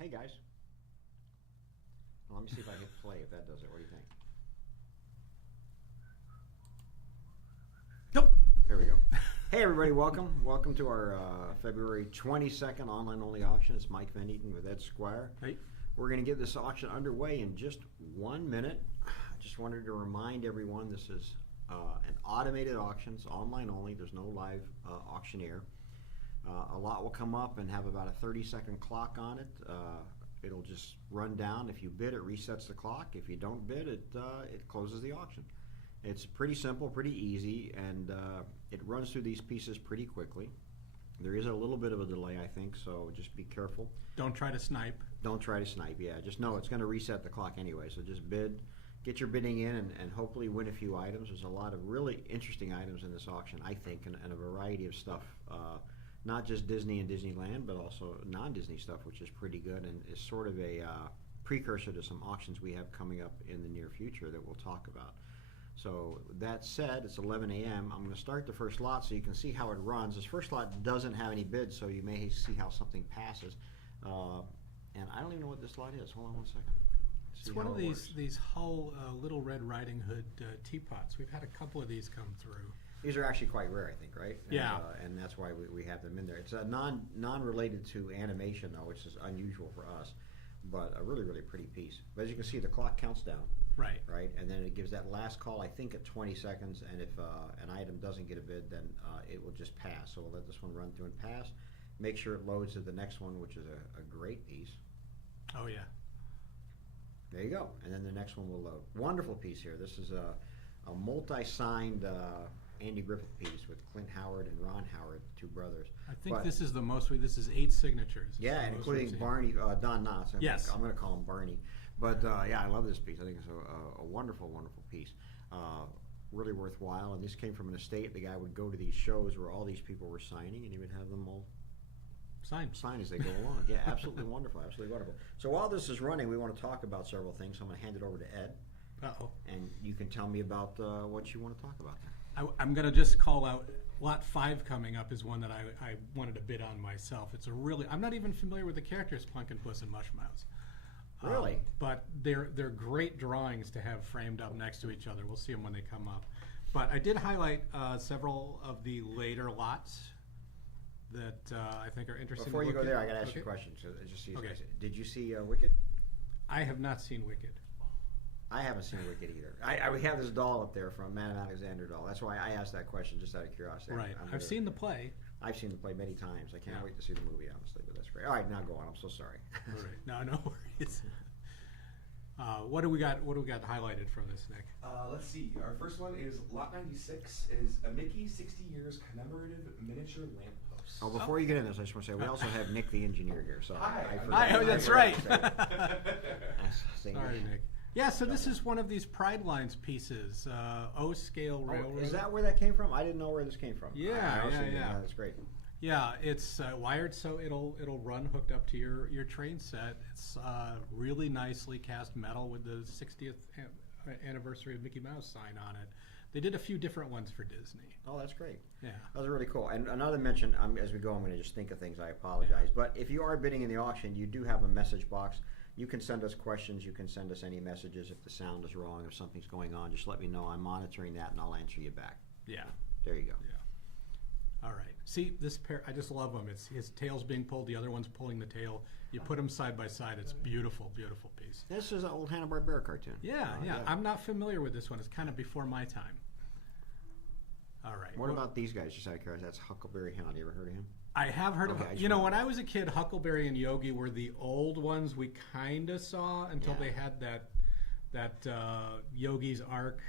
Hey guys. Well, let me see if I hit play, if that does it. What do you think? Nope. Here we go. Hey everybody, welcome. Welcome to our February 22nd online-only auction. It's Mike Van Eaton with Ed Squire. Hey. We're going to get this auction underway in just 1 minute. I just wanted to remind everyone this is an automated auction. It's online only. There's no live auctioneer. A lot will come up and have about a 30-second clock on it. It'll just run down. If you bid, it resets the clock. If you don't bid, it closes the auction. It's pretty simple, pretty easy, and it runs through these pieces pretty quickly. There is a little bit of a delay, I think, so just be careful. Don't try to snipe. Don't try to snipe, yeah. Just know it's going to reset the clock anyway, so just bid, get your bidding in, and hopefully win a few items. There's a lot of really interesting items in this auction, I think, and a variety of stuff. Not just Disney and Disneyland, but also non-Disney stuff, which is pretty good and is sort of a precursor to some auctions we have coming up in the near future that we'll talk about. So that said, it's 11 a.m. I'm going to start the first lot so you can see how it runs. This first lot doesn't have any bids, so you may see how something passes. And I don't even know what this lot is. Hold on 1 second. It's one of these Hull Little Red Riding Hood teapots. We've had a couple of these come through. These are actually quite rare, I think, right? Yeah. And that's why we have them in there. It's a non-related to animation, though, which is unusual for us, but a really, really pretty piece. But as you can see, the clock counts down. Right. Right, and then it gives that last call, I think, at 20 seconds, and if an item doesn't get a bid, then it will just pass. So we'll let this one run through and pass. Make sure it loads to the next one, which is a great piece. Oh, yeah. There you go, and then the next one will load. Wonderful piece here. This is a multi-signed Andy Griffith piece with Clint Howard and Ron Howard, two brothers. I think this is the most. This is 8 signatures. Yeah, and including Barney, Don Knotts. Yes. I'm going to call him Barney. But yeah, I love this piece. I think it's a wonderful, wonderful piece. Really worthwhile. And this came from an estate. The guy would go to these shows where all these people were signing, and he would have them all sign as they go along. Yeah, absolutely wonderful. Absolutely wonderful. So while this is running, we want to talk about several things. So I'm going to hand it over to Ed. Uh-oh. And you can tell me about what you want to talk about there. I'm going to just call out Lot 5 coming up is one that I wanted to bid on myself. It's a really, I'm not even familiar with the characters Plunkin' Puss and Mushmouse. Really? But they're great drawings to have framed up next to each other. We'll see them when they come up. But I did highlight several of the later lots that I think are interesting. Before you go there, I got to ask you a question. So just so you guys, did you see Wicked? I have not seen Wicked. I haven't seen Wicked either. We have this doll up there from Madame Alexander doll. That's why I asked that question, just out of curiosity. Right. I've seen the play. I've seen the play many times. I can't wait to see the movie, honestly, but that's great. All right, now go on. I'm so sorry. All right. No worries. What do we got? What do we got highlighted from this, Nick? Let's see. Our first one is Lot 96 is a Mickey 60 years commemorative miniature lamppost. Oh, before you get in this, I just want to say we also have Nick the engineer here. So Hi. Hi. That's right. Sorry, Nick. Yeah, so this is one of these Pride Lines pieces, O-scale railroad. Is that where that came from? I didn't know where this came from. Yeah. That's great. Yeah, it's wired so it'll run hooked up to your train set. It's really nicely cast metal with the 60th anniversary of Mickey Mouse sign on it. They did a few different ones for Disney. Oh, that's great. Yeah. That was really cool. And another mention, as we go, I'm going to just think of things. I apologize. But if you are bidding in the auction, you do have a message box. You can send us questions. You can send us any messages if the sound is wrong, if something's going on. Just let me know. I'm monitoring that, and I'll answer you back. Yeah. There you go. Yeah. All right. See, this pair, I just love them. It's his tail's being pulled, the other one's pulling the tail. You put them side by side. It's beautiful, beautiful piece. This is an old Hanna-Barbera cartoon. Yeah. I'm not familiar with this one. It's kind of before my time. All right. What about these guys, just out of curiosity? That's Huckleberry Hound. You ever heard of him? I have heard of him. When I was a kid, Huckleberry and Yogi were the old ones we kind of saw until they had that Yogi's Ark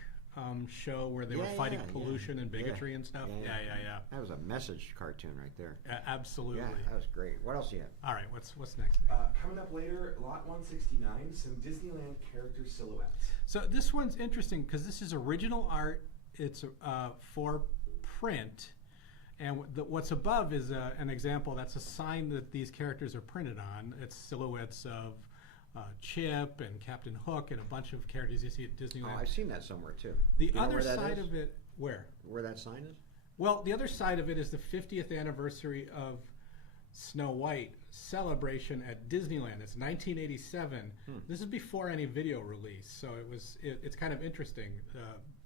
show where they were fighting pollution and bigotry and stuff. Yeah. That was a message cartoon right there. Absolutely. Yeah, that was great. What else do you have? All right, what's next? Coming up later, Lot 169, some Disneyland character silhouettes. So this one's interesting because this is original art. It's for print. And what's above is an example. That's a sign that these characters are printed on. It's silhouettes of Chip and Captain Hook and a bunch of characters you see at Disneyland. Oh, I've seen that somewhere too. The other side of it, where? Where that sign is? Well, the other side of it is the 50th anniversary of Snow White. celebration at Disneyland. It's 1987. This is before any video release, so it's kind of interesting,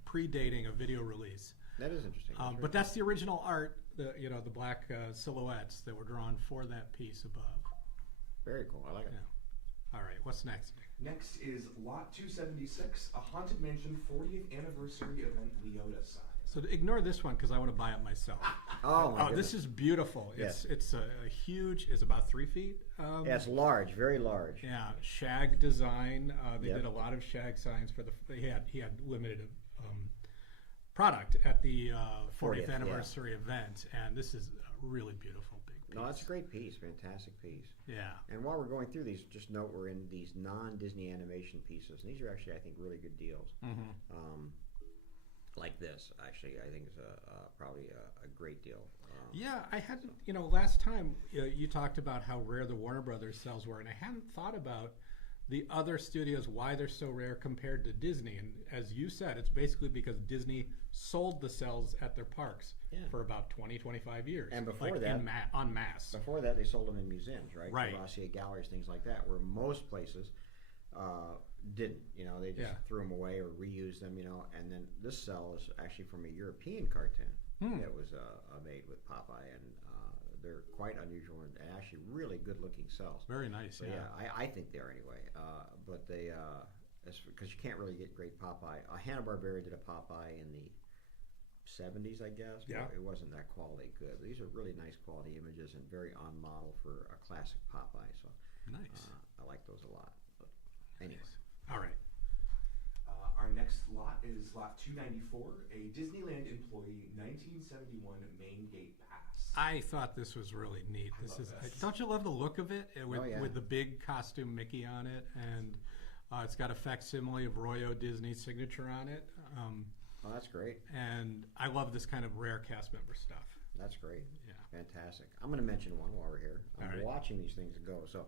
predating a video release. That is interesting. But that's the original art, the black silhouettes that were drawn for that piece above. Very cool. I like it. Yeah. All right, what's next? Next is Lot 276, a Haunted Mansion 40th Anniversary Event Leota sign. So ignore this one because I want to buy it myself. Oh, my This is beautiful. Yes. It's a huge. It's about 3 feet. Yeah, it's large, very large. Yeah, shag design. They Yep. did a lot of shag signs for the. He had limited product at the 40th 40th, anniversary event, and this is a really beautiful big piece. No, that's a great piece, fantastic piece. Yeah. And while we're going through these, just note we're in these non-Disney animation pieces, and these are actually, I think, really good deals. Like this, actually, I think is probably a great deal. Yeah, I hadn't. Last time you talked about how rare the Warner Brothers cells were, and I hadn't thought about the other studios, why they're so rare compared to Disney. And as you said, it's basically because Disney sold the cells at their parks for about 20, 25 years. And before like that, en masse. Before that, they sold them in museums, right? Right. Rossier galleries, things like that, where most places didn't. They just threw them away or reused them. And then this cell is actually from a European cartoon that was made with Popeye, and they're quite unusual and actually really good-looking cells. Very nice. So, I think they are anyway. But they, because you can't really get great Popeye. Hanna-Barbera did a Popeye in the 70s, I guess. Yeah. It wasn't that quality good. These are really nice quality images and very on model for a classic Popeye. So nice. I like those a lot. But anyway. Nice. All right. Our next lot is Lot 294, a Disneyland employee 1971 main gate pass. I thought this was really neat. Don't you love the look of it with the big costume Mickey on it, and it's got a facsimile of Roy O. Disney's signature on it. Oh, that's great. And I love this kind of rare cast member stuff. That's great. Yeah. Fantastic. I'm going to mention one while we're here. I'm watching these things go. So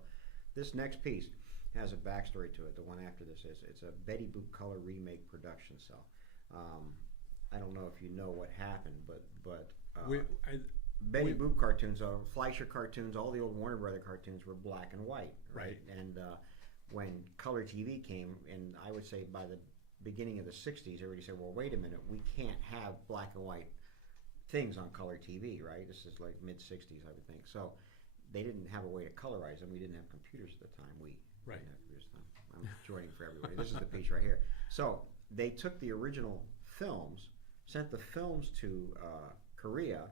this next piece has a backstory to it. The one after this it's a Betty Boop color remake production cell. I don't know if you know what happened, but Betty Boop cartoons, Fleischer cartoons, all the old Warner Brother cartoons were black and white, right? And when color TV came, and I would say by the beginning of the 60s, everybody said, well, wait a minute, we can't have black and white things on color TV, right? This is like mid-60s, I would think. So they didn't have a way to colorize them. We didn't have computers at the time. We didn't have computers at the time. I'm joining for everybody. This is the piece right here. So they took the original films, sent the films to Korea,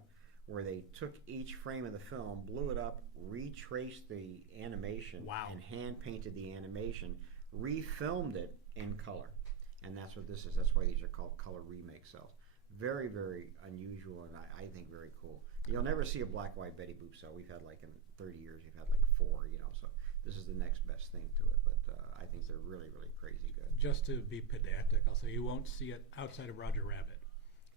where they took each frame of the film, blew it up, retraced the animation, and hand-painted the animation, refilmed it in color. And that's what this is. That's why these are called color remake cells. Very, very unusual, and I think very cool. You'll never see a black-white Betty Boop cell. We've had in 30 years, we've had 4, so this is the next best thing to it. But I think they're really, really crazy good. Just to be pedantic, I'll say you won't see it outside of Roger Rabbit.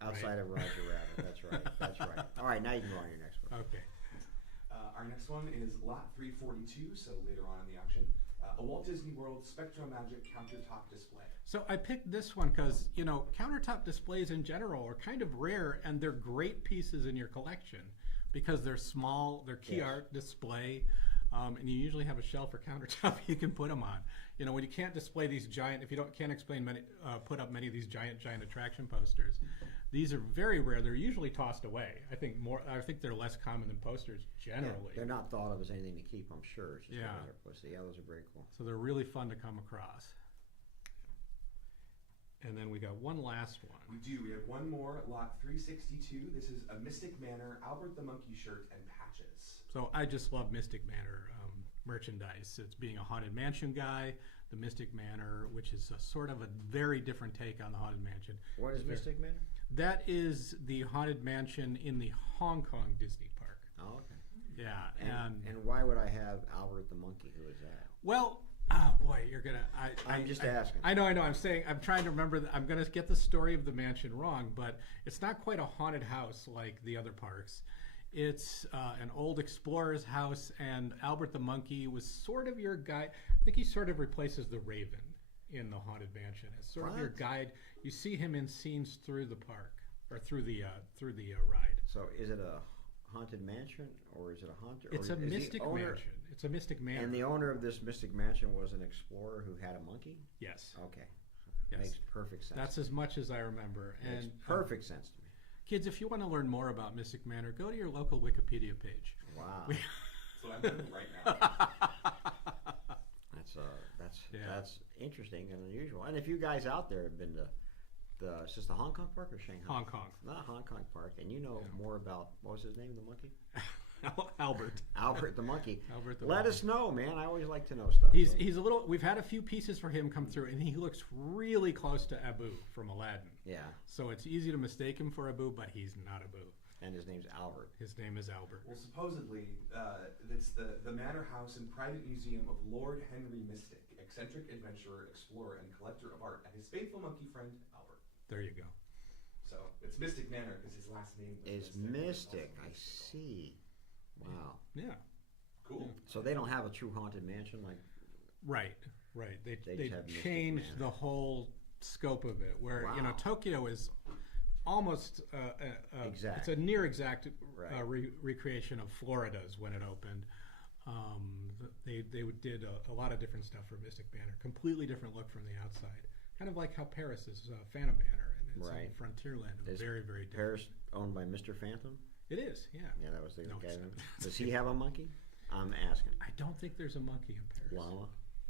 Outside of Roger Rabbit, that's right. That's right. All right, now you can go on your next one. Okay. Our next one is Lot 342, so later on in the auction. A Walt Disney World SpectroMagic countertop display. So I picked this one because, countertop displays in general are kind of rare, and they're great pieces in your collection because they're small, they're key art display, and you usually have a shelf or countertop you can put them on. When you can't display these giant, if you can't put up many of these giant attraction posters, these are very rare. They're usually tossed away. I think they're less common than posters generally. Yeah, they're not thought of as anything to keep, I'm sure. It's just those are very cool. So they're really fun to come across. And then we got one last one. We do. We have one more, Lot 362. This is a Mystic Manor Albert the Monkey shirt and patches. So I just love Mystic Manor merchandise. It's being a Haunted Mansion guy, the Mystic Manor, which is a sort of a very different take on the Haunted Mansion. What is Mystic Manor? That is the Haunted Mansion in the Hong Kong Disney Park. Oh, okay. Yeah. And why would I have Albert the Monkey? Who is that? Well, oh boy, you're gonna. I'm just asking. I know. I'm trying to remember. I'm gonna get the story of the mansion wrong, but it's not quite a haunted house like the other parks. It's an old explorer's house, and Albert the Monkey was sort of your guide. I think he sort of replaces the Raven in the Haunted Mansion as sort of your guide. You see him in scenes through the park or through the ride. So is it a haunted mansion, or is it a haunted? It's or a is the mystic owner- mansion. It's a mystic manor. And the owner of this mystic mansion was an explorer who had a monkey? Yes. Okay. Yes. Makes perfect sense. That's as much as I remember. Makes And perfect sense to me. kids, if you want to learn more about Mystic Manor, go to your local Wikipedia page. Wow. That's what I'm doing right now. That's interesting and unusual. And if you guys out there have been to is this the Hong Kong park or Shanghai? Hong Kong. Not Hong Kong park, and you know more about, what was his name, the monkey? Albert. Albert the monkey. Albert the Let monkey. us know, man. I always like to know stuff. He's So- he's a little. We've had a few pieces for him come through, and he looks really close to Abu from Aladdin. Yeah, So it's easy to mistake him for Abu, but he's not Abu. and his name's Albert. His name is Albert. Well, supposedly, it's the manor house and private museum of Lord Henry Mystic, eccentric adventurer, explorer, and collector of art, and his faithful monkey friend, Albert. There you go. So it's Mystic Manor because his last name was Is Mystic. Mystic. I see. Wow. Yeah. Cool. So they don't have a true haunted mansion like. Right. Right. They just have Mystic changed Manor. the whole scope of it. Where Wow. Tokyo is almost Exact. It's a near exact Right. recreation of Florida's when it opened. They did a lot of different stuff for Mystic Manor. Completely different look from the outside. Kind of like how Paris is Phantom Manor, and it's Right. in Frontierland. Is Very, very different. Paris owned by Mr. Phantom? It is, yeah. Yeah, that was the No, guy. it's not. Does he have a monkey? I'm asking. I don't think there's a monkey in Paris. Llama?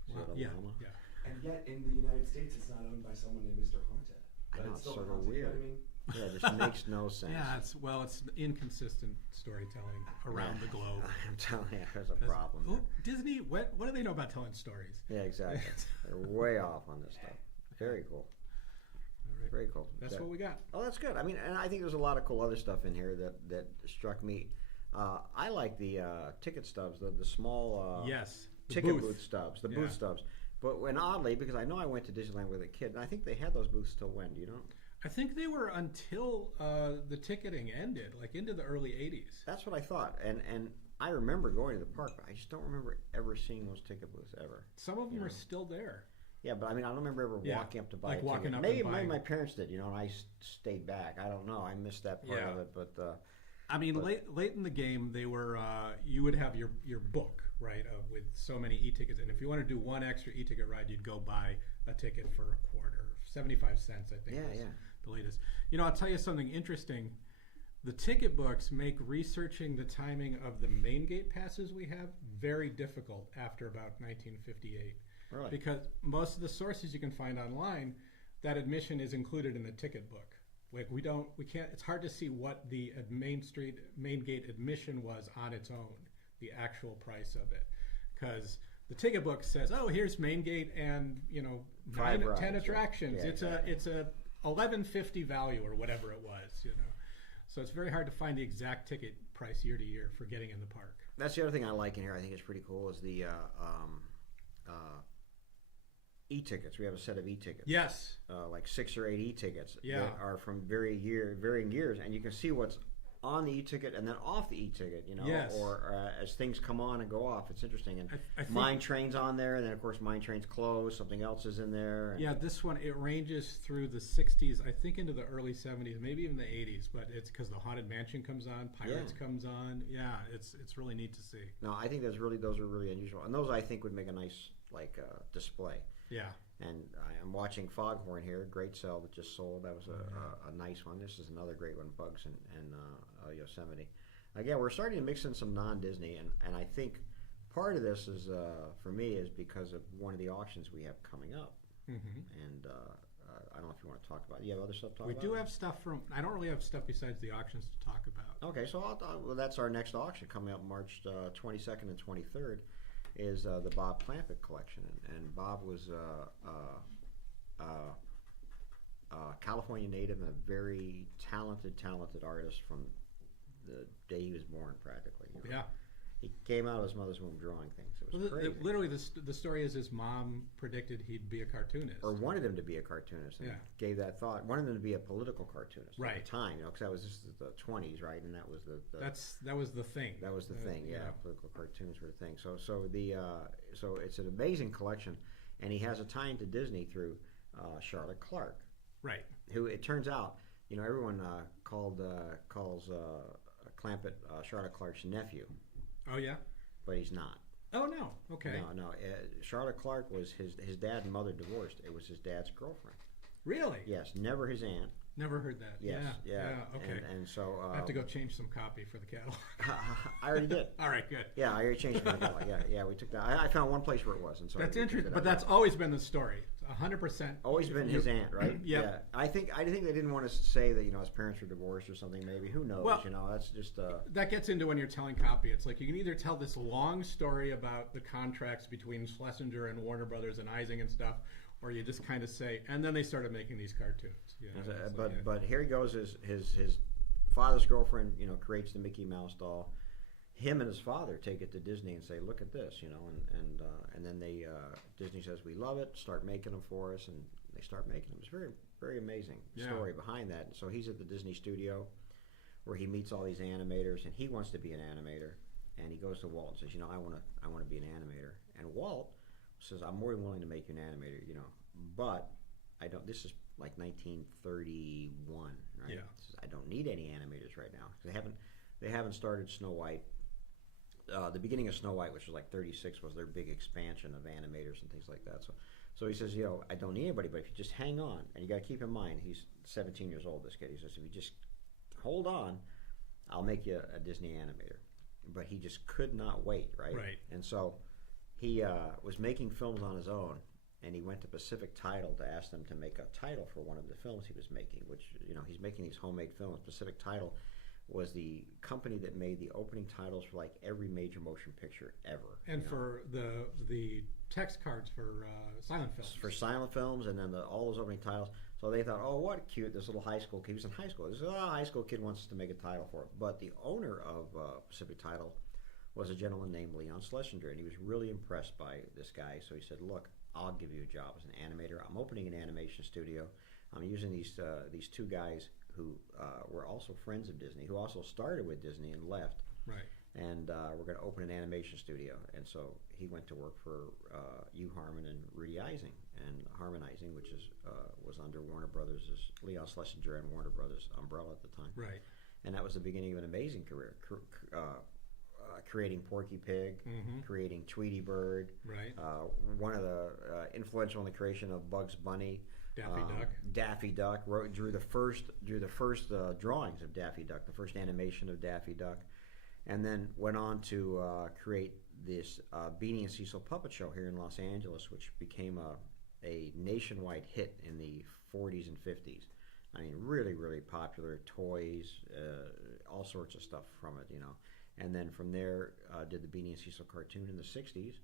Is Well, it a yeah, llama? yeah. And yet, in the United States, it's not owned by someone named Mr. Haunted. I But know, it's it's still sort of haunted, you know weird. what I mean? Yeah, it just makes no sense. Yeah, it's inconsistent storytelling around the globe. I'm telling you, there's a problem. Oh, Disney, what do they know about telling stories? Yeah, exactly. They're way off on this stuff. Very cool. All right. Very cool. That's That- what we got. Oh, that's good. I mean, and I think there's a lot of cool other stuff in here that struck me. I like the ticket stubs, the small Yes. the ticket booth stubs, the Yeah. booth stubs. But when oddly, because I know I went to Disneyland with a kid, and I think they had those booths till when? Do you know? I think they were until the ticketing ended, like into the early 80s. That's what I thought, and I remember going to the park, but I just don't remember ever seeing those ticket booths ever. Some of them Yeah. are still there. Yeah, but I mean, I don't remember ever Yeah, walking up to buy like a ticket. walking up Maybe and buying. my parents did, and I stayed back. I don't know. I missed that part Yeah. of it, but I mean, But- late in the game, they were you would have your book, right, with so many e-tickets, and if you want to do one extra e-ticket ride, you'd go buy a ticket for a quarter, 75 cents, I think. Yeah, was yeah. the latest. I'll tell you something interesting. The ticket books make researching the timing of the main gate passes we have very difficult after about 1958. really, Because most of the sources you can find online, that admission is included in the ticket book. Like we can't. It's hard to see what the main gate admission was on its own, the actual price of it, because the ticket book says, "Oh, here's main gate and 5 rides, 10 right. attractions." Yeah, it's a $11.50 value or whatever it was. So it's very hard to find the exact ticket price year to year for getting in the park. that's the other thing I like in here. I think it's pretty cool is the e-tickets. We have a set of e-tickets. Yes. Like 6 or 8 e-tickets Yeah. that are from varying years, and you can see what's on the e-ticket and then off the e-ticket, Yes. or as things come on and go off. It's interesting. And I think- Mine Train's on there, and then of course Mine Train's closed. Something else is in there. and- Yeah, this one, it ranges through the 60s, I think into the early 70s, maybe even the 80s, but it's because the Haunted Mansion comes on, Pirates Yeah. comes on. Yeah, it's really neat to see. No, I think those are really unusual, and those I think would make a nice display. Yeah. And I'm watching Foghorn here, great sale that just sold. That was a nice one. This is another great one, Bugs and Yosemite. Again, we're starting to mix in some non-Disney, and I think part of this is, for me, is because of one of the auctions we have coming up. hmm And I don't know if you want to talk about it. You have other stuff to talk We about? do have stuff I don't really have stuff besides the auctions to talk about. Okay, so well, that's our next auction coming up March 22nd and 23rd. Is the Bob Clampett collection, and Bob was California native and a very talented artist from the day he was born, practically. Yeah. He came out of his mother's womb drawing things. It was Well, crazy. literally, the story is his mom predicted he'd be a cartoonist. Or wanted him to be a cartoonist, and Yeah. gave that thought. Wanted him to be a political cartoonist Right. at the time, because that was just the 20s, right? And that was the That was the thing. That was the thing, yeah. yeah. Political cartoons were the thing. So it's an amazing collection, and he has a tie into Disney through Charlotte Clark, Clampett, Charlotte Clark's nephew, Oh yeah. but he's not. Oh no. Okay. No. Charlotte Clark was his dad and mother divorced. It was his dad's girlfriend. Really? Yes, never his aunt. Never heard that. Yes, Yeah. Okay. And so I have to go change some copy for the catalog. I already did. All right. Good. Yeah, I already changed it. Yeah, we took that. I found one place where it was, and so That's we took interesting, it but out. that's always been the story. 100%. Always been his aunt, right? Yep. Yeah. I think they didn't want to say that his parents were divorced or something. Maybe who knows? Well, That's just. That gets into when you're telling copy. It's like you can either tell this long story about the contracts between Schlesinger and Warner Brothers and Ising and stuff, or you just kind of say, and then they started making these cartoons. But here he goes. His father's girlfriend, creates the Mickey Mouse doll. Him and his father take it to Disney and say, "Look at this," and then they Disney says, "We love it. Start making them for us," and they start making them. It's very very amazing story behind that. So he's at the Disney studio, where he meets all these animators, and he wants to be an animator. And he goes to Walt and says, "I want to be an animator." And Walt says, "I'm more than willing to make you an animator, but I don't." This is like 1931, right? Yeah. He says, "I don't need any animators right now. They haven't started Snow White." The beginning of Snow White, which was like 36, was their big expansion of animators and things like that. So he says, I don't need anybody, but if you just hang on, and you got to keep in mind, he's 17 years old, this kid. He says, if you just hold on, I'll make you a Disney animator. But he just could not wait, right? Right. And so he was making films on his own, and he went to Pacific Title to ask them to make a title for one of the films he was making, which, he's making these homemade films. Pacific Title was the company that made the opening titles for like every major motion picture ever. And for the text cards for silent films. For silent films, and then all those opening titles. So they thought, oh, what cute, this little high school kid. He was in high school. This high school kid wants us to make a title for it. But the owner of Pacific Title was a gentleman named Leon Schlesinger, and he was really impressed by this guy. So he said, look, I'll give you a job as an animator. I'm opening an animation studio. I'm using these two guys who were also friends of Disney, who also started with Disney and left. Right. And we're going to open an animation studio. And so he went to work for Hugh Harman and Rudy Ising. And Harmonizing, which was under Warner Brothers, Leon Schlesinger and Warner Brothers umbrella at the time. Right. And that was the beginning of an amazing career. Creating Porky Pig, creating Tweety Bird. Right. One of the influential in the creation of Bugs Bunny. Daffy Duck. Drew the first drawings of Daffy Duck, the first animation of Daffy Duck, and then went on to create this Beanie and Cecil puppet show here in Los Angeles, which became a nationwide hit in the 40s and 50s. I mean, really, really popular. Toys, all sorts of stuff from it, And then from there, did the Beanie and Cecil cartoon in the 60s.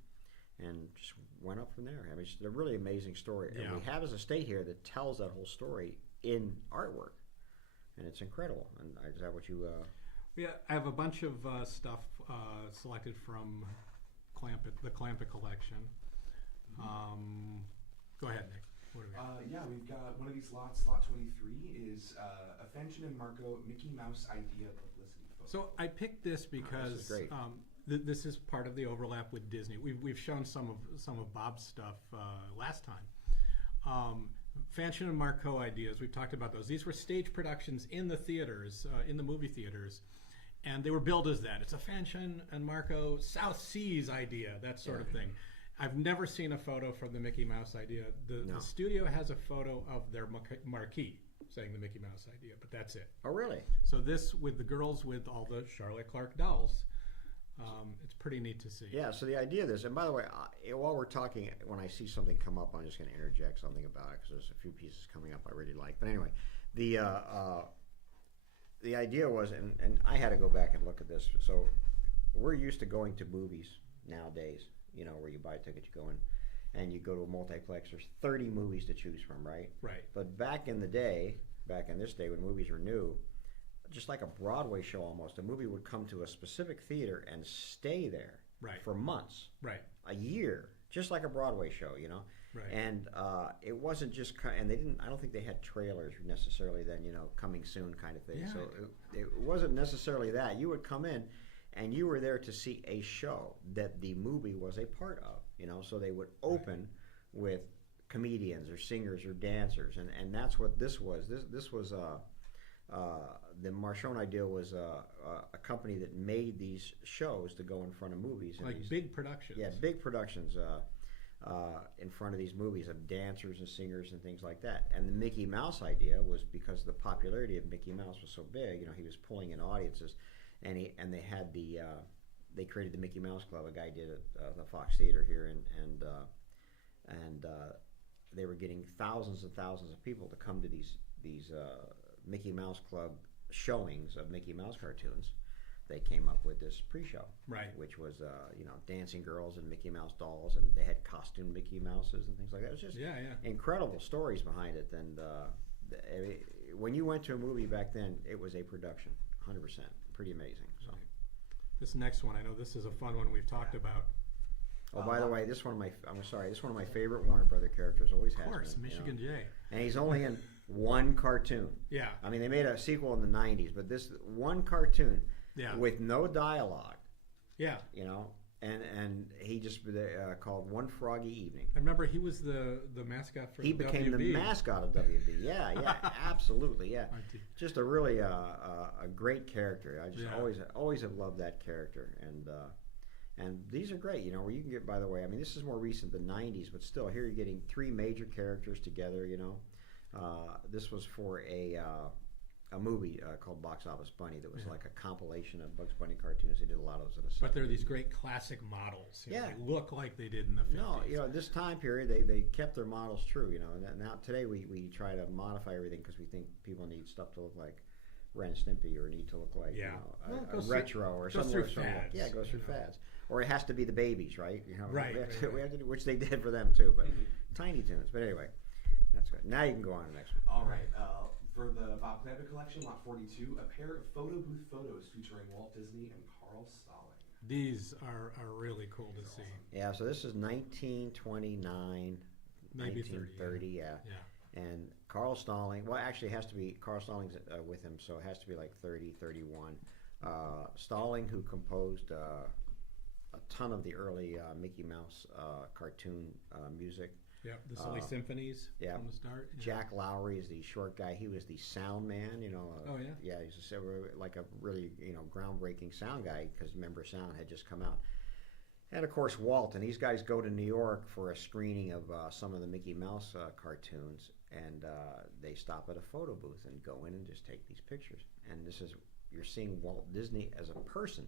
And just went up from there. I mean, it's a really amazing story. Yeah. And we have as a state here that tells that whole story in artwork. And it's incredible. And is that what you... Yeah, I have a bunch of stuff selected from the Clampett collection. Go ahead, Nick. What do we have? Yeah, we've got one of these lots. Slot 23 is a Fanchon and Marco Mickey Mouse idea publicity photo. So I picked this because this is great. This is part of the overlap with Disney. We've shown some of Bob's stuff last time. Fanchon and Marco ideas. We've talked about those. These were stage productions in the theaters, in the movie theaters, and they were billed as that. It's a Fanchon and Marco South Seas idea, that sort of thing. I've never seen a photo from the Mickey Mouse idea. The studio has a photo of their marquee saying the Mickey Mouse idea, but that's it. Oh, really? So this with the girls with all the Charlotte Clark dolls. It's pretty neat to see. Yeah, so the idea of this, and by the way, while we're talking, when I see something come up, I'm just going to interject something about it because there's a few pieces coming up I really like. But anyway, the idea was, and I had to go back and look at this. So we're used to going to movies nowadays, where you buy a ticket, you go in, and you go to a multiplex. There's 30 movies to choose from, right? Right. But back in this day when movies were new, just like a Broadway show almost, a movie would come to a specific theater and stay there for months, a year, just like a Broadway show, Right. And it wasn't just, and they didn't. I don't think they had trailers necessarily then, coming soon kind of thing. Yeah. So it wasn't necessarily that. You would come in, and you were there to see a show that the movie was a part of. So they would open with comedians or singers or dancers, and that's what this was. This was the Marchon idea was a company that made these shows to go in front of movies. And Like these, big productions. yeah, big productions in front of these movies of dancers and singers and things like that. And the Mickey Mouse idea was because the popularity of Mickey Mouse was so big. You know, he was pulling in audiences, and they had they created the Mickey Mouse Club. A guy did it at the Fox Theater here, and they were getting thousands and thousands of people to come to these Mickey Mouse Club showings of Mickey Mouse cartoons. They came up with this pre-show, Right. which was dancing girls and Mickey Mouse dolls, and they had costume Mickey Mouses and things like that. It was just Yeah. incredible stories behind it. And when you went to a movie back then, it was a production, 100%, pretty amazing. So. Right. This next one, I know this is a fun one we've talked about. Oh, by the way, this is one of my favorite Warner Brother characters. Always has Of course, been. Michigan J. And he's only in one cartoon. Yeah. I mean, they made a sequel in the '90s, but this one cartoon Yeah. with no dialogue. Yeah. You know, and he just called One Froggy Evening. I remember he was the mascot for He became WB. the mascot of WB. Yeah, absolutely, yeah. IT. Just a really a great character. I just Yeah. always have loved that character, and these are great. You know, where you can get. By the way, I mean this is more recent than '90s, but still here you're getting three major characters together. You know, this was for a movie called Box Office Bunny that was like a compilation of Bugs Bunny cartoons. They did a lot of those in the 70s. But they're these great classic models. You know, Yeah. They look like they did in the 50s. No, you know, this time period they kept their models true. You know, and now today we try to modify everything because we think people need stuff to look like Ren and Stimpy or need to look like Yeah. you know, Well, it a goes retro or goes something. through or something. fads, Yeah, it goes through you know. fads. Or it has to be the babies, right? You know, Right, we have, right, to, right. we have to do, which they did for them too, but Tiny Toons. But anyway, that's good. Now you can go on to the next one. All right. For the Bob Clampett collection, lot 42, a pair of photo booth photos featuring Walt Disney and Carl Stalling. These are really cool to These are see. awesome. Yeah, so this is 1929, Maybe 1930, yeah. Yeah. And Carl Stalling, well, actually, it has to be, Carl Stalling's with him, so it has to be like 30, 31. Stalling, who composed a ton of the early Mickey Mouse cartoon music. Yeah. The Silly Symphonies yeah. from the start. Yeah. Jack Lowry is the short guy. He was the sound man, you know. Oh, yeah? Yeah, he's like a really, groundbreaking sound guy because remember, sound had just come out. And of course, Walt, and these guys go to New York for a screening of some of the Mickey Mouse cartoons, and they stop at a photo booth and go in and just take these pictures. And you're seeing Walt Disney as a person,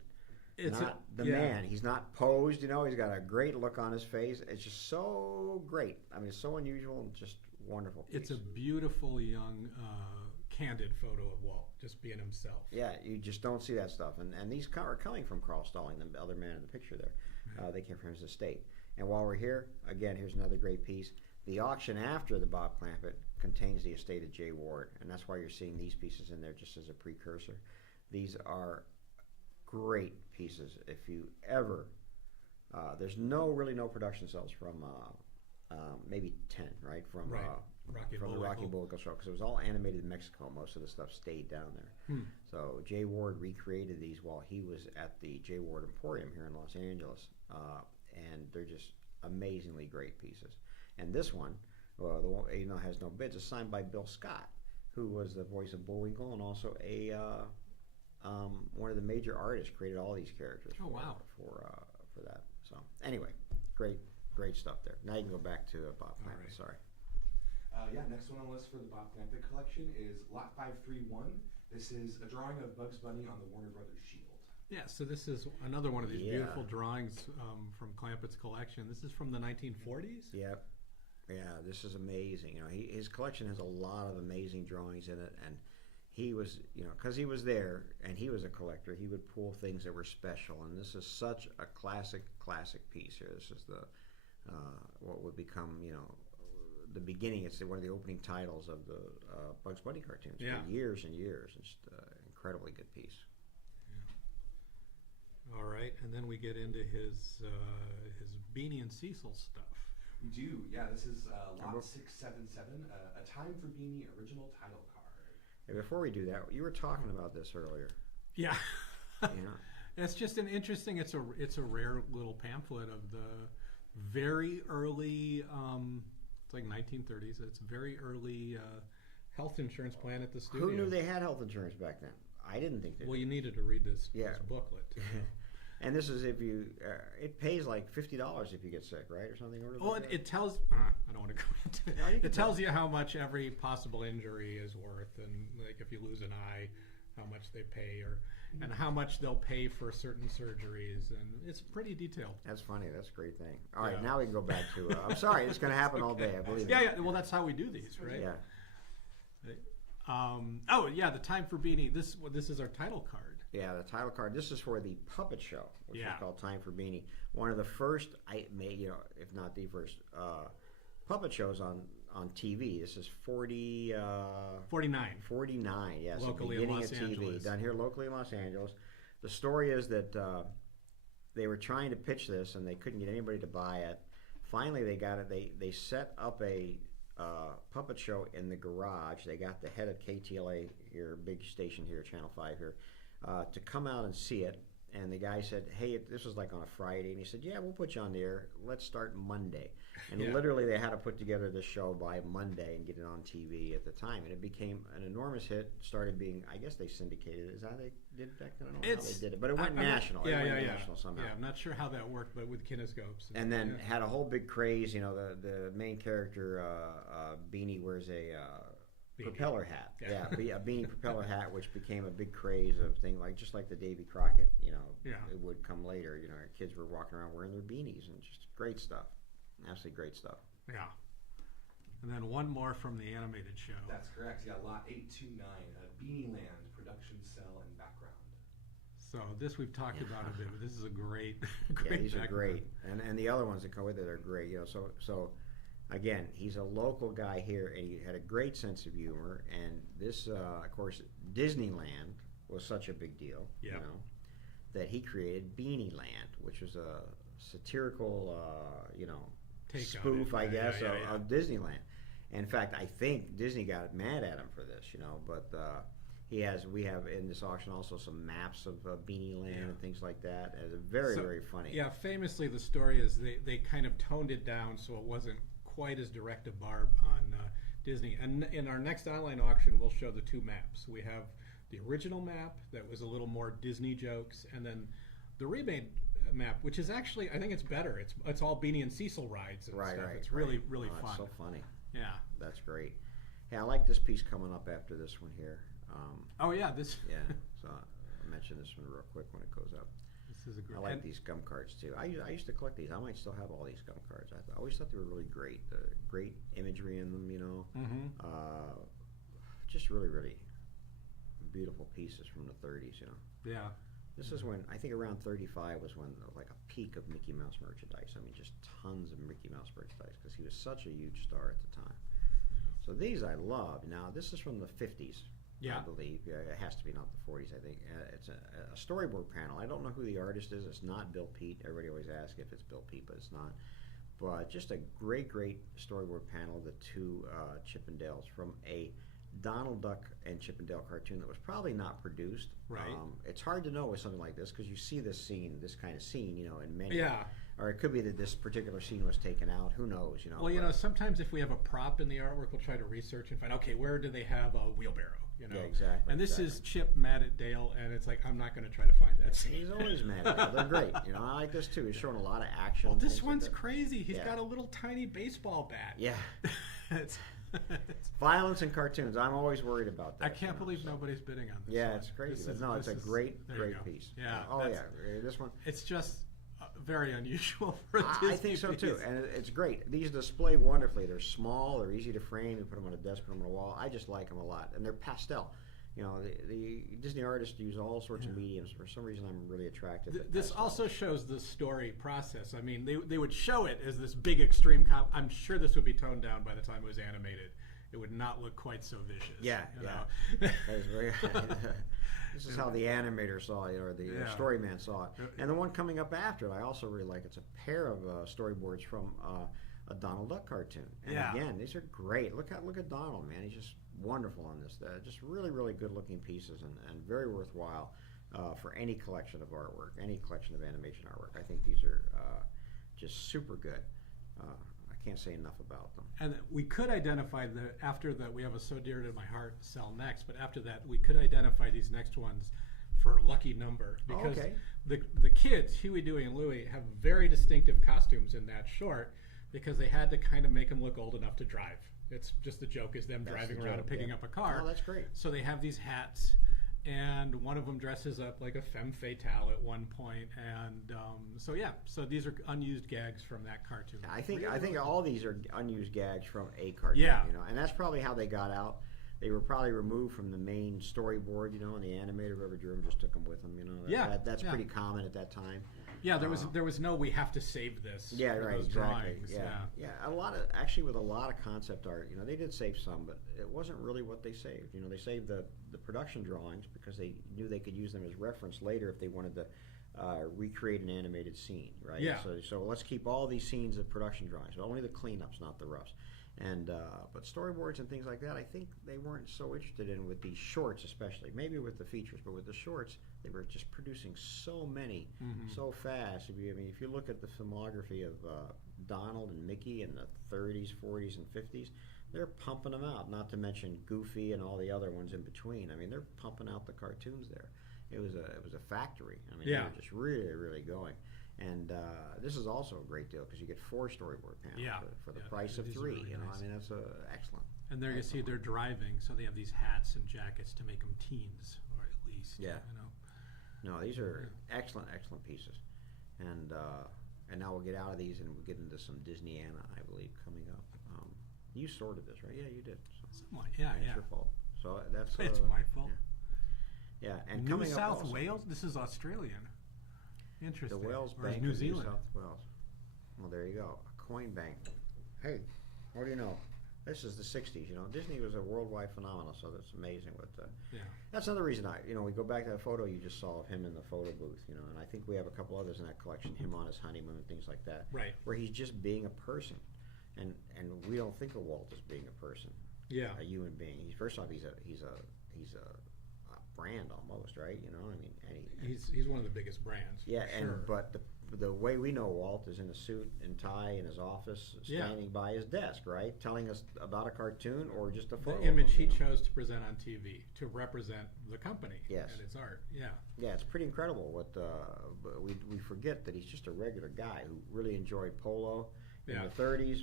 not the man. He's not posed, he's got a great look on his face. It's just so great. I mean, it's so unusual and just wonderful piece. It's a beautiful young, candid photo of Walt, just being himself. Yeah, you just don't see that stuff. And these are coming from Carl Stalling, the other man in the picture there. They came from his estate. And while we're here, again, here's another great piece. The auction after the Bob Clampett contains the estate of Jay Ward, and that's why you're seeing these pieces in there just as a precursor. These are great pieces. If you ever, there's really no production cells from maybe 10, right? From Right. Rocky from the Rocky Bullwinkle. Bullwinkle show, because it was all animated in Mexico. Most of the stuff stayed down there. So Jay Ward recreated these while he was at the Jay Ward Emporium here in Los Angeles, and they're just amazingly great pieces. And this one, well, the one has no bids, is signed by Bill Scott, who was the voice of Bullwinkle and also one of the major artists. Created all these characters. Oh, wow. For that. So anyway, great stuff there. Now you can go back to Bob Clampett. right. Sorry. Next one on the list for the Bob Clampett collection is lot 531. This is a drawing of Bugs Bunny on the Warner Brothers shield. Yeah, so this is another one of these Yeah. beautiful drawings from Clampett's collection. This is from the 1940s? Yep. Yeah, this is amazing. His collection has a lot of amazing drawings in it, and he was, because he was there and he was a collector, he would pull things that were special. And this is such a classic piece here. This is the what would become, the beginning. It's one of the opening titles of the Bugs Bunny cartoons Yeah. for years and years. It's just an incredibly good piece. All right, and then we get into his Beanie and Cecil stuff. We do, yeah. This is lot 677, a Time for Beanie original title card. Hey, before we do that, you were talking about this earlier. Yeah. Yeah. It's just an interesting. It's a rare little pamphlet of the very early. It's like 1930s. It's very early health insurance plan at the studio. Who knew they had health insurance back then? I didn't think they Well, did. you needed to read this booklet. To know. And this is if you, it pays like $50 if you get sick, right, or something. Well, like it tells. I don't want to go into it. No, you can It tells you how much every possible injury is worth, and like if you lose an eye, how much they pay, and how much they'll pay for certain surgeries, and it's pretty detailed. That's funny. That's a great thing. All right, Yeah. now we can go back to. I'm sorry, it's going to happen all day. I believe. Yeah, it. yeah. Well, that's how we do these, right? Yeah. Oh yeah, the time for Beanie. This is our title card. Yeah, the title card. This is for the puppet show, which is Yeah. called Time for Beanie. One of the first, if not the first, puppet shows on TV. This is 49. 49. Yes, the Locally in beginning Los of TV, Angeles. done here locally in Los Angeles. The story is that they were trying to pitch this and they couldn't get anybody to buy it. Finally, they got it. They set up a puppet show in the garage. They got the head of KTLA here, big station here, Channel 5 here, to come out and see it. And the guy said, hey, this was like on a Friday. And he said, yeah, we'll put you on the air. Let's start Monday. And Yeah. literally they had to put together this show by Monday and get it on TV at the time. And it became an enormous hit. Started being, I guess they syndicated it. Is that how they did it back then? I don't know how they did it. But it went I'm not- national. Yeah, it went yeah, national somehow. Yeah, I'm not sure how that worked, but with kinescopes. And then yeah. had a whole big craze. You know, the main character, Beanie, wears a Beanie. propeller hat. Yeah. Yeah, a Beanie propeller hat, which became a big craze of thing, like just like the Davy Crockett. You know, Yeah. it would come later. You know, our kids were walking around wearing their beanies and just great stuff. Absolutely great stuff. Yeah. And then one more from the animated show. That's correct. Yeah, lot 829, Beanie Land, production cell and background. So this we've talked about a bit, but this is a great, Yeah, great these are background. great, and the other ones that come with it are great. You know, so again, he's a local guy here, and he had a great sense of humor. And this, of course, Disneyland was such a big deal. Yep. You know, that he created Beanie Land, which was a satirical, Take on spoof, it. I Yeah, guess, yeah, yeah. of Disneyland. In fact, I think Disney got mad at him for this, you know. But we have in this auction also some maps of Beanie Land Yeah. and things like that. And it's very, So, very funny. Yeah, famously the story is they kind of toned it down so it wasn't quite as direct a barb on Disney. And in our next online auction, we'll show the two maps. We have the original map that was a little more Disney jokes, and then the remade map, which is actually, I think it's better. It's all Beanie and Cecil rides and Right, stuff. right. It's really, right. really Oh, fun. It's so funny. Yeah. That's great. Hey, I like this piece coming up after this one here. Oh yeah, this Yeah, so I'll mention this one real quick when it goes up. this is a great. I like and- these gum cards too. I used to collect these. I might still have all these gum cards. I always thought they were really great. Great imagery in them, you know. Mhm. Just really, really beautiful pieces from the 30s, you know. Yeah. This is when, I think around 35 was when like a peak of Mickey Mouse merchandise. I mean, just tons of Mickey Mouse merchandise because he was such a huge star at the time. So these I love. Now, this is from the 50s, Yeah. I believe. Yeah, it has to be not the 40s, I think. It's a storyboard panel. I don't know who the artist is. It's not Bill Peet. Everybody always asks if it's Bill Peet, but it's not. But just a great, great storyboard panel of the two Chippendales from a Donald Duck and Chippendale cartoon that was probably not produced. Right. It's hard to know with something like this because you see this kind of scene, you know, in many. Yeah. Or it could be that this particular scene was taken out. Who knows, you know. Well, you but- know, sometimes if we have a prop in the artwork, we'll try to research and find, okay, where do they have a wheelbarrow? You know. Yeah, exactly. And this exactly. is Chip mad at Dale, and it's like I'm not going to try to find that scene. He's always mad at them. They're great. You know, I like this too. He's showing a lot of action. Well, this things like one's that. crazy. He's Yeah. got a little tiny baseball bat. Yeah. it's, Violence in cartoons. I'm always worried about that. I can't you know, believe so. nobody's bidding on this. Yeah, one. it's crazy. This But is- no, this it's a is- great, there you great go. piece. Yeah. Oh that's- yeah. This one. It's just very unusual for a I Disney think so too, piece. and it's great. These display wonderfully. They're small. They're easy to frame. You put them on a desk, put them on a wall. I just like them a lot, and they're pastel. You know, the Disney artists use all sorts of mediums. For some reason, I'm really attracted to This pastel. also shows the story process. I mean, they would show it as this big extreme. I'm sure this would be toned down by the time it was animated. It would not look quite so vicious. Yeah, you yeah. know? That is very. This is how the animator saw it, or the Yeah. storyman saw it. And the one coming up after it, I also really like. It's a pair of storyboards from a Donald Duck cartoon. And Yeah. again, these are great. Look at Donald, man. He's just wonderful on this. Just really, really good looking pieces, and very worthwhile for any collection of artwork, any collection of animation artwork. I think these are just super good. I can't say enough about them. And we could identify after that, we have a So Dear to My Heart sell next, but after that, we could identify these next ones for lucky number. Because okay. the kids, Huey, Dewey, and Louie, have very distinctive costumes in that short because they had to kind of make them look old enough to drive. It's just the joke is them That's driving the around joke, and picking yeah. up a car. Oh, that's great. So they have these hats, and one of them dresses up like a femme fatale at one point, and so these are unused gags from that cartoon. I think Really all these are unused gags from a cartoon. Yeah. And that's probably how they got out. They were probably removed from the main storyboard, and the animator, whoever drew them, just took them with them. That's Yeah. pretty common at that time. Yeah, there was no we have to save this. Yeah, for right, those exactly. drawings. Yeah. A lot of with a lot of concept art, they did save some, but it wasn't really what they saved. They saved the production drawings because they knew they could use them as reference later if they wanted to recreate an animated scene, right? Yeah. So let's keep all these scenes of production drawings, only the cleanups, not the roughs. And but storyboards and things like that, I think they weren't so interested in with these shorts, especially. Maybe with the features, but with the shorts, they were just producing so many so fast. If you look at the filmography of Donald and Mickey in the 30s, 40s, and 50s, they're pumping them out. Not to mention Goofy and all the other ones in between. They're pumping out the cartoons there. It was a factory. They were just really, really going. And this is also a great deal because you get 4 storyboard panels for the price of 3. Really nice. That's excellent. And there you see they're driving, so they have these hats and jackets to make them teens, or at least. Yeah. No, these are excellent, excellent pieces. And now we'll get out of these and we'll get into some Disneyana, I believe, coming up. You sorted this, right? Yeah, you did. So, Something like, yeah. It's your fault. So that's It's my fault. Yeah, and New coming South up also, Wales. This is Australian. Interesting. The Wales or is Bank New of Zealand. New South Wales. Well, there you go. A coin bank. Hey, what do you know? This is the 60s, Disney was a worldwide phenomenon, so that's amazing. That's another reason we go back to that photo you just saw of him in the photo booth, and I think we have a couple others in that collection, him on his honeymoon, things like that. Right. Where he's just being a person. And we don't think of Walt as being a person. Yeah. A human being. First off, he's a brand almost, right? He's one of the biggest brands. Yeah, sure. But the way we know Walt is in a suit and tie in his office, standing by his desk, right, telling us about a cartoon or just a photo. The image he chose to present on TV to represent the company and its art. Yeah. Yeah, it's pretty incredible. But we forget that he's just a regular guy who really enjoyed polo in the 30s.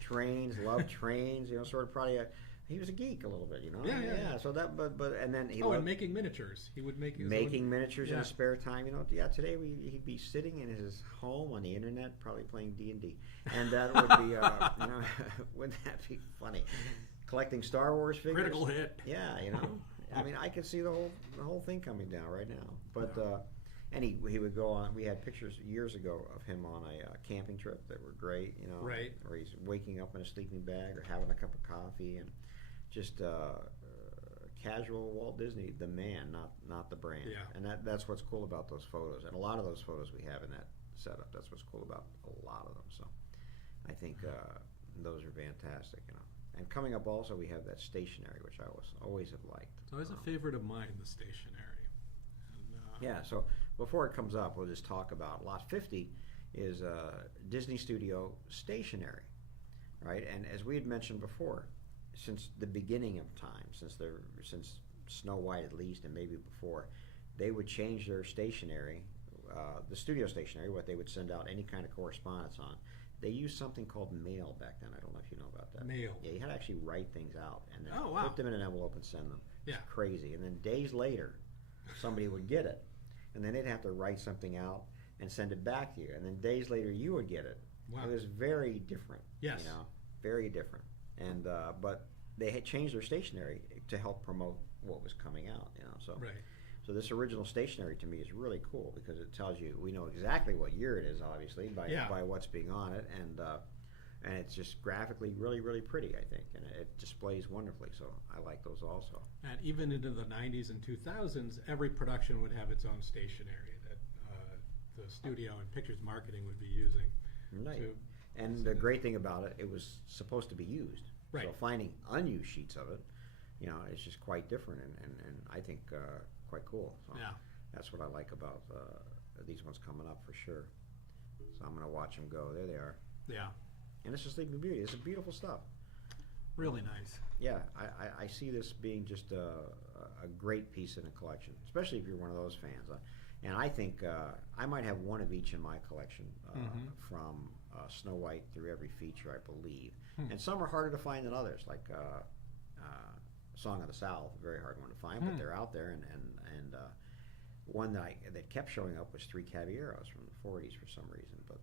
Trains, loved trains. Sort of probably he was a geek a little bit, Yeah. So that, but and then he and making miniatures. He would make miniatures in his spare time. Today he'd be sitting in his home on the internet, probably playing D&D, and that would be, wouldn't that be funny? Collecting Star Wars figures. Critical hit. Yeah, I could see the whole thing coming down right now. But and he would go on. We had pictures years ago of him on a camping trip that were great. Right. Where he's waking up in a sleeping bag or having a cup of coffee and just casual Walt Disney, the man, not the brand. Yeah. And that's what's cool about those photos. And a lot of those photos we have in that setup. That's what's cool about a lot of them. So I think those are fantastic. And coming up also we have that stationery, which I always have liked. It's always a favorite of mine, the stationery. Yeah, so before it comes up, we'll just talk about Lot 50 is Disney Studio stationery, right? And as we had mentioned before, since the beginning of time, since Snow White at least, and maybe before, they would change their stationery, the studio stationery, what they would send out any kind of correspondence on. They used something called mail back then. I don't know if you know about that. Mail. Yeah, you had to actually write things out and then put them in an envelope and send them. It's Yeah. crazy. And then days later, somebody would get it, and then they'd have to write something out and send it back to you, and then days later you would get it. Wow. It was very different. Yes. Very different. And but they had changed their stationery to help promote what was coming out. So Right. so this original stationery to me is really cool because it tells you we know exactly what year it is, obviously by what's being on it, and it's just graphically really, really pretty, I think, and it displays wonderfully. So I like those also. And even into the 90s and 2000s, every production would have its own stationery that the studio and pictures marketing would be using. Right. To, and the great thing about it, it was supposed to be used. Right. So finding unused sheets of it, it's just quite different and I think quite cool. So Yeah. that's what I like about these ones coming up for sure. So I'm going to watch them go. There they are. Yeah. and it's a Sleeping Beauty. It's a beautiful stuff. Really nice. Yeah, I see this being just a great piece in a collection, especially if you're one of those fans. And I think I might have one of each in my collection, from Snow White through every feature, I believe. And some are harder to find than others, like Song of the South, a very hard one to find, but they're out there. And one that kept showing up was Three Caballeros from the 40s for some reason. But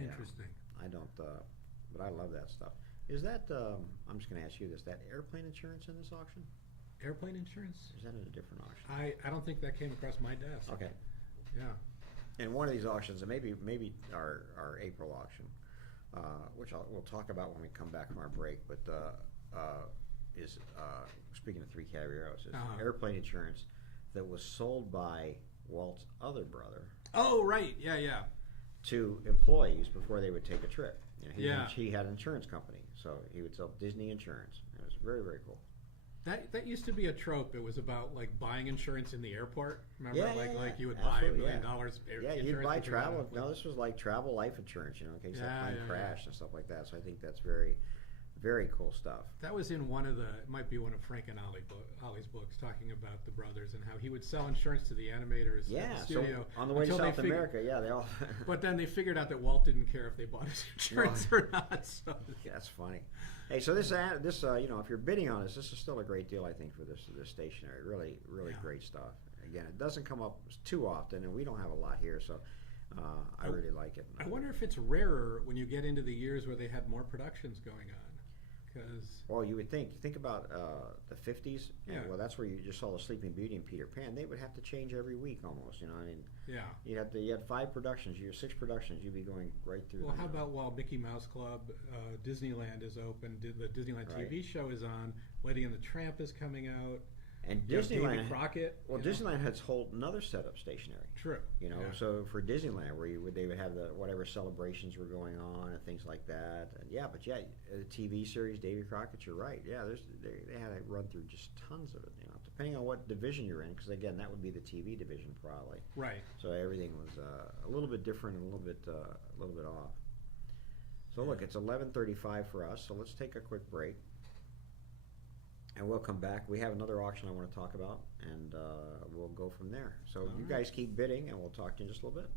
Interesting. I don't, but I love that stuff. Is that, I'm just going to ask you this, that airplane insurance in this auction? Airplane insurance? Or is that in a different auction? I don't think that came across my desk. Okay. Yeah. In one of these auctions, and maybe our April auction, which we'll talk about when we come back from our break, but is speaking of Three Caballeros, is airplane insurance that was sold by Walt's other brother. Oh, right. Yeah, yeah. To employees before they would take a trip. You know, Yeah. He had an insurance company, so he would sell Disney insurance. It was very, very cool. That used to be a trope. It was about like buying insurance in the airport. Remember, Yeah, like you would absolutely, buy $1 million. Yeah, insurance you'd buy before you went on a travel. flight. No, this was like travel life insurance, in case that Yeah, plane yeah, crashed and stuff like that. So I think that's very, very cool stuff. That was in one of the, it might be one of Frank and Ollie's books, talking about the brothers and how he would sell insurance to the animators Yeah, at the studio. so on the way to until they South America, they all. But then they figured out that Walt didn't care if they bought his insurance or not. So. Yeah, that's funny. Hey, so this if you're bidding on this is still a great deal, I think, for this stationery. Really, really great stuff. Again, it doesn't come up too often, and we don't have a lot here, so I really like it. I wonder if it's rarer when you get into the years where they had more productions going on. Well, you would think about the 50s. Yeah. Well, that's where you just saw the Sleeping Beauty and Peter Pan. They would have to change every week almost. I mean, yeah. You had 5 productions. You had 6 productions. You'd be going right through. Well, how about while Mickey Mouse Club, Disneyland is open, the Disneyland TV show is on, Lady and the Tramp is coming out. And You have Disneyland, Davy Crockett. well, Disneyland has whole another setup stationery. True. Yeah. So for Disneyland, where they would have the whatever celebrations were going on and things like that. And the TV series Davy Crockett. You're right. Yeah, they had to run through just tons of it. Depending on what division you're in, because again, that would be the TV division probably. Right. So everything was a little bit different and a little bit off. So look, it's 11:35 for us. So let's take a quick break. And we'll come back. We have another auction I want to talk about, and we'll go from there. So you guys keep bidding, and we'll talk to you in just a little bit.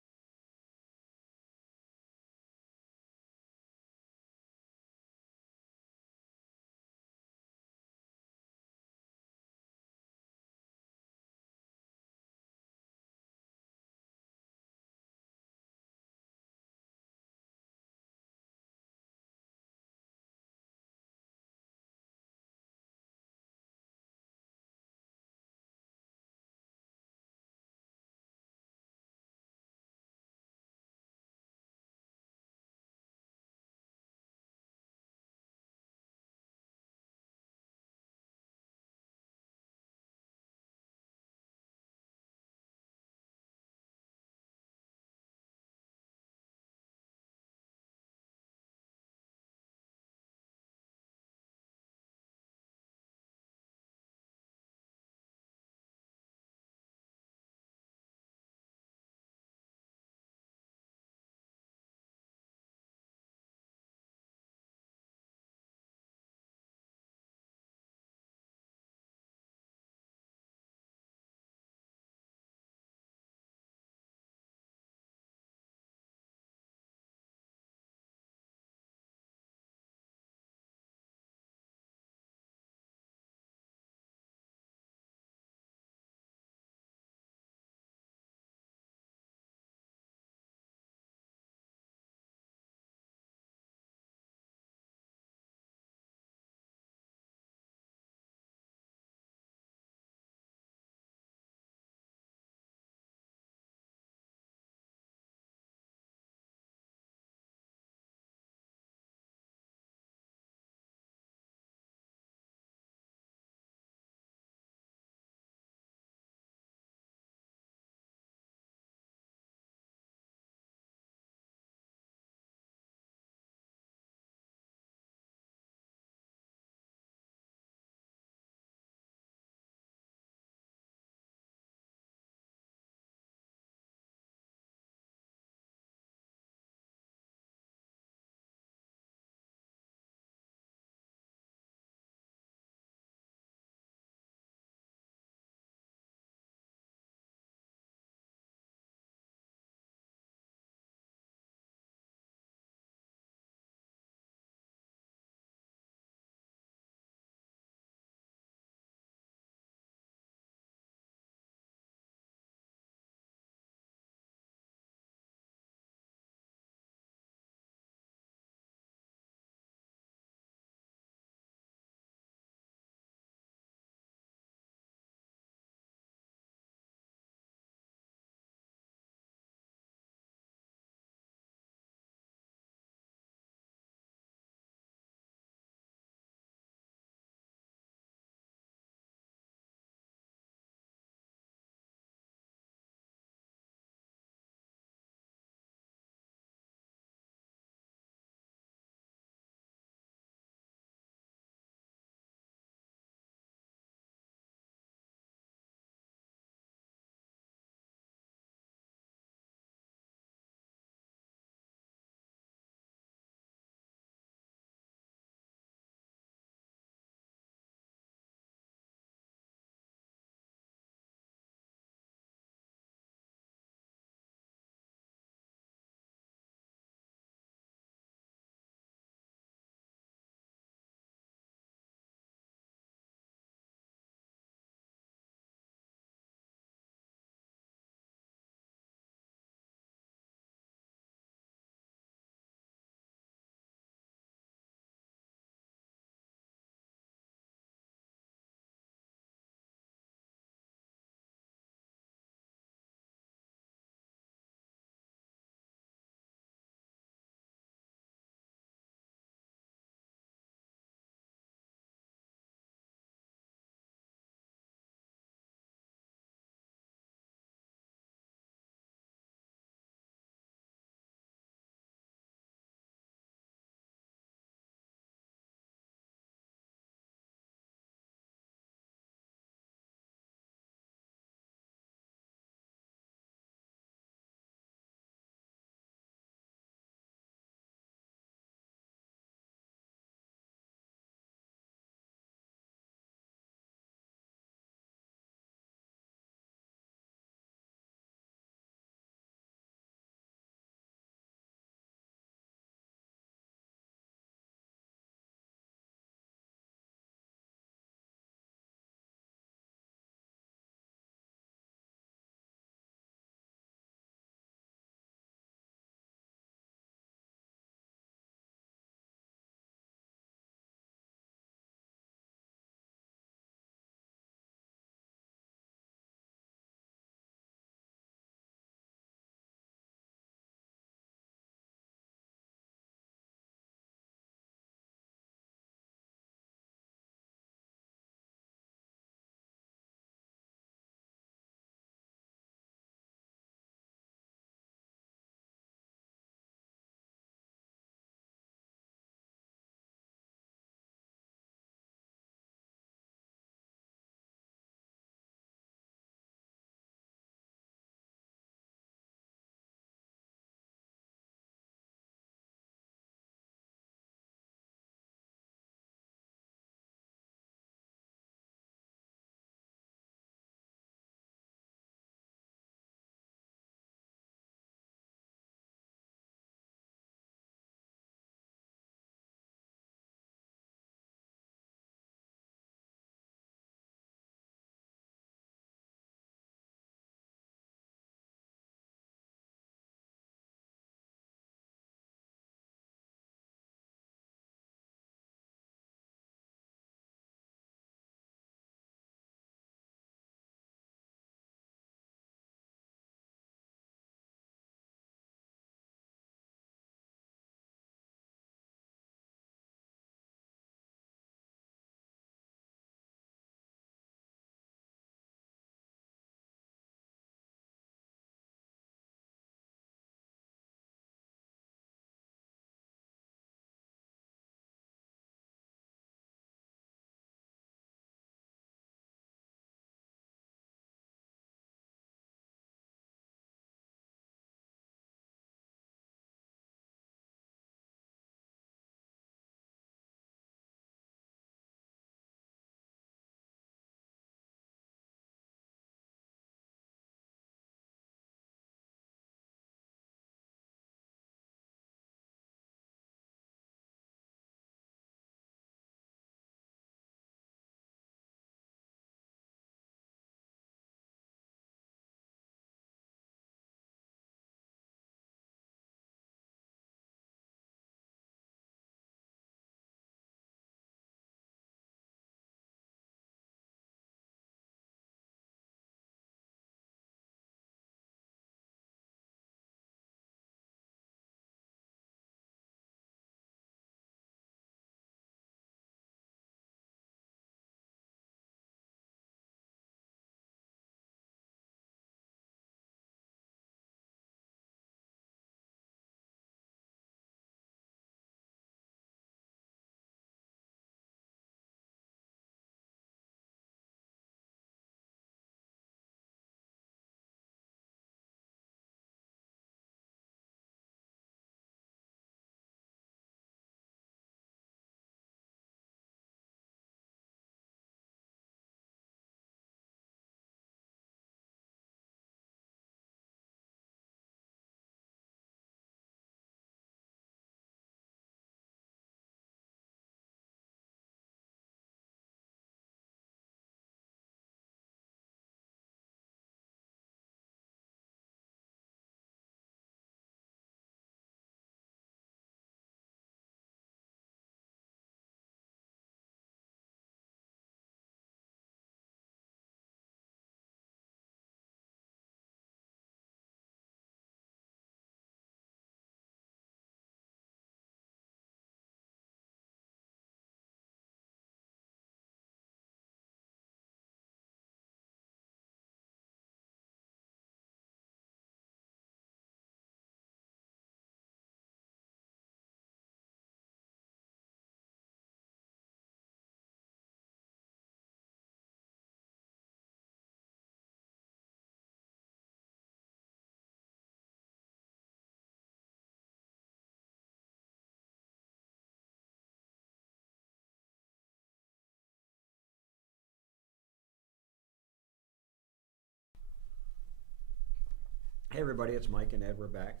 Hey everybody, it's Mike and Ed. We're back,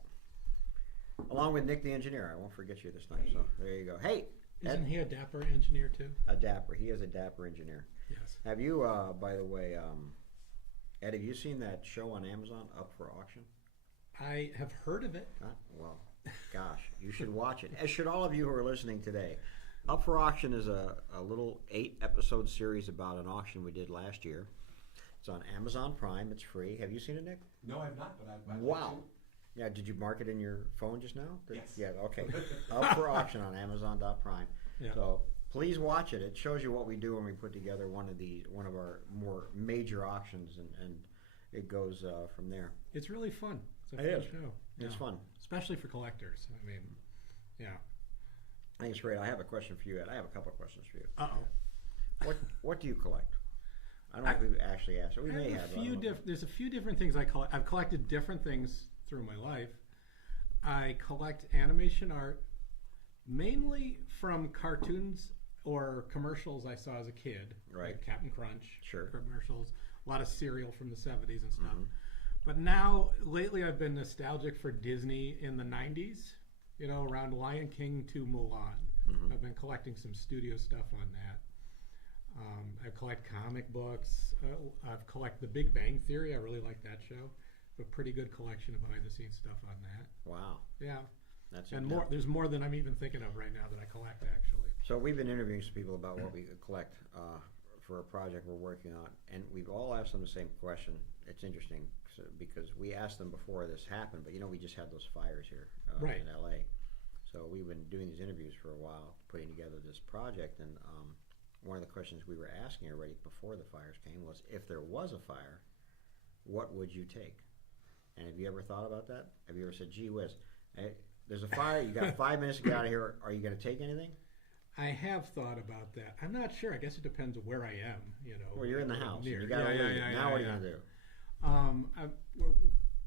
along with Nick the engineer. I won't forget you this time. So there you go. Hey, Isn't Ed, he a dapper engineer too? a dapper. He is a dapper engineer. Yes. Have you, by the way, Ed? Have you seen that show on Amazon, Up for Auction? I have heard of it. Huh? Well, gosh, you should watch it. As should all of you who are listening today. Up for Auction is a little 8-episode series about an auction we did last year. It's on Amazon Prime. It's free. Have you seen it, Nick? No, I've not, but I've Wow. Yeah, did you mark it in your phone just now? Yes. Yeah, okay. Up for Auction on Amazon.prime. Yeah. So please watch it. It shows you what we do when we put together one of our more major auctions, and it goes from there. It's really fun. It's a It fun is. show. It's fun. Especially for collectors. I mean, yeah. I think it's great. I have a question for you, Ed. I have a couple of questions for you. Uh-oh. What do you collect? I don't know if we've actually asked. Or we may have. There's a few different things I collect. I've collected different things through my life. I collect animation art, mainly from cartoons or commercials I saw as a kid. Right. Like Captain Crunch. Sure. Commercials. A lot of cereal from the 70s and stuff. Mhm. But now, lately, I've been nostalgic for Disney in the 90s. You know, around Lion King to Mulan. Mhm. I've been collecting some studio stuff on that. I collect comic books. I've collected The Big Bang Theory. I really like that show. A pretty good collection of behind-the-scenes stuff on that. Wow. Yeah, That's and in-depth. more. There's more than I'm even thinking of right now that I collect actually. So we've been interviewing some people about what we collect for a project we're working on, and we've all asked them the same question. It's interesting because we asked them before this happened, but we just had those fires here Right. in LA. So we've been doing these interviews for a while, putting together this project, and one of the questions we were asking already before the fires came was, if there was a fire, what would you take? And have you ever thought about that? Have you ever said, gee whiz, there's a fire, you got 5 minutes to get out of here, are you going to take anything? I have thought about that. I'm not sure. I guess it depends where I am. You know. Well, you're in the house. Near. You got to leave. Now what are you going to do?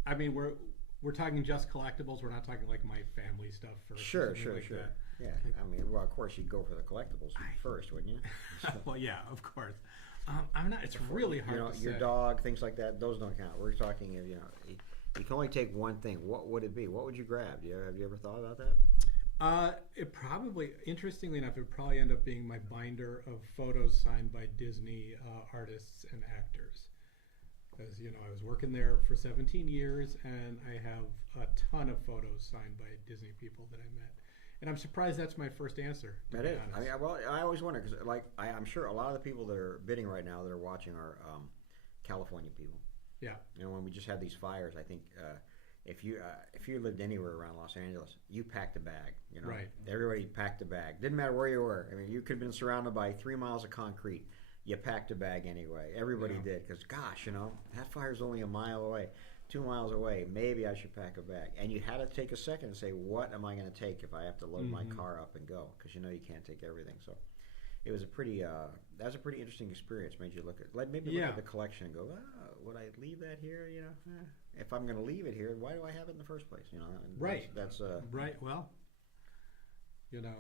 I mean, we're talking just collectibles. We're not talking like my family stuff first. Sure. Like that. Yeah, I mean, well, of course you'd go for the collectibles first, wouldn't you? Well, yeah, of course. I'm not. It's really hard to say. Your dog, things like that, those don't count. We're talking, you can only take one thing. What would it be? What would you grab? Have you ever thought about that? It probably, interestingly enough, it would probably end up being my binder of photos signed by Disney artists and actors. Because, I was working there for 17 years, and I have a ton of photos signed by Disney people that I met. And I'm surprised that's my first answer. That is. I always wonder, because I'm sure a lot of the people that are bidding right now that are watching are California people. Yeah. When we just had these fires, I think if you lived anywhere around Los Angeles, you packed a bag. Right. Everybody packed a bag. Didn't matter where you were. I mean, you could have been surrounded by 3 miles of concrete. You packed a bag anyway. Everybody did, because gosh, that fire's only a mile away, 2 miles away. Maybe I should pack a bag. And you had to take a second and say, what am I going to take if I have to load my car up and go? Because you can't take everything. So it was a pretty interesting experience. Made you look at look at the collection and go, would I leave that here? If I'm going to leave it here, why do I have it in the first place? And Right. That's right. Well,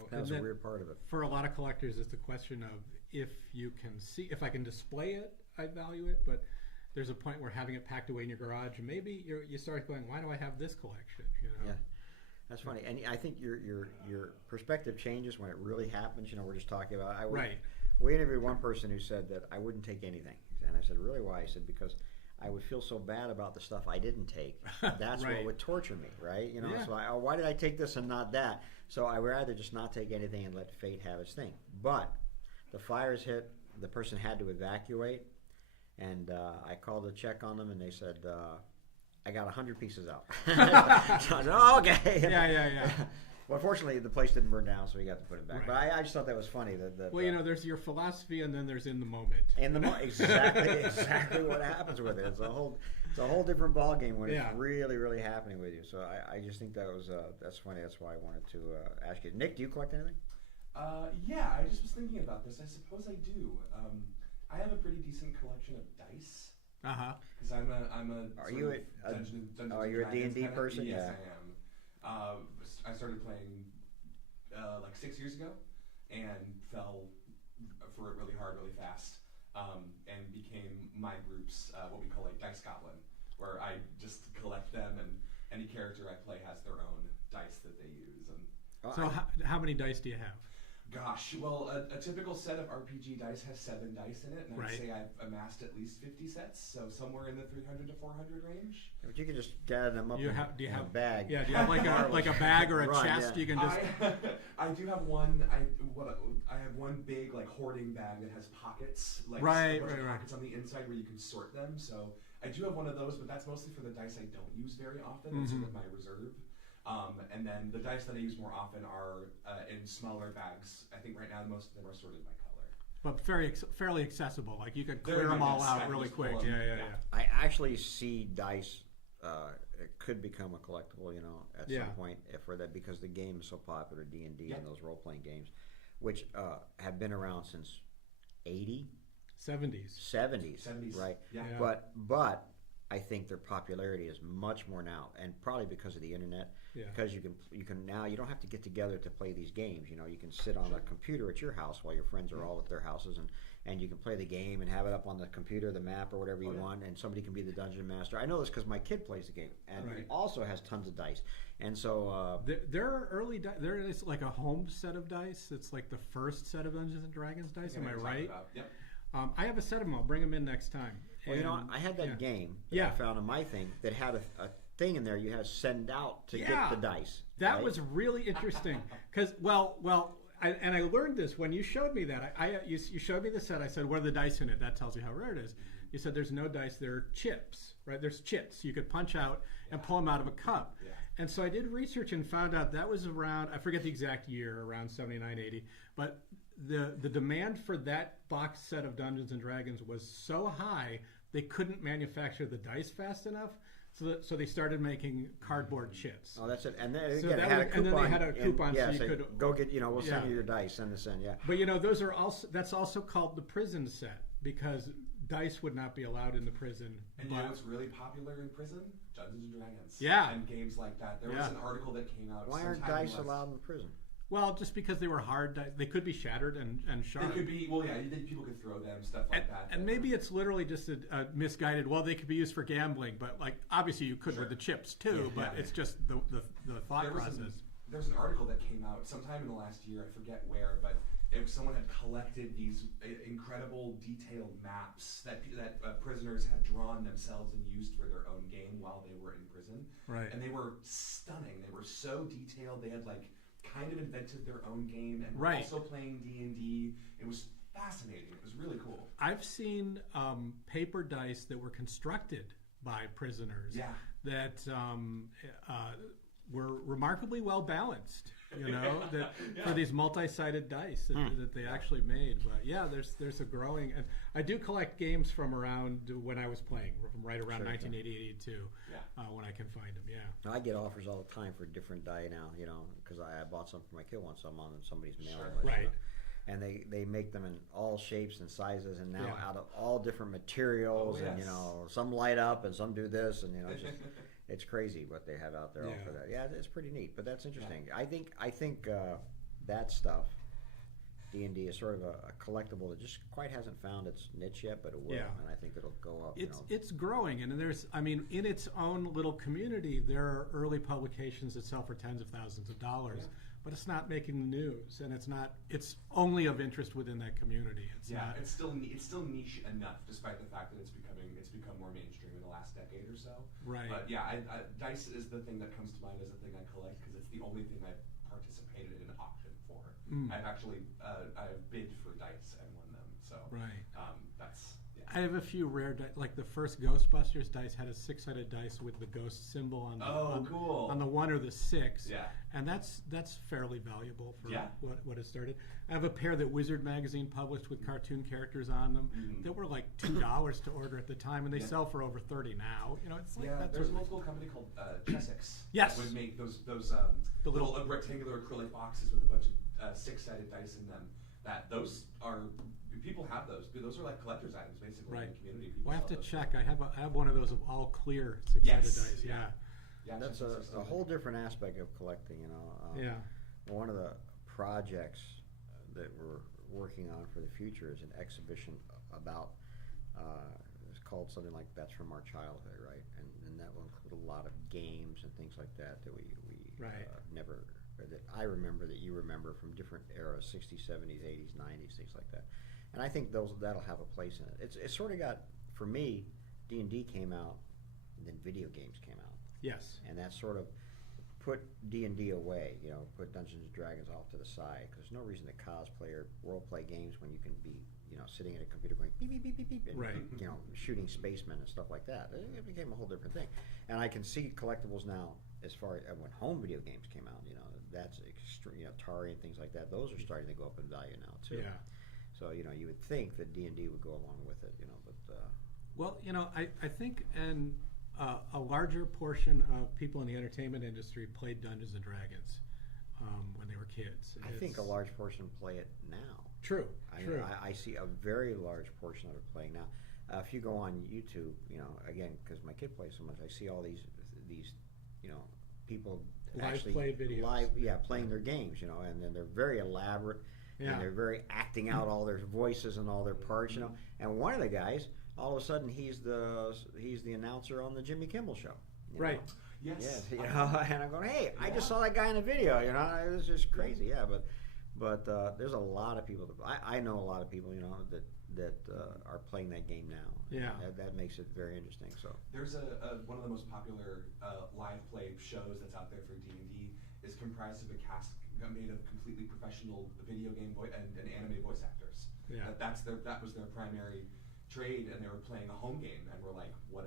that's a weird part of it. For a lot of collectors, it's the question of if I can display it, I value it. But there's a point where having it packed away in your garage, maybe you start going, why do I have this collection? Yeah. That's funny, and I think your perspective changes when it really happens. We're just talking about. We interviewed one person who said that I wouldn't take anything, and I said, really, why? He said, because I would feel so bad about the stuff I didn't take. That's what would torture me, right? Yeah. So why did I take this and not that? So I would rather just not take anything and let fate have its thing. But the fires hit. The person had to evacuate, and I called to check on them, and they said, I got 100 pieces out. So I said, oh, okay. Yeah. Well, fortunately, the place didn't burn down, so we got to put it back. Right. But I just thought that was funny. Well, there's your philosophy, and then there's in the moment. Exactly what happens with it. It's a whole different ballgame when it's really, really happening with you. So I just think that's funny. That's why I wanted to ask you. Nick, do you collect anything? Yeah, I just was thinking about this. I suppose I do. I have a pretty decent collection of dice. Because I'm a. Are you a D&D person? Yes, Yeah. I am. I started playing like 6 years ago, and fell for it really hard, really fast, and became my group's what we call a dice goblin, where I just collect them any character I play has their own dice that they use. And So how many dice do you have? gosh, well, a typical set of RPG dice has 7 dice in it, and I'd Right. say I've amassed at least 50 sets, so somewhere in the 300 to 400 range. But you can just gather them up Do you in, have- do you in have- a bag. Yeah, do you have like a bag or a Right, chest yeah. you can just? I do have one. I have one big like hoarding bag that has pockets, like Right, a bunch of right, right. pockets on the inside where you can sort them. So I do have one of those, but that's mostly for the dice I don't use very often. It's sort of my reserve. And then the dice that I use more often are in smaller bags. I think right now most of them are sorted by color. But fairly accessible. Like you could Very clear them good, all yes. out I can really just pull quick. them, Yeah. yeah. I actually see dice. It could become a collectible, at Yeah. some point, if for that because the game is so popular, D&D Yeah. and those role playing games, which have been around since 80, 70s. 70s, 70s, right? yeah. Yeah. But I think their popularity is much more now, and probably because of the internet. Yeah. Because you can now you don't have to get together to play these games. You can sit on a computer at your house while your friends are all at their houses, and you can play the game and have it up on the computer, the map or whatever you want, and somebody can be the dungeon master. I know this because my kid plays the game, and he Right. also has tons of dice, and so There are early. There is like a home set of dice. It's like the first set of Dungeons and Dragons dice. Am I right? Yep. I have a set of them. I'll bring them in next time. well, And- I had that yeah. game that Yeah. I found on my thing that had a thing in there you had to send out to Yeah. get the dice. That right? was really interesting because I learned this when you showed me that. You showed me the set. I said, "What are the dice in it?" That tells you how rare it is. You said, "There's no dice. There are chips, right? There's chits. You could punch out and pull them out of a cup." Yeah. And so I did research and found out that was around, I forget the exact year, around 79, 80. But the demand for that box set of Dungeons and Dragons was so high they couldn't manufacture the dice fast enough. So they started making cardboard chits. Oh, that's it. And then So again, that it had was- a and coupon. then they had a coupon yeah, so you say, could- go get. We'll send Yeah. you your dice. Send this in. Yeah. But those are also that's also called the prison set because dice would not be allowed in the prison. And you know what's really popular in prison? Dungeons and Dragons. Yeah. And games like that. There was Yeah. an article that came out. Why aren't sometime in dice the last- allowed in prison? Well, just because they were hard, they could be shattered and They sharp. could be, well, yeah, people could throw them, stuff like that. And maybe it's literally just a misguided. Well, they could be used for gambling, but like obviously you could Sure. with the chips too. Yeah, but yeah. it's just the thought process. There was an article that came out sometime in the last year, I forget where, but someone had collected these incredible detailed maps that prisoners had drawn themselves and used for their own game while they were in prison. Right. And they were stunning. They were so detailed. They had kind of invented their own game and were Right. also playing D&D. It was fascinating. It was really cool. I've seen paper dice that were constructed by prisoners Yeah. that were remarkably well balanced. For these multi-sided dice that they actually made. But yeah, there's a growing. And I do collect games from around when I was playing, from right around Sure, 1980, 82, Yeah. when I can find them. Yeah. I get offers all the time for different die now, because I bought some for my kid once. I'm on somebody's mailing Sure. list. Right. And they make them in all shapes and sizes, and now Yeah. out of all different materials, Oh, and yes. some light up and some do this, and it's just it's crazy what they have out there all for that. Yeah, it's pretty neat, but that's interesting. I think that stuff, D&D is sort of a collectible that just quite hasn't found its niche yet, but it will, Yeah. and I think it'll go up. It's growing, and in its own little community, there are early publications that sell for tens of thousands of dollars. Yeah. But it's not making the news, and it's only of interest within that community. It's not. It's still niche enough, despite the fact that it's become more mainstream in the last decade or so. Right. But yeah, dice is the thing that comes to mind as a thing I collect because it's the only thing I've participated in an auction for. I've actually I've bid for dice and won them. So Right. That's. Yeah. I have a few rare dice. Like the first Ghostbusters dice had a 6-sided dice with the ghost symbol on the Cool. on the 1 or the 6. Yeah. And that's fairly valuable for Yeah. what it started. I have a pair that Wizard Magazine published with cartoon characters on them that were like $2 to order at the time, and they sell for over $30 now. It's like that's there's an old school company called Chessex. Yes. That would make those The little little- rectangular acrylic boxes with a bunch of 6-sided dice in them. Those are people have those. Those are like collector's items basically Right. in the community. People Well, I have sell to those. check. I have one of those of all clear 6-sided Yes. dice. Yeah. Yeah, that's Chessex is a whole different aspect of collecting. Yeah. One of the projects that we're working on for the future is an exhibition about it's called something like That's From Our Childhood, right? And that will include a lot of games and things like that we Right. never, or that I remember, that you remember from different eras, 60s, 70s, 80s, 90s, things like that. And I think that'll have a place in it. It's sort of got, for me, D&D came out, and then video games came out. Yes. And that sort of put D&D away, put Dungeons and Dragons off to the side, because there's no reason to cosplay or role-play games when you can be, sitting at a computer going beep, beep, beep, beep, beep, and, Right. shooting spacemen and stuff like that. It became a whole different thing. And I can see collectibles now, as far as when home video games came out, that's extreme, Atari and things like that, those are starting to go up in value now, too. Yeah. So, you would think that D&D would go along with it, but... Well, I think a larger portion of people in the entertainment industry played Dungeons and Dragons when they were kids. I think a large portion play it now. True. True. I see a very large portion of it playing now. If you go on YouTube, again, because my kid plays so much, I see all these people Live actually play videos. playing their games, and then they're very elaborate, Yeah. and they're very acting out all their voices and all their parts, And one of the guys, all of a sudden, he's the announcer on the Jimmy Kimmel Show. Right. Yes. Yeah, and I'm going, hey, I just saw that guy in a video, it was just crazy, yeah, but there's a lot of people, I know a lot of people, that are playing that game now. Yeah. That makes it very interesting, so. There's one of the most popular live play shows that's out there for D&D is comprised of a cast made of completely professional video game and anime voice actors. Yeah. That was their primary trade, and they were playing a home game, and we're like, what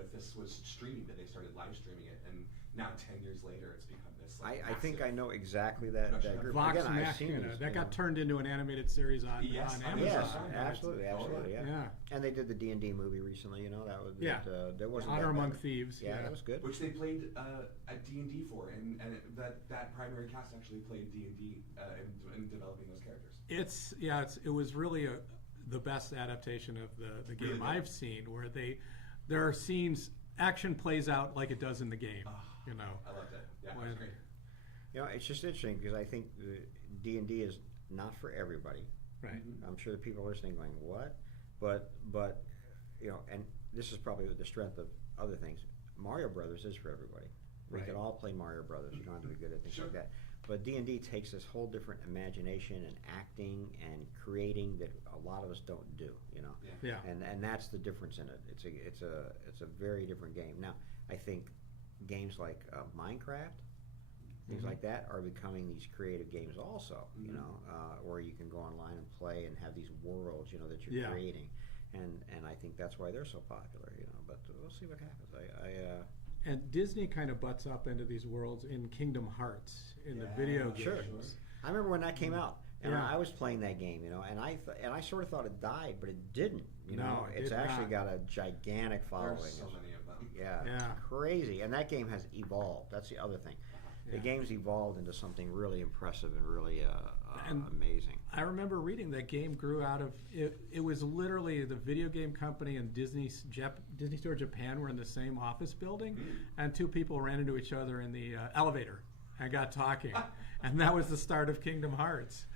if this was streamed, and they started live streaming it, and now 10 years later it's become this I think I know exactly that group. Vox Again, I've seen Machina. these, That got turned into an animated series on Yes, Amazon. Yes, Amazon. absolutely, yeah. Yeah. And they did the D&D movie recently, that was, Yeah. that wasn't Honor that Among bad. Thieves. Yeah, that was good. which they played at D&D for, and that primary cast actually played D&D in developing those characters. It was really the best adaptation of the game Really good. I've seen, where there are scenes, action plays out like it does in the game. I loved it. Yeah, it was When- great. It's just interesting because I think D&D is not for everybody. Right. I'm sure the people listening going, what? But and this is probably the strength of other things. Mario Brothers is for everybody. We Right. can all play Mario Brothers. You don't have to be good at things Sure. like that. But D&D takes this whole different imagination and acting and creating that a lot of us don't do. Yeah. And that's the difference in it. It's a very different game. Now, I think games like Minecraft, things Mhm. like that, are becoming these creative games also. Where you can go online and play and have these worlds, that you're Yeah. creating, and I think that's why they're so popular. But we'll see what happens. And Disney kind of butts up into these worlds in Kingdom Hearts in the Yeah, video Sure. games. I remember when that came out, and Yeah. I was playing that game, and I sort of thought it died, but it didn't. No, it it's did actually not. got a gigantic following. There's so many of them. Yeah, Yeah. crazy. And that game has evolved. That's the other thing. The Yeah. game's evolved into something really impressive and really And- amazing. I remember reading that game grew out of it. It was literally the video game company and Disney Store Japan were in the same office building, and two people ran into each other in the elevator and got talking, and that was the start of Kingdom Hearts.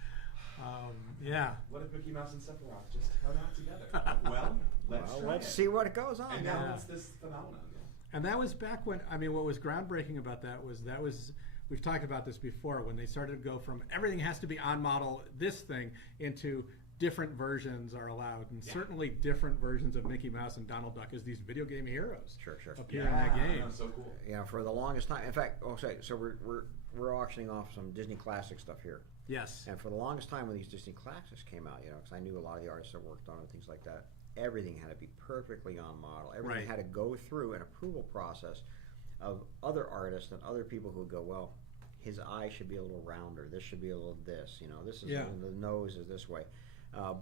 Yeah. What if Mickey Mouse and Sephiroth just hung out together? Well, let's try let's it. see what goes on. And now Yeah. it's this phenomenon. Yeah. And that was back when, what was groundbreaking about that was, we've talked about this before, when they started to go from everything has to be on model, this thing, into different versions are allowed. And certainly different versions of Mickey Mouse and Donald Duck as these video game heroes Sure. appear in that game. That was so cool. For the longest time. In fact, so we're auctioning off some Disney classic stuff here. Yes. And for the longest time when these Disney classics came out, because I knew a lot of the artists that worked on it and things like that, everything had to be perfectly on model. Everything Right. had to go through an approval process of other artists and other people who would go, well, his eye should be a little rounder. This should be a little this. This is the nose is this way.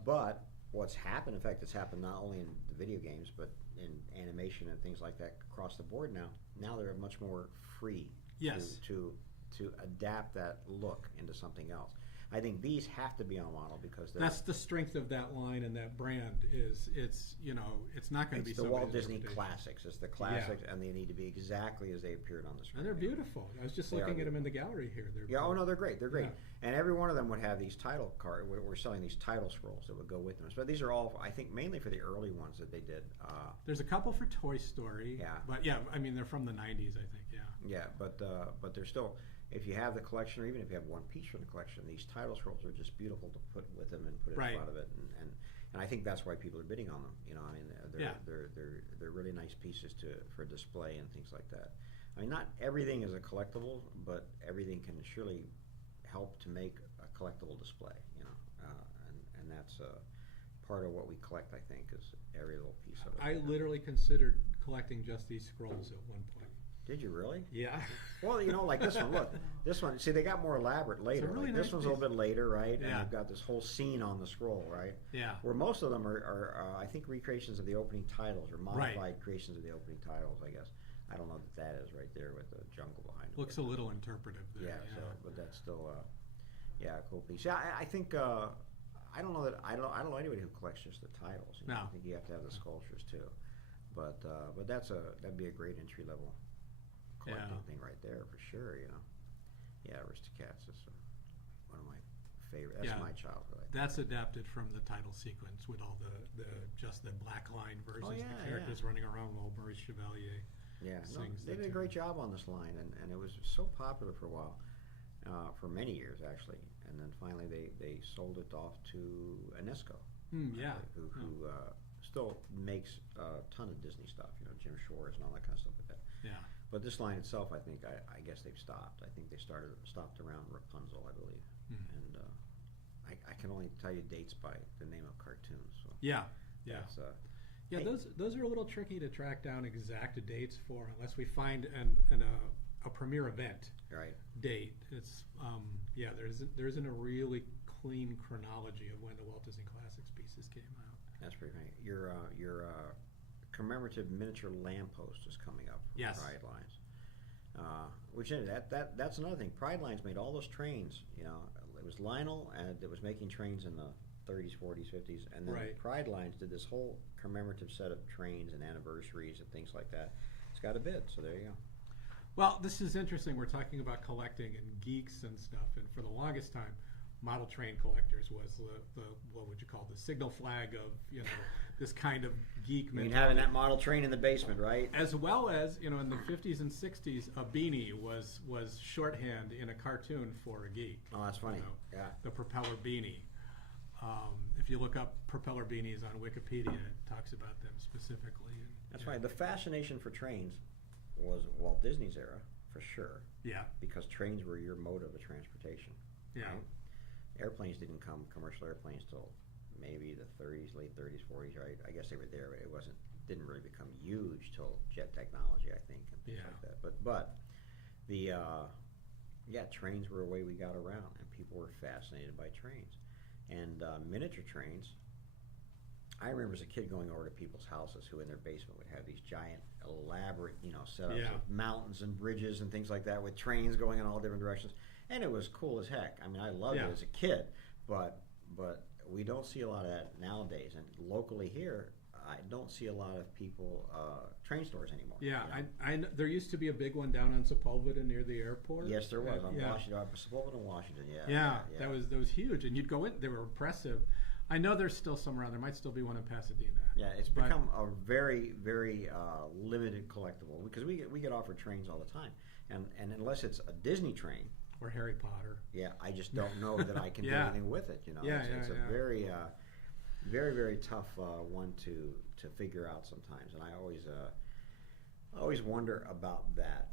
But what's happened, in fact, it's happened not only in the video games, but in animation and things like that across the board now. Now they're much more free Yes. to adapt that look into something else. I think these have to be on model because they're That's the strength of that line and that brand is it's not going to be it's the Walt somebody's Disney interpretation. classics. It's the classics, and they need to be exactly as they appeared on the screen. And they're beautiful. I was just They looking are at them in the gallery here. They're Yeah, oh no, they're great. They're great, Yeah. and every one of them would have these title card. We're selling these title scrolls that would go with them. But these are all, I think, mainly for the early ones that they did. There's a couple for Toy Story. Yeah. But yeah, I mean they're from the '90s, I think. Yeah. Yeah, but they're still. If you have the collection, or even if you have one piece from the collection, these title scrolls are just beautiful to put with them and put in Right. front of it, and I think that's why people are bidding on them. You know, I mean, Yeah. they're really nice pieces for display and things like that. I mean, not everything is a collectible, but everything can surely help to make a collectible display. You know, and that's part of what we collect. I think is every little piece of it. I literally considered collecting just these scrolls at one point. Did you really? Yeah. Well, you know, like this one. Look, this one. See, they got more elaborate later. really Like, this nice one's a little piece. bit later, right? Yeah. And you've got this whole scene on the scroll, right? Yeah. Where most of them are I think, recreations of the opening titles or modified creations of the opening titles. I guess. I don't know that that is right there with the jungle behind it. Looks a little interpretive there. Yeah. So, but that's still, yeah, a cool piece. Yeah, I think. I don't know that I don't know anybody who collects just the titles. You know? No. I think you have to have the sculptures too. But that'd be a great entry level collecting thing right there for sure, you know. Yeah, Aristocats is one of my favorite. That's Yeah. my childhood. I think. That's adapted from the title sequence with all the just the black line versions of yeah, the characters running around while Maurice Chevalier. Yeah, no, sings they the did a great tune. job on this line, and it was so popular for a while, for many years actually, and then finally they sold it off to UNESCO, Yeah. who still makes a ton of Disney stuff, you know, Jim Shores and all that kind of stuff like that. Yeah. But this line itself, I think, I guess they've stopped. I think they stopped around Rapunzel, I believe, and I can only tell you dates by the name of cartoons. So Yeah. Yeah. that's, Yeah, hey. those are a little tricky to track down exact dates for unless we find a premiere event right. date. It's yeah, there isn't a really clean chronology of when the Walt Disney Classics pieces came out. That's pretty funny. Your commemorative miniature lamppost is coming up from Yes. Pride Lines. Which that's another thing. Pride Lines made all those trains. You know, it was Lionel and it was making trains in the 30s, 40s, 50s, and then Right. Pride Lines did this whole commemorative set of trains and anniversaries and things like that. It's got a bid, so there you go. Well, this is interesting. We're talking about collecting and geeks and stuff, and for the longest time, model train collectors was the what would you call the signal flag of this kind of geek I mean, mentality. having that model train in the basement, right? As well as in the 50s and 60s, a beanie was shorthand in a cartoon for a geek. Oh, that's funny. You know, Yeah. the propeller beanie. If you look up propeller beanies on Wikipedia, it talks about them specifically. And, That's yeah. right. The fascination for trains was Walt Disney's era, for sure, Yeah, because trains were your mode of transportation. yeah, Right? Airplanes didn't come, commercial airplanes, till maybe the 30s, late 30s, 40s, right? I guess they were there, but didn't really become huge till jet technology, I think, and things Yeah. like that. But the trains were a way we got around, and people were fascinated by trains. And miniature trains, I remember as a kid going over to people's houses who in their basement would have these giant, elaborate, setups Yeah. of mountains and bridges and things like that with trains going in all different directions. And it was cool as heck. I mean, I loved Yeah. it as a kid, but we don't see a lot of that nowadays. And locally here, I don't see a lot of people train stores anymore. yeah. you know? I there used to be a big one down on Sepulveda near the airport. Yes, there was on Yeah. Washington, Sepulveda and Washington. Yeah, Yeah, that was huge, and you'd go in. They were impressive. I know there's still some around. There might still be one in Pasadena. Yeah, it's But- become a very, very limited collectible because we get offered trains all the time, and unless it's a Disney train, Or Harry Potter. yeah, I just don't know that I can do Yeah. anything with it. Yeah, it's yeah, a yeah. very, very, very tough one to figure out sometimes, and I always wonder about that.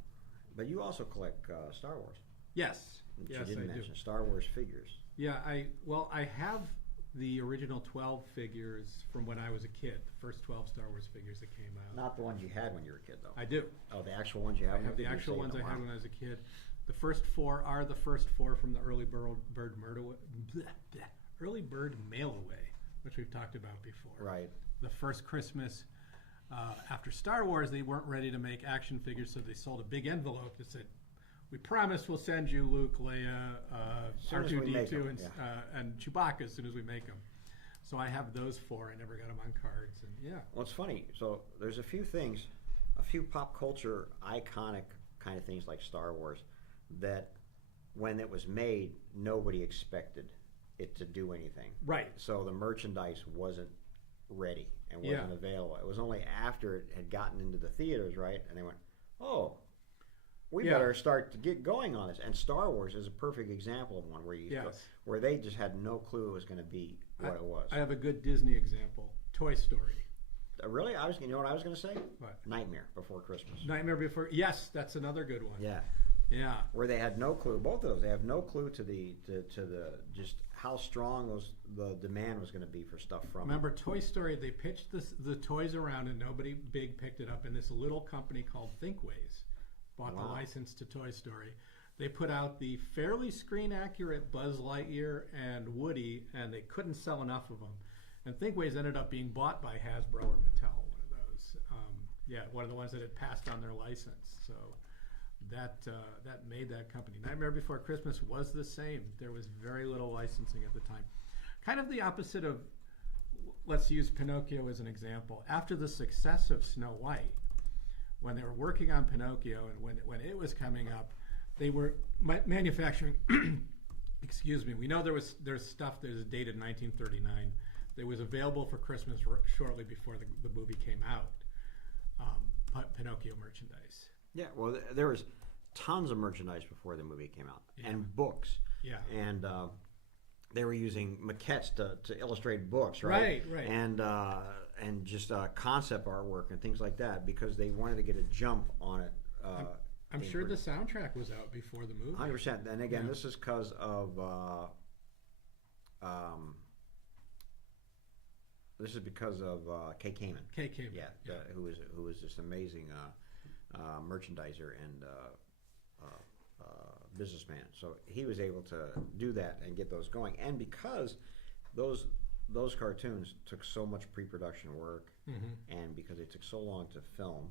But you also collect Star Wars, Yes, which yes, you didn't I mention. do. Star Wars figures. Yeah, I have the original 12 figures from when I was a kid. The first 12 Star Wars figures that came out. Not the ones you had when you were a kid, though. I do. Oh, the actual ones you have. I have the actual ones I had when I was a kid. The first four are the first four from the early bird mail away, which we've talked about before. Right. The first Christmas after Star Wars, they weren't ready to make action figures, so they sold a big envelope that said, we promise we'll send you Luke, Leia, soon as we make R2D2, 'em, and Chewbacca as soon as we make them. So I have those 4. I never got them on cards, and yeah. Well, it's funny. So there's a few things, a few pop culture iconic kind of things like Star Wars that when it was made, nobody expected it to do anything. Right. So the merchandise wasn't ready and wasn't available. It was only after it had gotten into the theaters, right? And they went, oh, we better start to get going on this. And Star Wars is a perfect example of one where they just had no clue it was going to be what it was. I have a good Disney example. Toy Story. Really? You know what I was going to say? What? Nightmare Before Christmas. Nightmare Before. Yes, that's another good one. Yeah. Yeah. Where they had no clue. Both of those, they have no clue to the just how strong the demand was going to be for stuff from. Remember Toy Story? They pitched the toys around and nobody big picked it up. And this little company called Thinkways bought the license to Toy Story. They put out the fairly screen accurate Buzz Lightyear and Woody, and they couldn't sell enough of them. And Thinkways ended up being bought by Hasbro or Mattel, one of those. One of the ones that had passed on their license. So that made that company. Nightmare Before Christmas was the same. There was very little licensing at the time. Kind of the opposite of, let's use Pinocchio as an example. After the success of Snow White, when they were working on Pinocchio and when it was coming up, they were manufacturing. Excuse me. We know there's stuff that is dated 1939 that was available for Christmas shortly before the movie came out. Pinocchio merchandise. Yeah, well, there was tons of merchandise before the movie came out, and books. Yeah. And they were using maquettes to illustrate books, right? Right. And just concept artwork and things like that because they wanted to get a jump on it. I'm sure the soundtrack was out before the movie. 100%. And again, this is because of Kay Kamen. Kay Kamen. Yeah. Who was this amazing merchandiser and businessman. So he was able to do that and get those going. And because those cartoons took so much pre-production work, and because they took so long to film,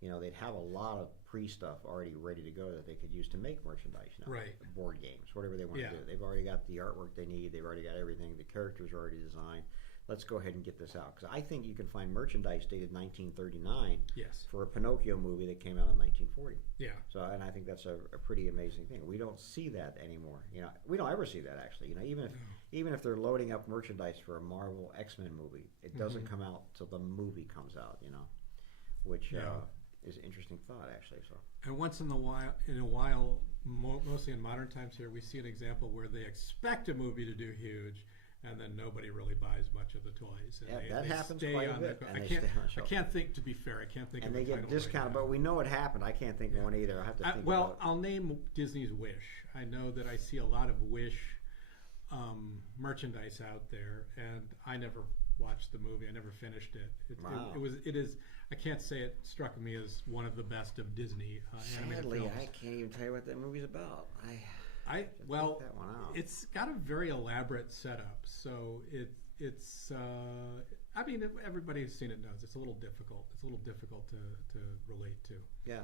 they'd have a lot of pre-stuff already ready to go that they could use to make merchandise. Right. Board games, whatever they want to do. They've already got the artwork they need. They've already got everything. The characters are already designed. Let's go ahead and get this out. Because I think you can find merchandise dated 1939 for a Pinocchio movie that came out in 1940. Yeah. So, and I think that's a pretty amazing thing. We don't see that anymore. We don't ever see that actually. Even if they're loading up merchandise for a Marvel X-Men movie, it doesn't come out till the movie comes out. Which is an interesting thought actually. So. And once in a while, mostly in modern times here, we see an example where they expect a movie to do huge. And then nobody really buys much of the toys. And that happens quite a bit. I can't think, to be fair, I can't think of a title. And they get discounted, but we know it happened. I can't think of one either. I have to think Well, I'll name Disney's Wish. I know that I see a lot of Wish merchandise out there, and I never watched the movie. I never finished it. Wow. It is. I can't say it struck me as one of the best of Disney animated Sadly, films. I can't even tell you what that movie's about. Well, that one out. It's got a very elaborate setup, so it's. I mean, everybody who's seen it knows it's a little difficult. It's a little difficult to relate to. Yeah,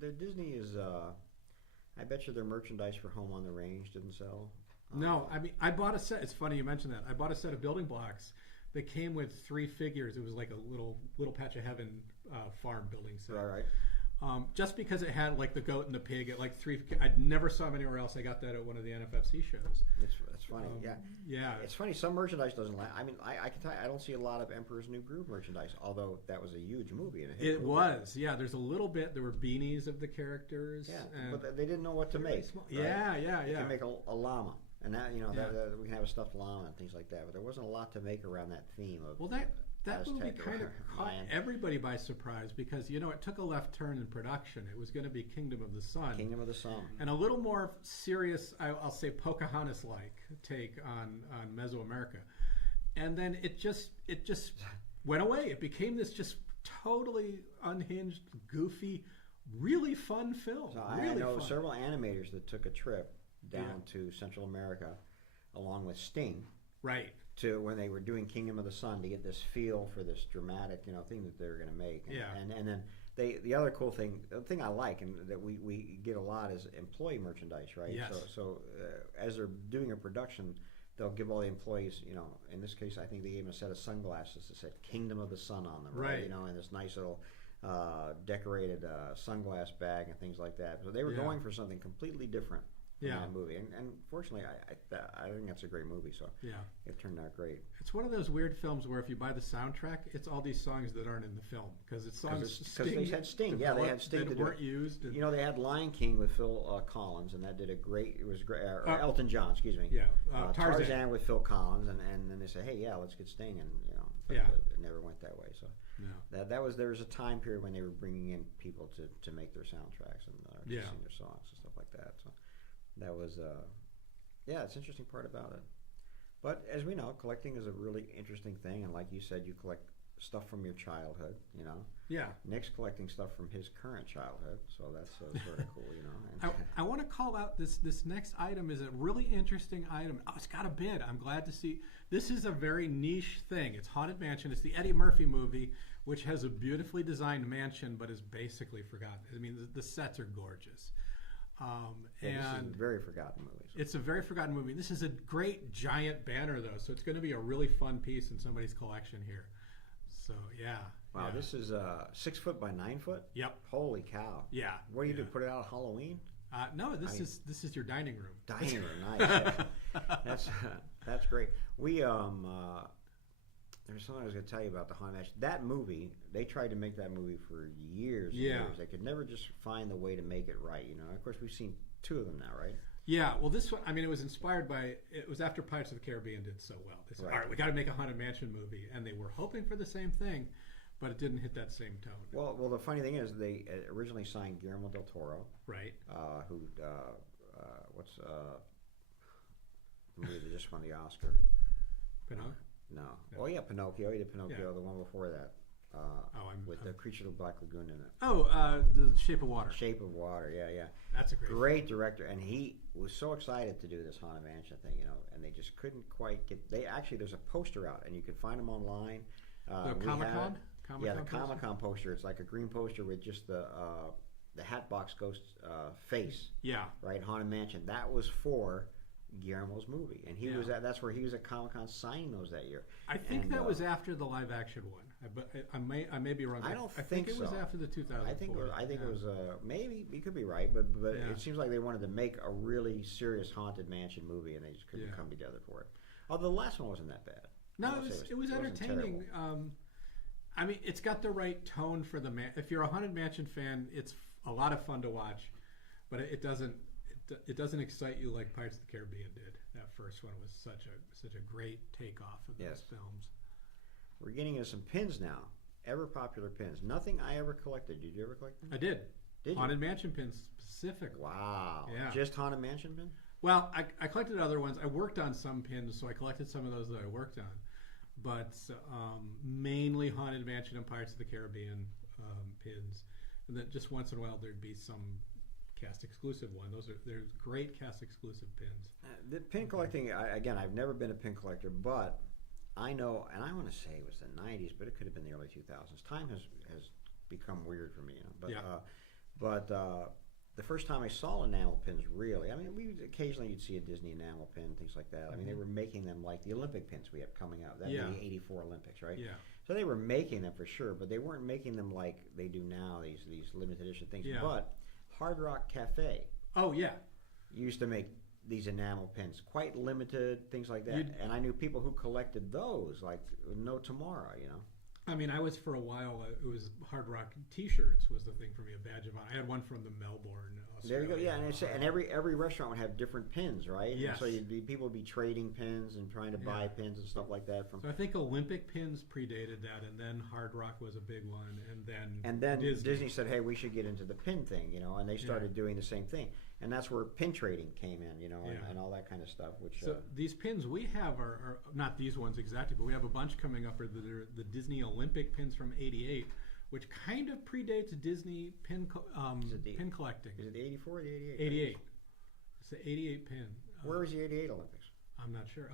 the Disney is. I bet you their merchandise for Home on the Range didn't sell. No, I mean, I bought a set. It's funny you mentioned that. I bought a set of building blocks that came with 3 figures. It was like a little patch of heaven farm building set. Right. Just because it had like the goat and the pig at like 3, I never saw them anywhere else. I got that at one of the NFFC shows. That's funny. Yeah. It's funny. Some merchandise doesn't last. I mean, I can tell you, I don't see a lot of Emperor's New Groove merchandise. Although that was a huge movie. And it was. Yeah. There's a little bit. There were beanies of the characters. Yeah. But they didn't know what to make. Right? Yeah. You can make a llama. And that we can have a stuffed llama and things like that, but there wasn't a lot to make around that theme of. Well, that movie kind of caught everybody by surprise because it took a left turn in production. It was going to be Kingdom of the Sun. Kingdom of the Sun. And a little more serious, I'll say Pocahontas-like take on Mesoamerica, and then it just went away. It became this just totally unhinged, goofy, really fun film. So I know several animators that took a trip down to Central America, along with Sting, right? To when they were doing Kingdom of the Sun to get this feel for this dramatic, thing that they're going to make. And then the other cool thing, the thing I like, and that we get a lot, is employee merchandise, right? Yes. So as they're doing a production, they'll give all the employees, in this case, I think they gave them a set of sunglasses that said "Kingdom of the Sun" on them, right? Right. And this nice little decorated sunglass bag and things like that. So they were Yeah. going for something completely different in Yeah. that movie, and fortunately, I think that's a great movie. So Yeah. it turned out great. It's one of those weird films where if you buy the soundtrack, it's all these songs that aren't in the film because it's songs Because they had Sting. Yeah, they had Sting that to do weren't it. used. And, They had Lion King with Phil Collins, and that did a great. It was great. Or Uh, Elton John, excuse me. yeah, Tarzan. Tarzan. with Phil Collins, and then they said, hey, yeah, let's get Sting, and but Yeah. it never went that way. So No. there was a time period when they were bringing in people to make their soundtracks and to Yeah. sing their songs and stuff like that. So that was it's an interesting part about it. But as we know, collecting is a really interesting thing, and like you said, you collect stuff from your childhood. Yeah. Nick's collecting stuff from his current childhood, so that's sort of cool. And, I want to call out this next item is a really interesting item. Oh, it's got a bid. I'm glad to see. This is a very niche thing. It's Haunted Mansion. It's the Eddie Murphy movie, which has a beautifully designed mansion, but is basically forgotten. I mean, the sets are gorgeous. this is a And very forgotten movie. So. it's a very forgotten movie. This is a great giant banner, though, so it's going to be a really fun piece in somebody's collection here. So, yeah. Wow, yeah. this is 6 foot by 9 foot. Yep. Holy cow! Yeah. What do you do? yeah. Put it out at Halloween? No, this is your dining room. Dining room, nice. That's great. We there's something I was going to tell you about the Haunted Mansion. That movie, they tried to make that movie for years and Yeah. years. They could never just find the way to make it right. Of course, we've seen 2 of them now, right? Yeah, well, this one, I mean, it was inspired by, it was after Pirates of the Caribbean did so well. They said, Right. all right, we got to make a Haunted Mansion movie. And they were hoping for the same thing, but it didn't hit that same tone. Well, the funny thing is, they originally signed Guillermo del Toro, Right? who what's the movie that just won the Oscar? Pinocchio? No. No. Oh yeah, Pinocchio. He did Pinocchio. Yeah. The one before that, with the Creature of the Black Lagoon in it. Oh, The Shape of Water. Shape of Water. Yeah. That's a Great director, and he was so excited to do this Haunted Mansion thing, and they just couldn't quite get. There's a poster out, and you can find them online. The we Comic-Con? had- Yeah, the Comic-Con poster. It's like a green poster with just the Hatbox Ghost face, Yeah. right? Haunted Mansion. That was for Guillermo's movie, and he Yeah. was that's where he was at Comic-Con signing those that year. I think And, that was after the live action one. But I may be wrong. I don't think it was so. after the 2004. I think yeah. it was maybe you could be right, but Yeah. it seems like they wanted to make a really serious Haunted Mansion movie, and they just couldn't Yeah. come together for it. Although the last one wasn't that bad. No, I it won't was, say it was wasn't entertaining. terrible. I mean, it's got the right tone for the man. If you're a Haunted Mansion fan, it's a lot of fun to watch, but it doesn't excite you like Pirates of the Caribbean did. That first one was such a great takeoff of those Yes. films. We're getting into some pins now. Ever popular pins. Nothing I ever collected. Did you ever collect them? I did. Did you? Haunted Mansion pins specifically. Wow. Yeah. Just Haunted Mansion pin? Well, I collected other ones. I worked on some pins, so I collected some of those that I worked on. But mainly Haunted Mansion and Pirates of the Caribbean pins. And then just once in a while there'd be some cast exclusive one. There's great cast exclusive pins. The pin collecting, again, I've never been a pin collector, but I know, and I want to say it was the 90s, but it could have been the early 2000s. Time has become weird for me, But Yeah. the first time I saw enamel pins, really, I mean, occasionally you'd see a Disney enamel pin, things like that. I mean, they were making them like the Olympic pins we have coming out. That Yeah. the '84 Olympics, right? Yeah. So they were making them for sure, but they weren't making them like they do now. These limited edition things. Yeah. But Hard Rock Cafe Oh yeah. used to make these enamel pins, quite limited, things like that. You'd- And I knew people who collected those like no tomorrow, I mean, I was for a while. It was Hard Rock T-shirts was the thing for me, a badge of honor. I had one from the Melbourne. There you go. Australia. Yeah, and every restaurant would have different pins, right? And Yes. so people would be trading pins and trying to buy Yeah. pins and stuff like that from. So I think Olympic pins predated that, and then Hard Rock was a big one, and then Disney said, "Hey, we should get into the pin thing," and they started doing the same thing, and that's where pin trading came in, and all that kind of stuff. Which So these pins we have are not these ones exactly, but we have a bunch coming up. Are the Disney Olympic pins from '88, which kind of predates Disney pin pin collecting. is it the '84 or the '88? '88. It's the '88 pin. Where was the '88 Olympics? I'm not sure.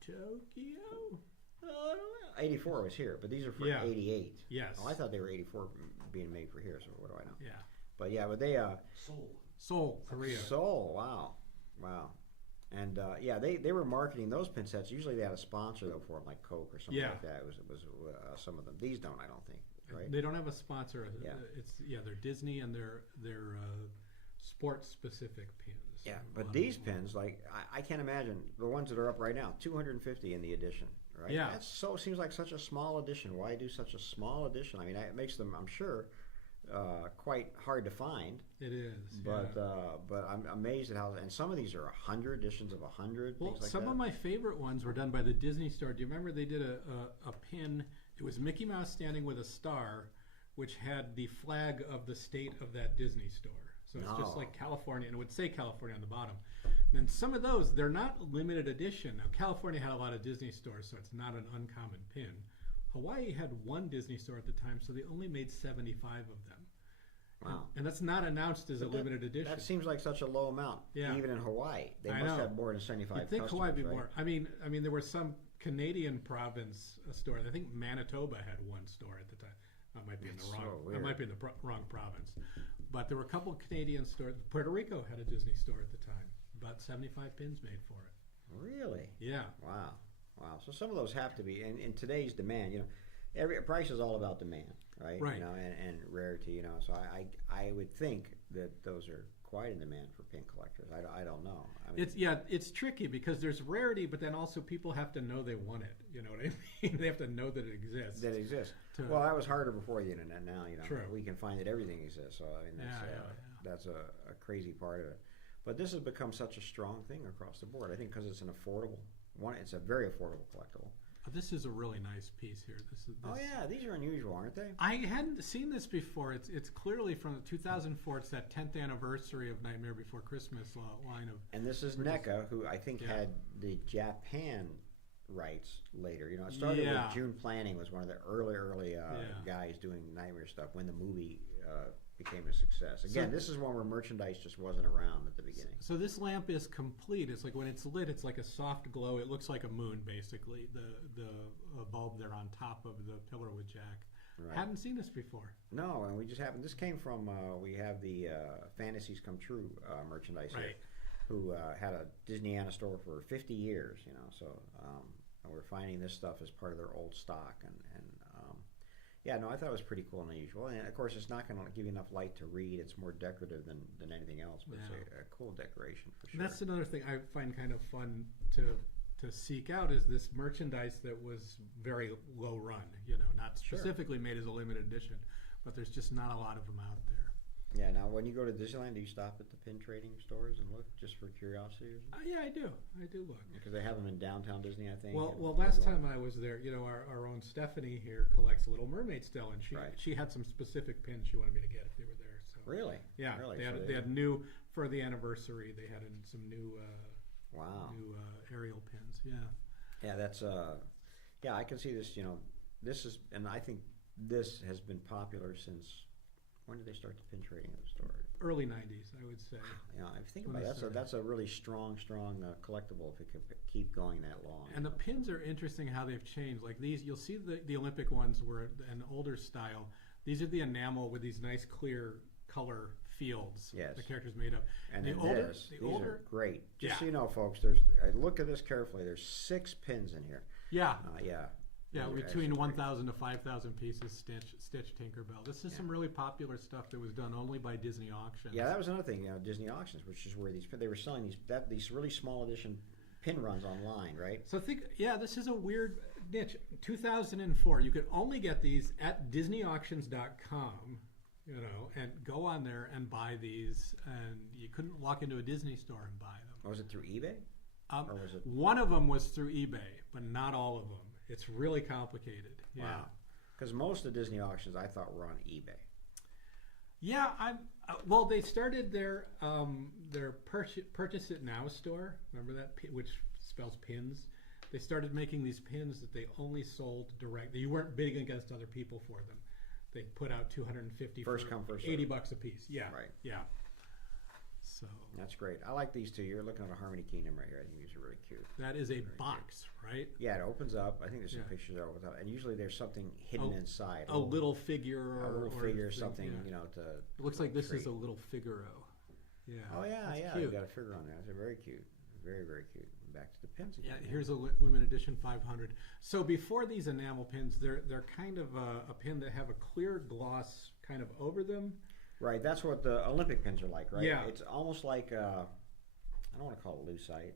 Tokyo. I don't know. 84 was here, but these are for Yeah. 88. Yes. Oh, I thought they were 84 being made for here, so what do I know? Yeah. But yeah, but they Seoul. Seoul, Korea. Seoul, wow. And they were marketing those pin sets. Usually they had a sponsor though for them, like Coke or something Yeah. like that. It was some of them. These don't, I don't think, right? They don't have a sponsor. Yeah. They're Disney and they're sports specific pins. Yeah, A but lot these of them. pins, like I can't imagine the ones that are up right now. 250 in the edition, right? Yeah. That seems like such a small edition. Why do such a small edition? I mean, it makes them, I'm sure, quite hard to find. It is. But yeah. but I'm amazed at how. And some of these are 100 editions of 100. Well, things like some that. of my favorite ones were done by the Disney Store. Do you remember they did a pin? It was Mickey Mouse standing with a star, which had the flag of the state of that Disney store. So it's just No. like California, and it would say California on the bottom. And some of those, they're not limited edition. Now, California had a lot of Disney stores, so it's not an uncommon pin. Hawaii had one Disney store at the time, so they only made 75 of them. Wow. And that's not announced as a But that- limited edition. That seems like such a low amount. Yeah. Even in Hawaii, they I must know. have more than 75 You'd think customers, Hawaii would be right? more. I mean, there were some Canadian province stores. I think Manitoba had one store at the time. That might be in That's the so wrong. weird. That might be in the wrong province. But there were a couple of Canadian stores. Puerto Rico had a Disney store at the time. About 75 pins made for it. Really? Yeah. Wow. So some of those have to be in today's demand. Every price is all about demand, right? Right. And rarity. So I would think that those are quite in demand for pin collectors. I don't know. I mean, It's tricky because there's rarity, but then also people have to know they want it. You know what I mean? They have to know that it exists. that exists. to- Well, that was harder before the internet. Now True. we can find that everything exists. So I mean that's a crazy part of it. But this has become such a strong thing across the board. I think because it's an affordable one. It's a very affordable collectible. This is a really nice piece here. Oh yeah, these are unusual, aren't they? I hadn't seen this before. It's clearly from 2004. It's that 10th anniversary of Nightmare Before Christmas line of. And this is NECA, who I think Yeah. had the Japan rights later. It started Yeah. with June Planning was one of the early Yeah. guys doing Nightmare stuff when the movie became a success. Again, So- this is one where merchandise just wasn't around at the beginning. So this lamp is complete. It's like when it's lit, it's like a soft glow. It looks like a moon, basically. The bulb there on top of the pillar with Jack. Right. Hadn't seen this before. No, and we just happened. This came from we have the Fantasies Come True merchandise here, Right. who had a Disneyana store for 50 years. So and we're finding this stuff as part of their old stock, and yeah, no, I thought it was pretty cool and unusual. And of course, it's not going to give you enough light to read. It's more decorative than anything else, but Yeah. it's a cool decoration for And sure. that's another thing I find kind of fun to seek out is this merchandise that was very low run. Not Sure. specifically made as a limited edition, but there's just not a lot of them out there. Yeah. Now, when you go to Disneyland, do you stop at the pin trading stores and look just for curiosity? Or something? Yeah, I do. I do look. Because they have them in downtown Disney, I think. Well, and last everywhere. time I was there, our own Stephanie here collects Little Mermaid still, and Right. she had some specific pins she wanted me to get if they were there. So Really? yeah, Really? they So had they had new for the anniversary. They had some new Wow. aerial pins. Yeah. Yeah, that's yeah, I can see this. This is, and I think this has been popular since. When did they start the pin trading at the store? Early '90s, I would say. I think When about they it, started. that's a really strong collectible if it can keep going that long. And the pins are interesting how they've changed. Like these, you'll see the Olympic ones were an older style. These are the enamel with these nice clear color fields. Yes. The characters made up. And the then older, these are great. Just Yeah. so you know, folks, look at this carefully. There's 6 pins in here. Yeah. Yeah. Yeah, These are between actually 1,000 to 5,000 pieces stitched Tinkerbell. This is some really popular stuff that was done only by Disney auctions. Yeah, that was another thing. Disney auctions, which is where they were selling these really small edition pin runs online, right? So this is a weird niche. 2004, you could only get these at DisneyAuctions.com, and go on there and buy these, and you couldn't walk into a Disney store and buy them. Was it through eBay? Or was it? One of them was through eBay, but not all of them. It's really complicated. Yeah. Wow. Because most of the Disney auctions I thought were on eBay. Yeah, well, they started their Purchase It Now store. Remember that, which spells pins? They started making these pins that they only sold direct. You weren't bidding against other people for them. They put out 250 First for come, first served. $80 a piece. Yeah, Right. Yeah. So That's great. I like these two. You're looking at a Harmony Kingdom right here. I think these are really cute. that is a Very box, right? Yeah, it opens up. I think there's some Yeah. pictures that open up, and usually there's something hidden inside. A little figure or a little figure, or thing, something, yeah. you know, to. It looks like this is treat. a little Figaro. Yeah. Oh yeah, that's yeah. cute. You got a figure on there. That's very cute. Very, very cute. Back to the pins Yeah, again. here's a limited edition 500. So before these enamel pins, they're kind of a pin that have a clear gloss kind of over them. Right, that's what the Olympic pins are like, right? Yeah. It's almost like I don't want to call it lucite.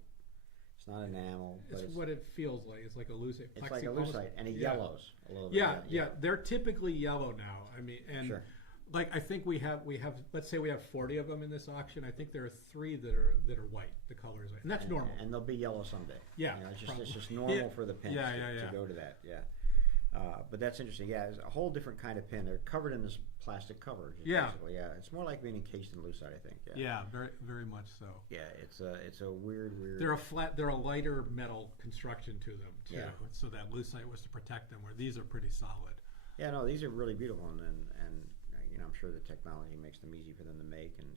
It's not enamel, but It's what it feels like. It's like a lucite. it's like a almost- lucite, and it yeah. yellows a little bit. Yeah. They're typically yellow now. I mean, and Sure. like I think we have. Let's say we have 40 of them in this auction. I think there are 3 that are white. The color is white, and that's normal. And they'll be yellow someday. Yeah, You know, it's probably. just normal Yeah. for the pins Yeah, to, yeah, to yeah. go to that. Yeah. But that's interesting. Yeah, it's a whole different kind of pin. They're covered in this plastic cover. Just Yeah. Basically. Yeah. It's more like being encased in lucite, I think. Yeah. Yeah, very very much so. Yeah. It's a weird. They're a lighter metal construction to them too. Yeah. So that lucite was to protect them, where these are pretty solid. Yeah. No, these are really beautiful, and you know, I'm sure the technology makes them easy for them to make, and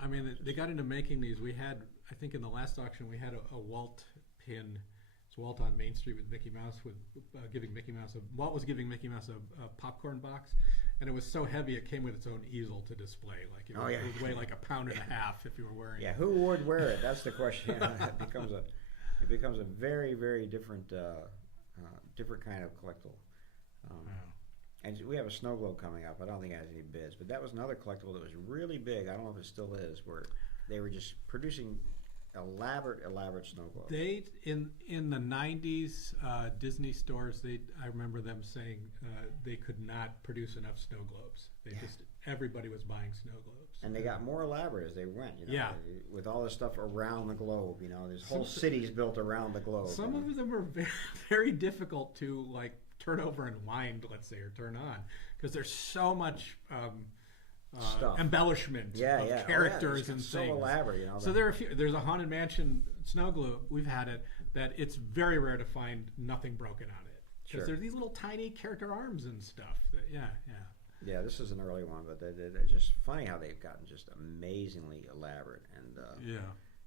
I mean, they got into making these. We had, I think, in the last auction, we had a Walt pin. It's Walt on Main Street with Mickey Mouse, with Walt was giving Mickey Mouse a popcorn box, and it was so heavy it came with its own easel to display. Like it would weigh like a pound and a half if you were wearing yeah, it. who would wear it? That's the question. It becomes a very, very different different kind of collectible. Wow. And we have a snow globe coming up. I don't think it has any bids, but that was another collectible that was really big. I don't know if it still is, where they were just producing elaborate snow globes. They in the 90s Disney stores. I remember them saying they could not produce enough snow globes. Everybody was buying snow globes, And they got more elaborate as they went. You know, Yeah. with all this stuff around the globe. You know, there's whole cities built around the globe. Some of them are very, very difficult to like turn over and wind, let's say, or turn on, because there's so much Stuff. embellishment of characters and it's so things. elaborate, you know. So there's a Haunted Mansion snow globe. We've had it that it's very rare to find nothing broken on it, because Sure. there's these little tiny character arms and stuff. Yeah, this is an early one, but it's just funny how they've gotten just amazingly elaborate, and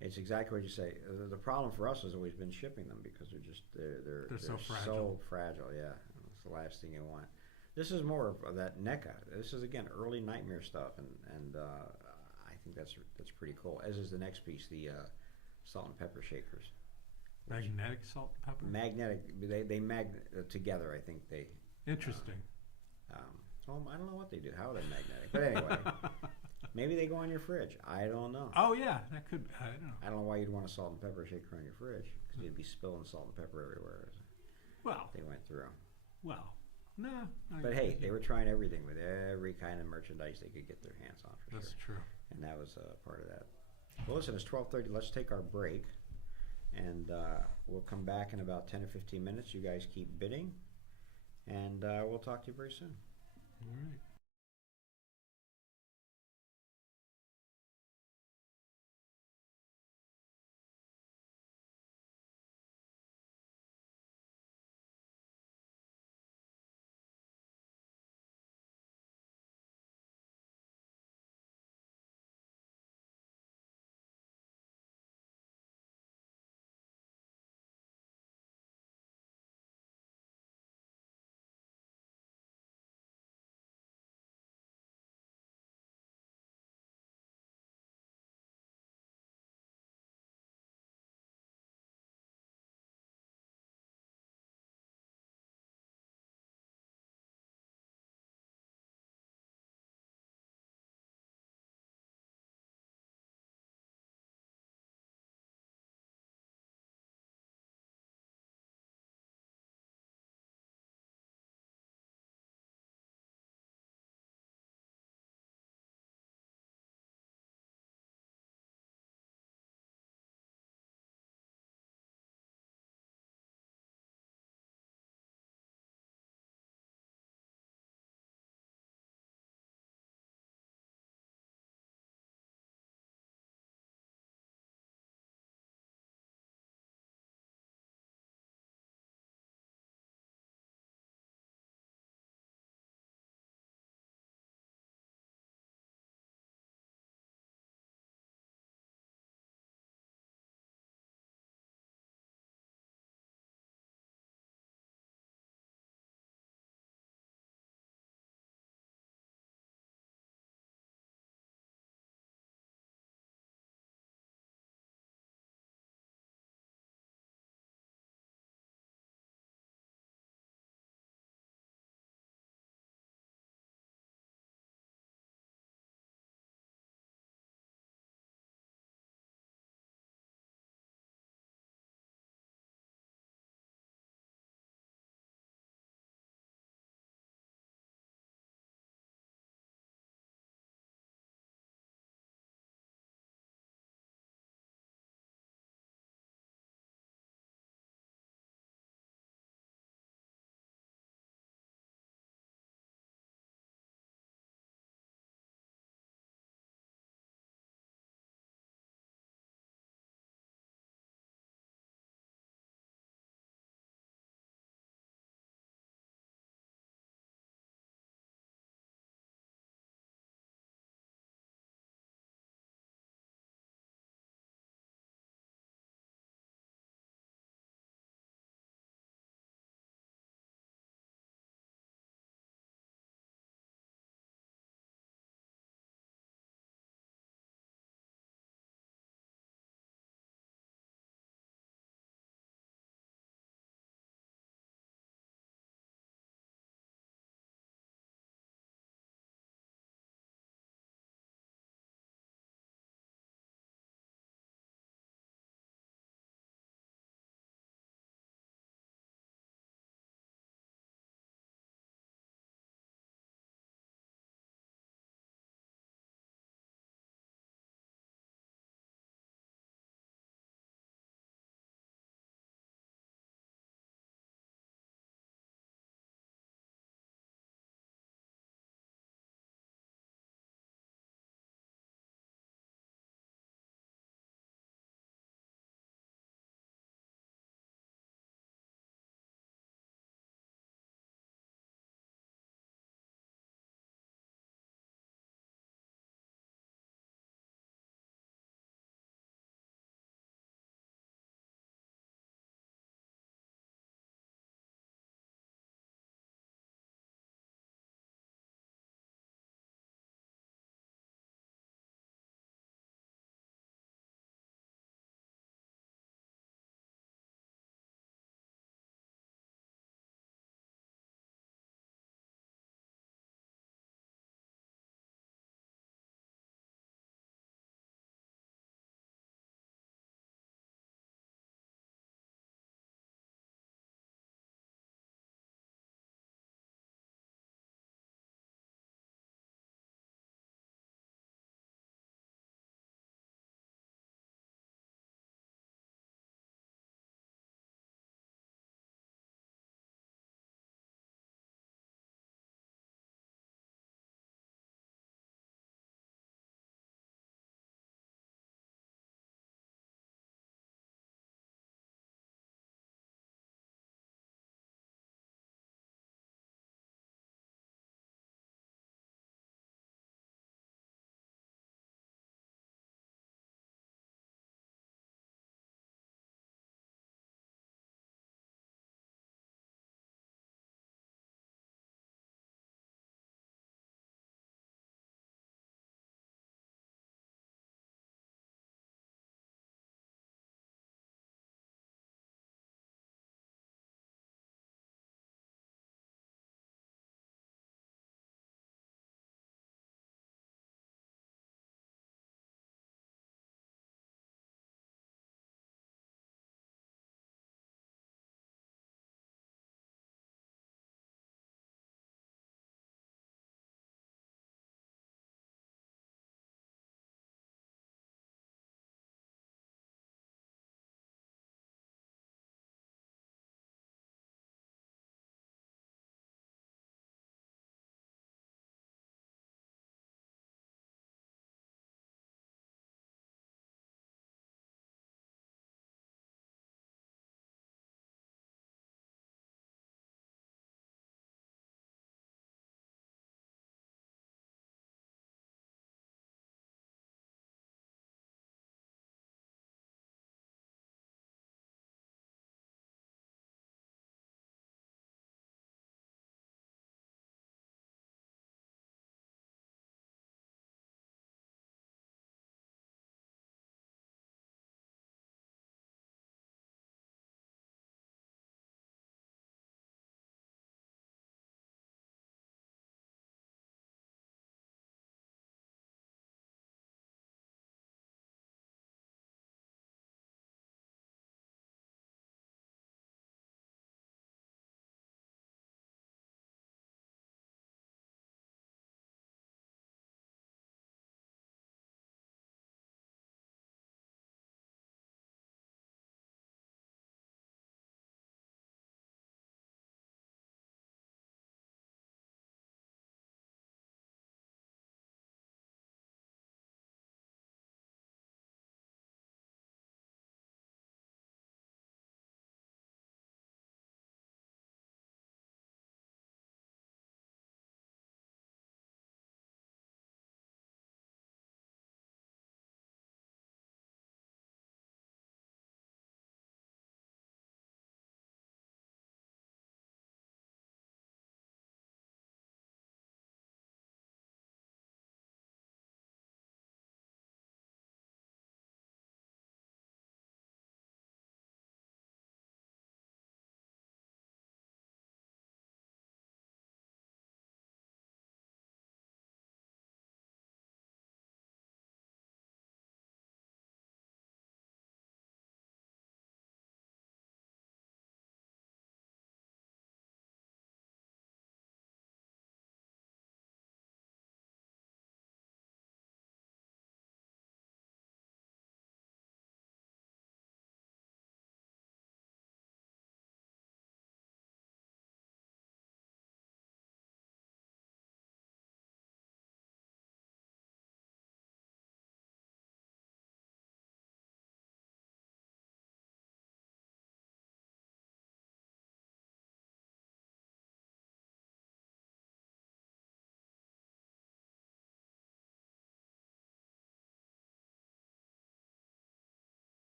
it's exactly what you say. The problem for us has always been shipping them, because they're so fragile. So fragile, yeah. It's the last thing you want. This is more of that NECA. This is again early Nightmare stuff, and I think that's pretty cool. As is the next piece, the salt and pepper shakers. Magnetic salt and pepper. Magnetic. They together. I think they. Interesting. Well, I don't know what they do. How are they magnetic? But anyway, maybe they go on your fridge. I don't know. Oh yeah, that could. I don't know. I don't know why you'd want a salt and pepper shaker on your fridge, because you'd be spilling salt and pepper everywhere as Well, they went through. no. But hey, they were trying everything with every kind of merchandise they could get their hands on, for That's sure. true. And that was part of that. Well, listen, it's 12:30. Let's take our break, and we'll come back in about 10 or 15 minutes. You guys keep bidding, and we'll talk to you very soon. All right.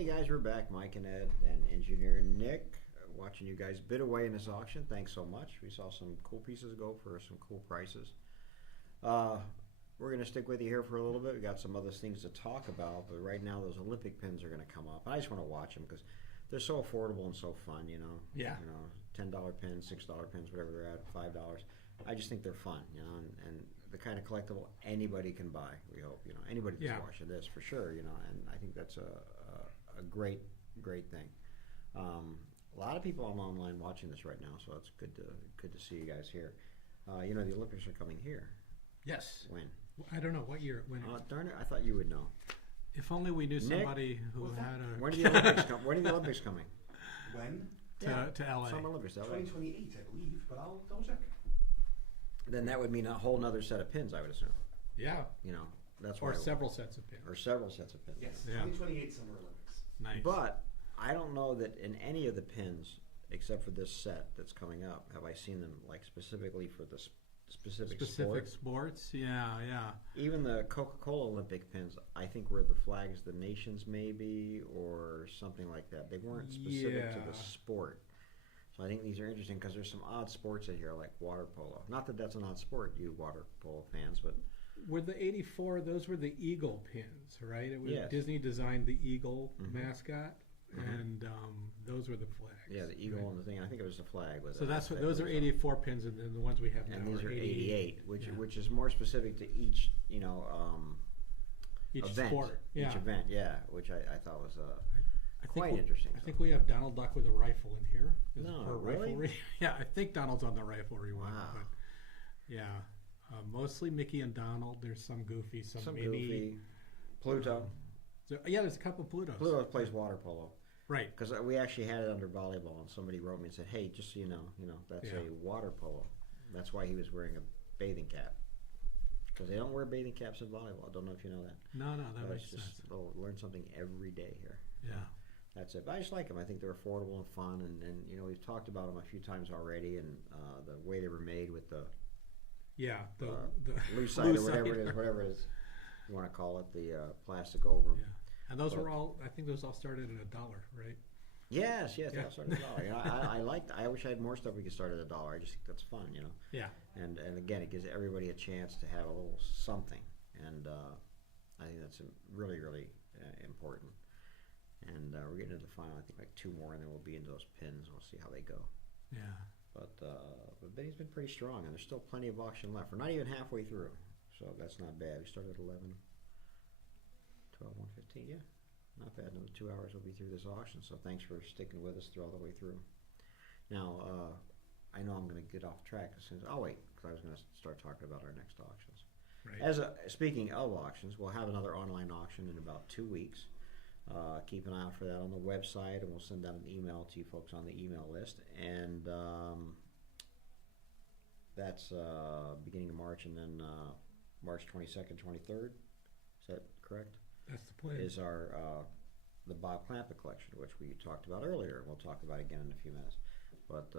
Hey guys, we're back. Mike and Ed and engineer Nick, watching you guys bid away in this auction. Thanks so much. We saw some cool pieces go for some cool prices. We're going to stick with you here for a little bit. We got some other things to talk about, but right now those Olympic pins are going to come up. I just want to watch them because they're so affordable and so fun. Yeah. $10 pins, $6 pins, whatever they're at, $5. I just think they're fun. And the kind of collectible anybody can buy. We hope anybody that's watching this for sure. And I think that's a great thing. A lot of people are online watching this right now, so it's good to see you guys here. The Olympics are coming here. Yes. When? I don't know what year. When? Darn it! I thought you would know. If only we knew somebody who had a. When are the Olympics come? When are the Olympics coming? When? To LA. Summer Olympics, LA. 2028, I believe, but I'll double check. Then that would mean a whole nother set of pins, I would assume. Yeah. That's why. Or several sets of pins. Or several sets of pins. Yes. Yeah. 2028 Summer Olympics. Nice. But I don't know that in any of the pins, except for this set that's coming up, have I seen them like specifically for the specific sports. Yeah. Even the Coca-Cola Olympic pins, I think were the flags, the nations maybe, or something like that. They weren't specific to the sport. So I think these are interesting because there's some odd sports in here like water polo. Not that that's an odd sport, you water polo fans, but were the 84? Those were the eagle pins, right? It was yes. Disney designed the eagle mascot, and those were the flags. Yeah, the eagle and the thing. I think it was the flag. So that's what those are 84 pins, and then the ones we have now and these are 88, which is more specific to each each event, sport. each event, which I thought was quite think interesting. I think we have Donald Duck with a rifle in here. No, really? Riflery. Yeah, I think Donald's on the riflery one. Wow. But yeah, mostly Mickey and Donald. There's some Goofy, some Minnie. Goofy, Pluto. There's a couple of Plutos. Pluto plays water polo. Right. Because we actually had it under volleyball, and somebody wrote me and said, "Hey, just so you know, that's a water polo. That's why he was wearing a bathing cap. Because they don't wear bathing caps in volleyball. I don't know if you know that. No, that makes sense. They'll learn something every day here. Yeah. That's it. But I just like them. I think they're affordable and fun, and we've talked about them a few times already, and the way they were made with the the loose side or whatever it is you want to call it, the plastic over. Yeah. And those were all. I think those all started at $1, right? Yes, they all started at $1. I wish I had more stuff we could start at $1. I just think that's fun, Yeah. And again, it gives everybody a chance to have a little something, and I think that's really important. And we're getting into the final. I think like 2 more, and then we'll be into those pins. We'll see how they go. Yeah. But bidding's been pretty strong, and there's still plenty of auction left. We're not even halfway through, so that's not bad. We started at 11, 12, 1, 15. Yeah, not bad. Another 2 hours we'll be through this auction. So thanks for sticking with us through all the way through. Now, I know I'm going to get off track as soon as. I'll wait because I was going to start talking about our next auctions. Right. Speaking of auctions, we'll have another online auction in about 2 weeks. Keep an eye out for that on the website, and we'll send out an email to you folks on the email list. And that's beginning of March, and then March 22nd, 23rd. Is that correct? That's the plan. Is our the Bob Clampett collection, which we talked about earlier. We'll talk about again in a few minutes. But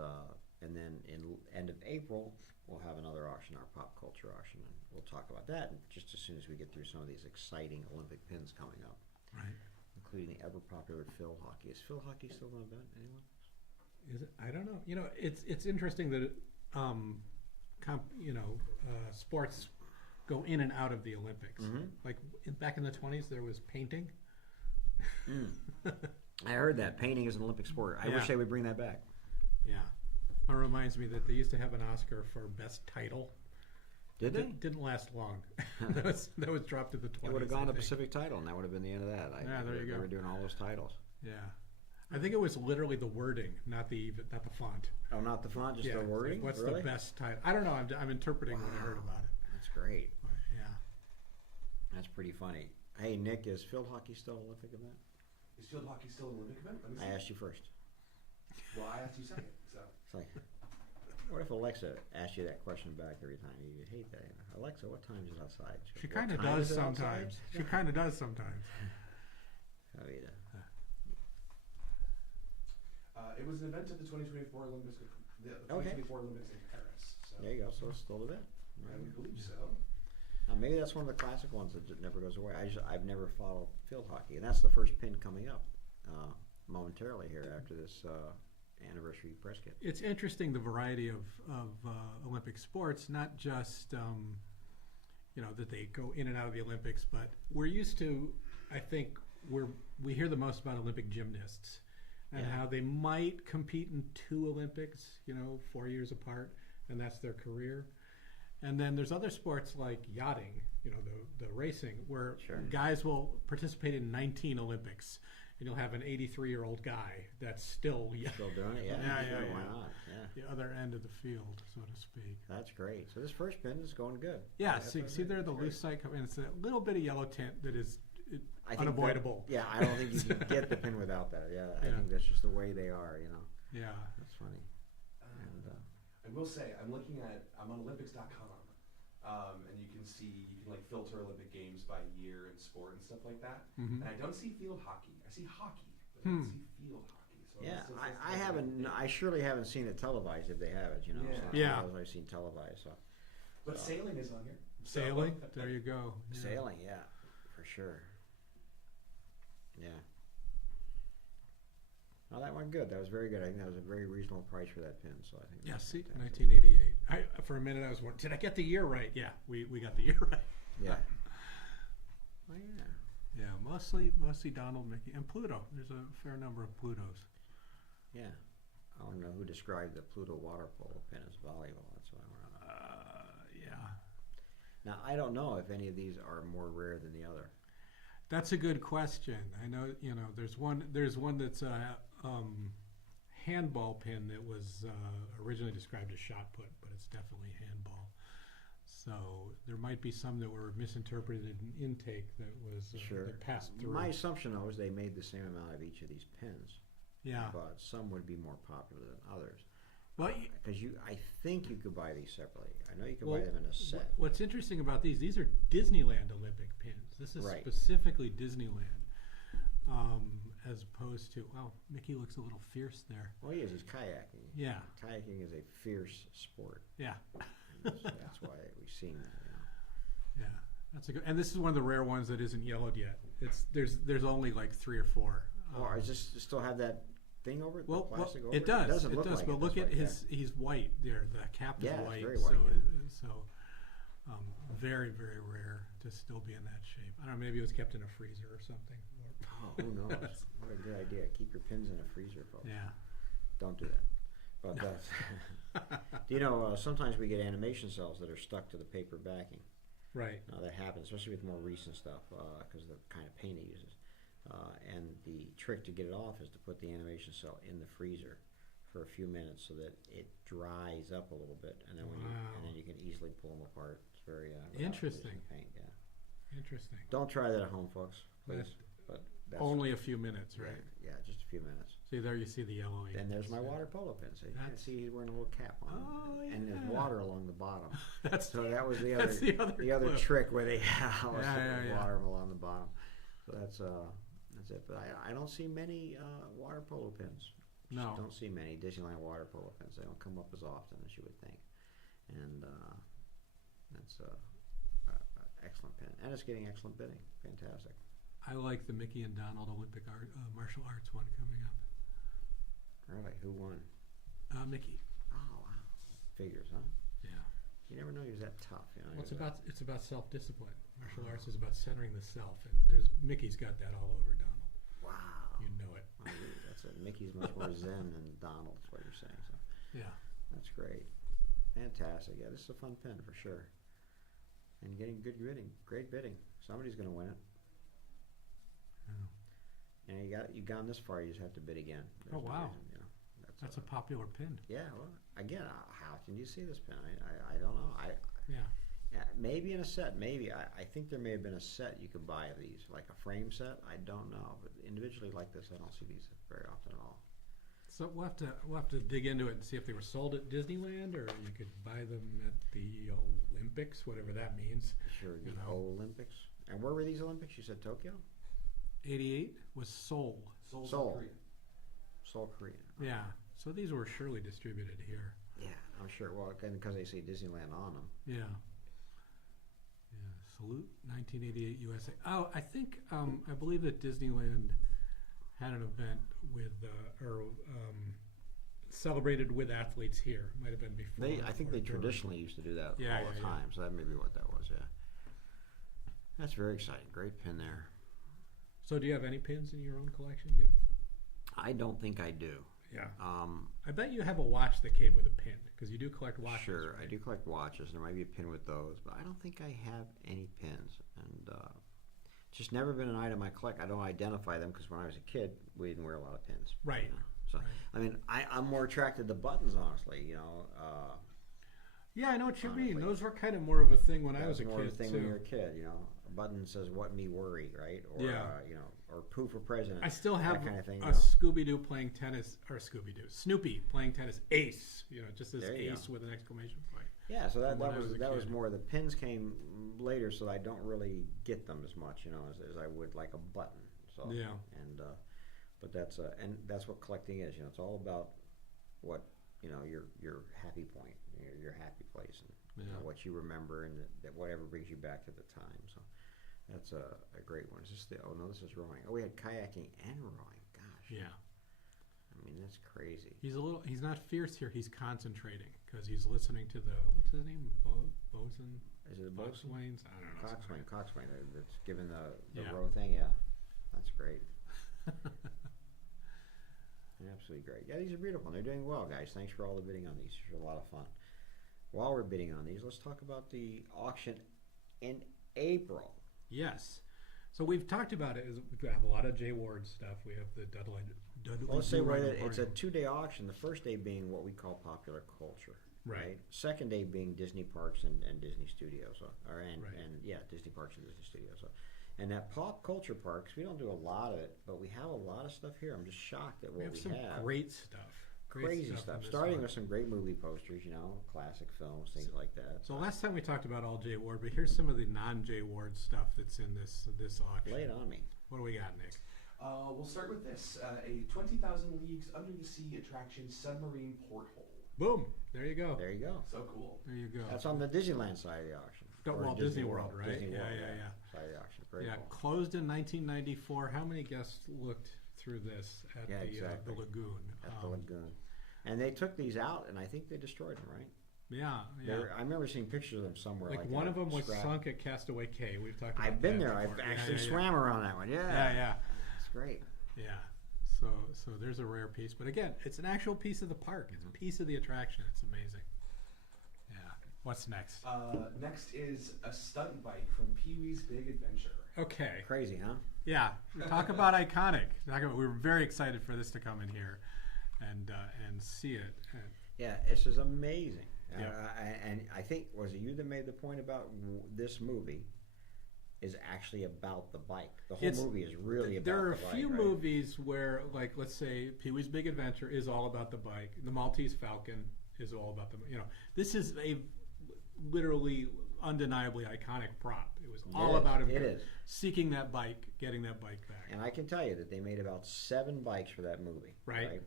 and then in end of April, we'll have another auction, our pop culture auction, and we'll talk about that just as soon as we get through some of these exciting Olympic pins coming up. Right. Including the ever popular Phil hockey. Is Phil hockey still an event? Anyone? Is it? I don't know. It's interesting that sports go in and out of the Olympics. Mm-hmm. Like back in the 20s, there was painting. I heard that painting is an Olympic sport. I wish they would bring that back. Yeah, it reminds me that they used to have an Oscar for best title. Did they? Didn't last long. that was dropped to the 20s. It would have gone to Pacific Title, and that would have been the end of that. There you go. They were doing all those titles. Yeah, I think it was literally the wording, not the font. Oh, not the font, just the wording. Like, what's really? the best title? I don't know. I'm interpreting what I heard about it. That's great. But, yeah, that's pretty funny. Hey, Nick, is field hockey still an Olympic event? Is field hockey still an Olympic event? I asked you first. Well, I asked you second. So. It's like, what if Alexa asked you that question back every time? You hate that. Alexa, what time is it outside? She kind of does sometimes. She kind of does sometimes. It was an event at the 2024 Olympics. The 2024 Olympics in Paris. So. There you go. So it's still an event. I would believe so. Maybe that's one of the classic ones that never goes away. I've never followed field hockey, and that's the first pin coming up. momentarily here after this anniversary press kit. It's interesting, the variety of Olympic sports, not just that they go in and out of the Olympics, but we're used to, I think, we hear the most about Olympic gymnasts and how they might compete in 2 Olympics, 4 years apart, and that's their career. And then there's other sports like yachting, the racing, where guys will participate in 19 Olympics, and you'll have an 83-year-old guy that's still doing it. Yeah, why not? Yeah, the other end of the field, so to speak. That's great. So this first pin is going good. Yeah, so you see there the loose side, and it's a little bit of yellow tint that is unavoidable. I don't think you can get the pin without that. I think that's just the way they are. Yeah, that's funny. I will say, I'm on Olympics.com, and you can filter Olympic Games by year and sport and stuff like that. Mm-hmm. And I don't see field hockey. I see hockey, but I don't see field hockey. So I haven't. I surely haven't seen it televised. If they have it, I've seen televised. So, but sailing is on here. Sailing, there you go. Yeah. Sailing, for sure. Yeah. Oh, that went good. That was very good. I think that was a very reasonable price for that pin. So I think. Yeah, see, 1988. For a minute I was wondering, did I get the year right? Yeah, we got the year right. Yeah. Oh yeah. Yeah, mostly Donald, Mickey, and Pluto. There's a fair number of Plutos. Yeah. I don't know who described the Pluto water polo pin as volleyball. That's why we're on. Yeah. Now I don't know if any of these are more rare than the other. That's a good question. I know, there's one that's a handball pin that was originally described as shot put, but it's definitely handball. So there might be some that were misinterpreted in intake that was that passed through. My assumption though is they made the same amount of each of these pins. Yeah. But some would be more popular than others. Well, because I think you could buy these separately. I know you could buy them in a set. What's interesting about these are Disneyland Olympic pins. This is specifically Disneyland, as opposed to, Mickey looks a little fierce there. Well, he is. He's kayaking. Yeah. Kayaking is a fierce sport. Yeah. That's why we've seen that. Yeah, that's a good. And this is one of the rare ones that isn't yellowed yet. There's only like 3 or 4. Or does this still have that thing over it? Well, plastic over it does. It doesn't look like but look at his. Yeah. He's white there. The cap is white. It's very white. So very, very rare to still be in that shape. I don't know. Maybe it was kept in a freezer or something. Who knows? What a good idea. Keep your pins in a freezer, folks. Yeah. Don't do that. But sometimes we get animation cells that are stuck to the paper backing. Right. That happens, especially with more recent stuff, because of the kind of paint it uses. And the trick to get it off is to put the animation cell in the freezer for a few minutes so that it dries up a little bit, and then then you can easily pull them apart. It's very interesting. Paint, Interesting. Don't try that at home, folks, please. But that's only a few minutes, right? Yeah, just a few minutes. See there, you see the yellowing. And there's my water polo pin. So you can see he's wearing a little cap on. Oh, yeah. And there's water along the bottom. So that was the other trick where they have water along the bottom. So that's it. But I don't see many water polo pins. No. Don't see many Disneyland water polo pins. They don't come up as often as you would think. And that's excellent pin. And it's getting excellent bidding. Fantastic. I like the Mickey and Donald Olympic martial arts one coming up. Really? Who won? Mickey. Oh, wow. Figures, huh? Yeah. You never know he was that tough. Well, it's about self-discipline. Martial arts is about centering the self, and Mickey's got that all over Donald. Wow. You know it. Well, that's it. Mickey's much more zen than Donald, is what you're saying. So. Yeah. That's great. Fantastic. Yeah, this is a fun pin for sure. And getting good bidding. Great bidding. Somebody's going to win it. And you gone this far, you just have to bid again. There's wow. That's a popular pin. Yeah, well, again, how can you see this pin? I don't know. Yeah, maybe in a set. Maybe. I think there may have been a set you could buy of these, like a frame set. I don't know. But individually like this, I don't see these very often at all. So we'll have to dig into it and see if they were sold at Disneyland or you could buy them at the Olympics, whatever that means. Sure, Olympics. And where were these Olympics? You said Tokyo? 88 was Seoul. Seoul, Korea. Yeah. So these were surely distributed here. Yeah, I'm sure. Well, because they say Disneyland on them. Yeah. Salute 1988 USA. Oh, I think I believe that Disneyland had an event with celebrated with athletes here. Might have been before. I think or they during. traditionally used to do that Yeah, all the yeah, yeah. time. So that may be what that was. Yeah. That's very exciting. Great pin there. So do you have any pins in your own collection? You have, I don't think I do. yeah. Um, I bet you have a watch that came with a pin because you do collect watches. Sure, I right? do collect watches, and there might be a pin with those, but I don't think I have any pins. And just never been an item I collect. I don't identify them because when I was a kid, we didn't wear a lot of pins. Right. You know? So, Right. I mean, I'm more attracted to buttons, honestly. You know, Yeah, I know what you mean. Honestly. Those were kind of more of a thing when I that was a more of kid a thing too. when you're a kid. You know, a button says "What me worry," right? Or Yeah. you know, or "Pooh for president." I still have that kind of thing. a You know. Scooby-Doo playing tennis, or Snoopy playing tennis, ace. You know, just this There you ace go. with an exclamation point. Yeah, so that From when I was a was kid. more. The pins came later, so I don't really get them as much, you know, as I would like a button. So Yeah. and but that's what collecting is. You know, it's all about what your happy point, your happy place, and you know, Yeah. what you remember, and that whatever brings you back to the time. So that's a great one. Is this oh no, this is rowing. Oh, we had kayaking and rowing. Gosh, Yeah. I mean that's crazy. He's not fierce here. He's concentrating because he's listening to the what's his name, Bosun, Is it a bosun? Boatswains. I don't know. Coxswain. That's given the Yeah. row thing. Yeah, that's great. Absolutely great. Yeah, these are beautiful. And they're doing well, guys. Thanks for all the bidding on these. These are a lot of fun. While we're bidding on these, let's talk about the auction in April. Yes. So we've talked about it. We have a lot of Jay Ward stuff. We have the Dudley. Well, let's say Dudley it's a Memorial. 2-day auction. The first day being what we call popular culture. Right. Second day being Disney parks and Disney studios. Right. Disney parks and Disney studios. And that pop culture parks, we don't do a lot of it, but we have a lot of stuff here. I'm just shocked at what We have some great stuff. Crazy in stuff. this Starting one. with some great movie posters, you know, classic films, things like that. So last time we talked about all Jay Ward, but here's some of the non-Jay Ward stuff that's in this auction. Lay it on me. What do we got, Nick? We'll start with this: a 20,000 leagues under the sea attraction submarine porthole. Boom! There you go. There you go. So cool. There you go. That's on the Disneyland side of the auction. Or Walt Disney World, right? Disney Yeah, World, yeah. Side of the auction. Very Yeah, cool. closed in 1994. How many guests looked through this at Yeah, the exactly. lagoon? At the lagoon. And they took these out, and I think they destroyed them, right? Yeah, yeah. I remember seeing pictures of them somewhere. Like in one a of them was scrap. sunk at Castaway Cay. We've talked about I've been that there. I've before. actually yeah. swam around that one. Yeah. Yeah. It's great. Yeah. So there's a rare piece, but again, it's an actual piece of the park. It's a piece of the attraction. It's amazing. Yeah. What's next? Next is a stunt bike from Pee-wee's Big Adventure. Okay. Crazy, huh? Yeah. Talk about iconic. We were very excited for this to come in here and see it. Yeah, this is amazing. Yeah. And I think, was it you that made the point about this movie is actually about the bike? The whole movie is really about the bike. There are a few right? movies where, like, let's say Pee-wee's Big Adventure is all about the bike. The Maltese Falcon is all about the, this is a literally undeniably iconic prop. It was all about him seeking that bike, getting that bike back. And I can tell you that they made about 7 bikes for that movie. Right.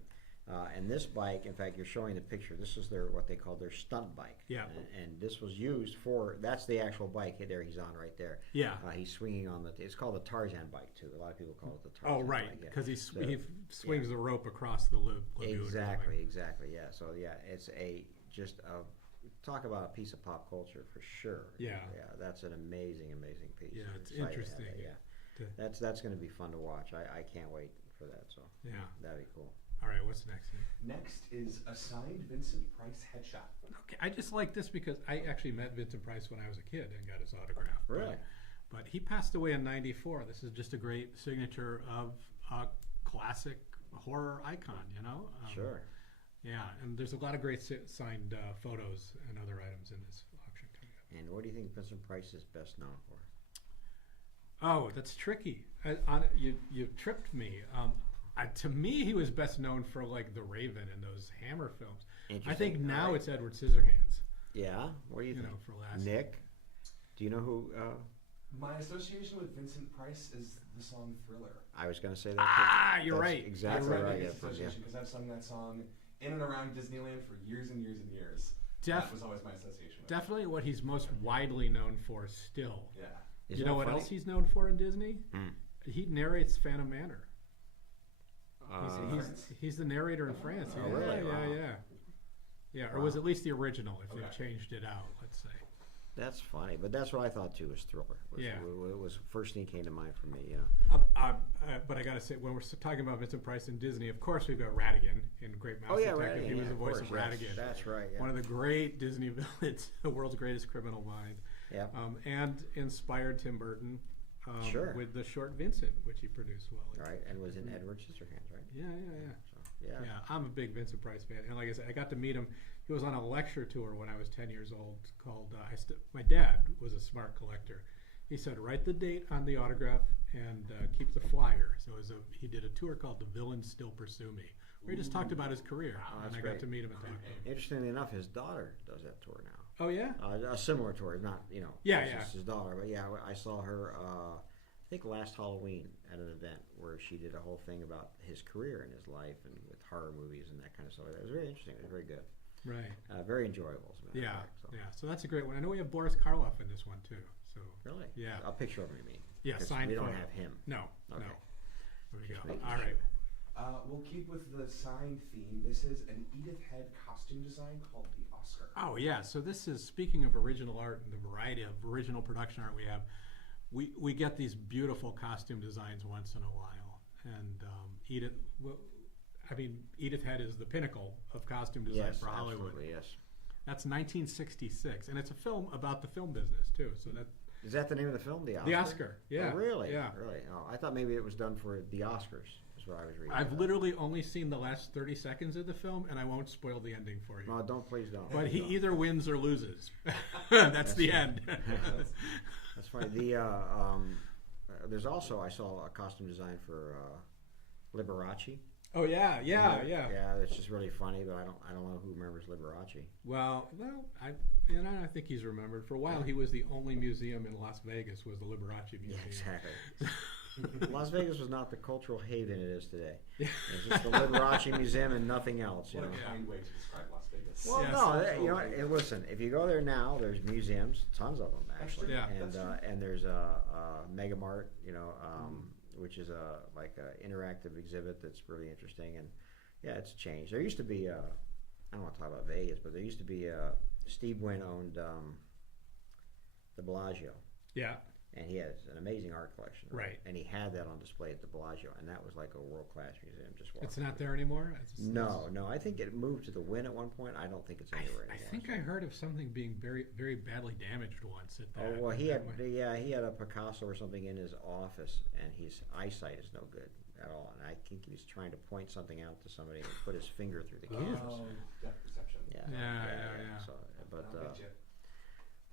And this bike, in fact, you're showing the picture. This is what they call their stunt bike. Yeah. And this was used for. That's the actual bike. There, he's on right there. Yeah. He's swinging on it's called the Tarzan bike too. A lot of people call it the Tarzan. Oh, right, bike, yeah. because he swings the rope across the lagoon. Exactly. Yeah. So it's just talk about a piece of pop culture for sure. Yeah. That's an amazing piece. Yeah, it's excited to have interesting. that, yeah. That's going to be fun to watch. I can't wait for that. So Yeah. that'd be cool. All right, what's next? Next is a signed Vincent Price headshot. Okay, I just like this because I actually met Vincent Price when I was a kid and got his autograph. Really? But he passed away in '94. This is just a great signature of a classic horror icon, Sure. Yeah, and there's a lot of great signed photos and other items in this auction coming up. And what do you think Vincent Price is best known for? Oh, that's tricky. You tripped me. To me, he was best known for like The Raven and those Hammer films. I think now it's Edward Scissorhands. Yeah. What do you think? For last. Nick, do you know who? My association with Vincent Price is the song Thriller. I was going to say that. You're That's right. Exactly That's my right. biggest association because I've sung that song in and around Disneyland for years and years and years. That was always my association with Definitely what he's most widely known for still. Yeah. You know what else he's known for in Disney? He narrates Phantom Manor. He's the narrator in France. Oh, Yeah, really? Wow. Yeah, or was Wow. at least the original, if they've Okay. changed it out, let's say. That's funny, but that's what I thought too was Thriller. Yeah. It was first thing came to mind for me. You know. But I gotta say, when we're talking about Vincent Price and Disney, of course we've got Ratigan in Great Mouse Oh yeah, Detective. right. He was yeah, the voice course, of yes. Ratigan. That's right. Yeah. One of the great Disney villains, the world's greatest criminal mind. Yeah. And inspired Tim Burton Sure. with the short Vincent, which he produced well. Right, and was in Edward Scissorhands, right? Yeah. So, yeah. Yeah, I'm a big Vincent Price fan, and like I said, I got to meet him. He was on a lecture tour when I was 10 years old. Called my dad was a smart collector. He said, write the date on the autograph and keep the flyer. So he did a tour called "The Villains Still Pursue Me," where he just talked about his career, and that's I great. got to meet him and talk to him. Interestingly enough, his daughter does that tour now. Oh yeah, A similar tour, not Yeah, it's yeah. just his daughter, but yeah, I saw her. I think last Halloween at an event where she did a whole thing about his career and his life and with horror movies and that kind of stuff. It was very interesting. It was very good. right. Very enjoyable. As a matter Yeah, of fact, so. yeah. So that's a great one. I know we have Boris Karloff in this one too. So Really? Yeah. A picture of him, you mean? Yeah, 'Cause signed we don't photo. have him. no. Okay. There we go. Just making All sure. right. We'll keep with the sign theme. This is an Edith Head costume design called the Oscar. Oh yeah, so this is, speaking of original art and the variety of original production art we have, we get these beautiful costume designs once in a while, and Edith Head is the pinnacle of costume design Yes, for Hollywood. absolutely. Yes. That's 1966, and it's a film about the film business too. So that Is that the name of the film? The Oscar. the Oscar, yeah, Oh, really? yeah. Really? Oh, I thought maybe it was done for the Oscars. Is what I was reading. I've about. literally only seen the last 30 seconds of the film, and I won't spoil the ending for you. No, don't please don't. But he Don't. either wins or loses. That's the end. That's funny. There's also I saw a costume design for Liberace. Oh yeah. Yeah, it's just really funny, but I don't know who remembers Liberace. Well, I think he's remembered. For a while, he was the only museum in Las Vegas, was the Liberace Museum. Yeah, exactly. Las Vegas was not the cultural haven it is today. Yeah. It's just the Liberace Museum and nothing else. You What know. a kind way to describe Las Vegas. Well, Yeah, no, listen. If you go there now, there's museums, tons of them actually, Yeah. and and there's Mega Mart, which is like a interactive exhibit that's really interesting, and yeah, it's changed. There used to be I don't want to talk about Vegas, but there used to be Steve Wynn owned the Bellagio, Yeah. and he has an amazing art collection, Right. And he had that on display at the Bellagio, and that was like a world class museum. Just It's walking not through. there anymore? No, I think it moved to the Wynn at one point. I don't think it's anywhere I anymore. think I heard of something being very, very badly damaged once at that. Oh well, he had that he had a Picasso or something in his office, and his eyesight is no good at all. And I think he was trying to point something out to somebody and put his finger through the camera. Oh, depth perception. Yeah. So, but I'll get you.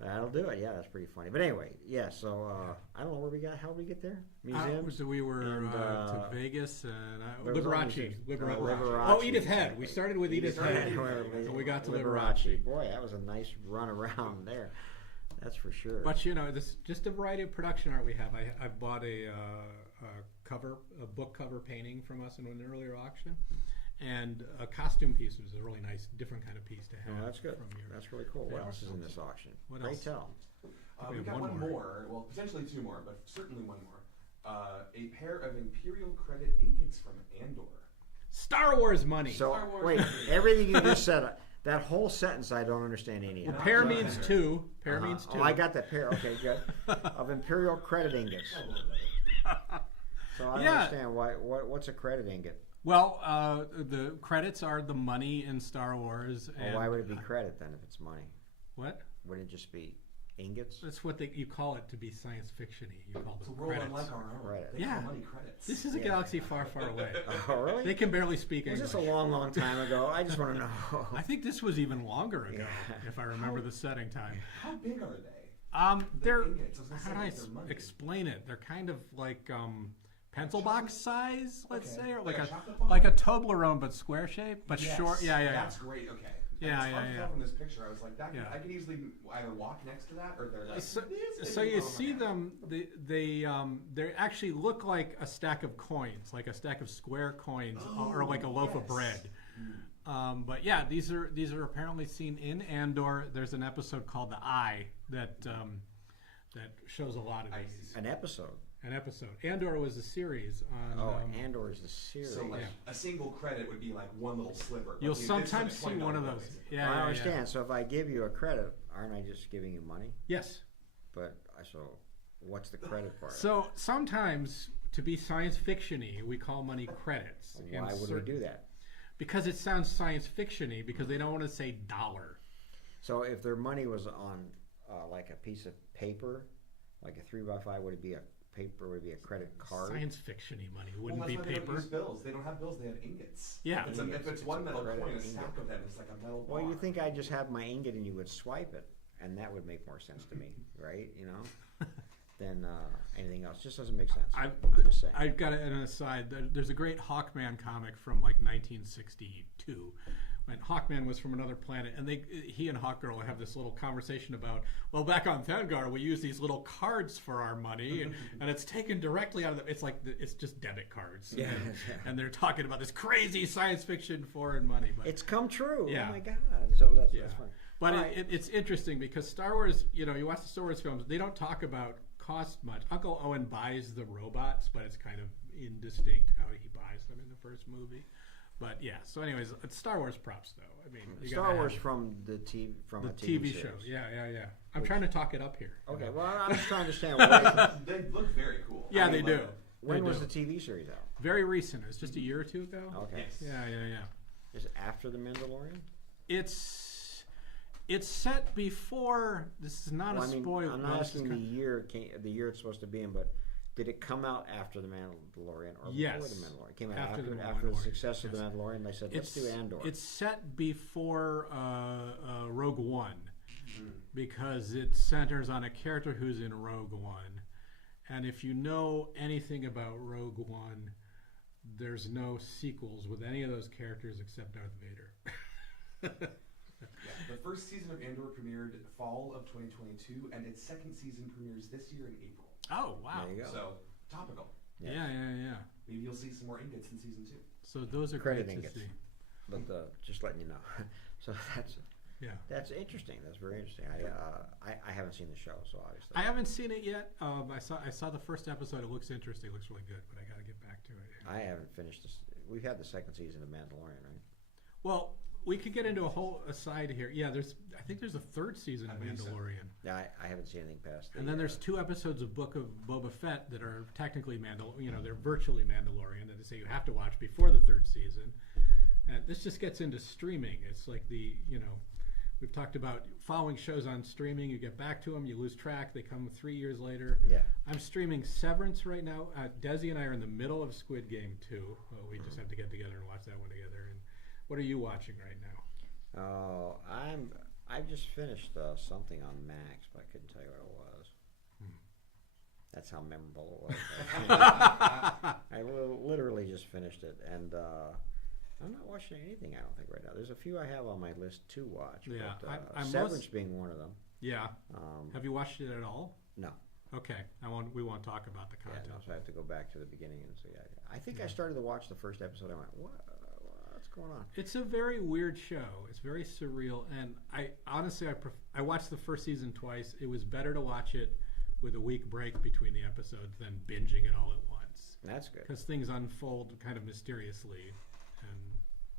that'll do it. Yeah, that's pretty funny. But anyway, yeah. So I don't know where we got. How did we get there? Museums. So we were and, to Vegas and there was Liberace. always a- Liberace. Oh, Edith Head. We started with Edith Head, and we got to Liberace. Boy, that was a nice run around there. That's for sure. But this just a variety of production art we have. I've bought a book cover painting from us in an earlier auction, and a costume piece, which is a really nice, different kind of piece to have. Oh, that's good. From your, That's really cool. What Yeah. else is in this auction? What Pray else? tell. we We've have got one one more. more. Well, potentially two more, but certainly one more. A pair of Imperial credit ingots from Andor. Star Wars money. So Star Wars. wait, everything you just said, that whole sentence, I don't understand any of Well, it. pair Not means just- two. Pair means two. Oh, I got that pair. Okay, good. Of Imperial credit ingots. A little bit. So I don't Yeah. understand what's a credit ingot. Well, the credits are the money in Star Wars. Well, And why would it be credit then if it's money? what? Wouldn't it just be ingots? That's what you call it to be science fiction-y. You call It's a them world credits. unlike our own. Right. They Yeah. call money credits. This is a Yeah. galaxy far, far away. Oh, really? They can barely speak Was English. this a long time ago? I just want to know. I think this was even longer ago, Yeah. if I remember the setting time. How big are they? They're ingots. I was gonna how say, do I like, they're money. explain it? They're kind of like pencil box size, let's Okay. say, or Like like a a chocolate bar? like a Toblerone but square shape, but Yes, short. Yeah. That's great. Okay. Yeah, It's hard to yeah. tell from this picture. I was like, Yeah. I could easily either walk next to that, or they're like. So, this so big. you Oh my see God. them, they actually look like a stack of coins, like a stack of square coins, or like a loaf of yes. bread. But yeah, these are apparently seen in Andor. There's an episode called The Eye that shows a lot of I these. see. An episode. an episode. Andor was a series on. Andor is the series. So like a single credit would be like one little sliver. You'll Like, this is sometimes like see $20 one of bill, those. basically. Yeah, I yeah, understand. yeah. So if I give you a credit, aren't I just giving you money? Yes. But so what's the credit part? So sometimes to be science fiction-y, we call money credits. Why would we do that? Because it sounds science fiction-y because they don't want to say dollar. So if their money was on like a piece of paper, like a 3x5, would it be a paper? Would it be a credit card? Science fiction-y money Well, wouldn't that's be why they don't paper. use bills. They don't have bills. They have ingots. Yeah. If it's one metal credit coin, a ingot. stack of them, it's like a metal bar. Well, you think I'd just have my ingot and you would swipe it, and that would make more sense to me, right? You know, than anything else. Just doesn't make sense. I'm just saying. I've got an aside. There's a great Hawkman comic from like 1962. When Hawkman was from another planet, and he and Hawkgirl have this little conversation about, well, back on Thanagar, we use these little cards for our money, and it's taken directly out of it's like it's just debit cards. Yeah. And they're talking about this crazy science fiction foreign money. But It's come true. Yeah. Oh my God! So that's yeah. funny. But Right. it's interesting because Star Wars, you watch the Star Wars films, they don't talk about cost much. Uncle Owen buys the robots, but it's kind of indistinct how he buys them in the first movie. But yeah, so anyways, it's Star Wars props though. I mean, you Star gotta Wars have from the TV the TV show. series. Yeah. I'm trying to talk it up here. Okay, well, I'm just trying to understand why. They look very cool. Yeah, I they do. love it. When They was do. the TV series out? Very recent. It was just a year or two ago. Okay. Yes. Yeah. Is it after the Mandalorian? It's set before. This is not Well, a I mean, spoiler. I'm well, not this is asking the kind- year it's supposed to be in, but did it come out after the Mandalorian or Yes. before the Mandalorian? It came out After the after the Mandalorian, success of the yes. Mandalorian. They said, let's do Andor. It's set before Rogue One because it centers on a character who's in Rogue One. And if you know anything about Rogue One, there's no sequels with any of those characters except Darth Vader. Yeah, the first season of Andor premiered fall of 2022, and its second season premieres this year in April. Oh, wow. There you go. So, topical. Yeah. Maybe you'll see some more ingots in season 2. So those are Credit great ingots. to see. But just letting you know. So Yeah. that's interesting. That's very interesting. I haven't seen the show, so obviously. I haven't seen it yet. I saw the first episode. It looks interesting. It looks really good, but I got to get back to it. I haven't finished this. We've had the second season of Mandalorian, right? Well, we could get into a whole aside here. Yeah, I think there's a third season of I believe so. Mandalorian. Yeah, I haven't seen anything past. And then there's 2 episodes of Book of Boba Fett that are technically they're virtually Mandalorian that they say you have to watch before the third season. And this just gets into streaming. It's like we've talked about following shows on streaming. You get back to them, you lose track. They come 3 years later. Yeah. I'm streaming Severance right now. Desi and I are in the middle of Squid Game 2. We just have to get together and watch that one together. And what are you watching right now? Oh, I just finished something on Max, but I couldn't tell you what it was. That's how memorable it was. I literally just finished it, and I'm not watching anything. I don't think right now. There's a few I have on my list to watch. Yeah, but, I'm Severance being one of them. Yeah. Have you watched it at all? No. Okay. We won't talk about the Yeah, content. no, so I have to go back to the beginning and see. I think I started to watch the first episode. I went, what's going on? It's a very weird show. It's very surreal, and I honestly I watched the first season twice. It was better to watch it with a week break between the episodes than binging it all at once. That's good. Because things unfold kind of mysteriously, and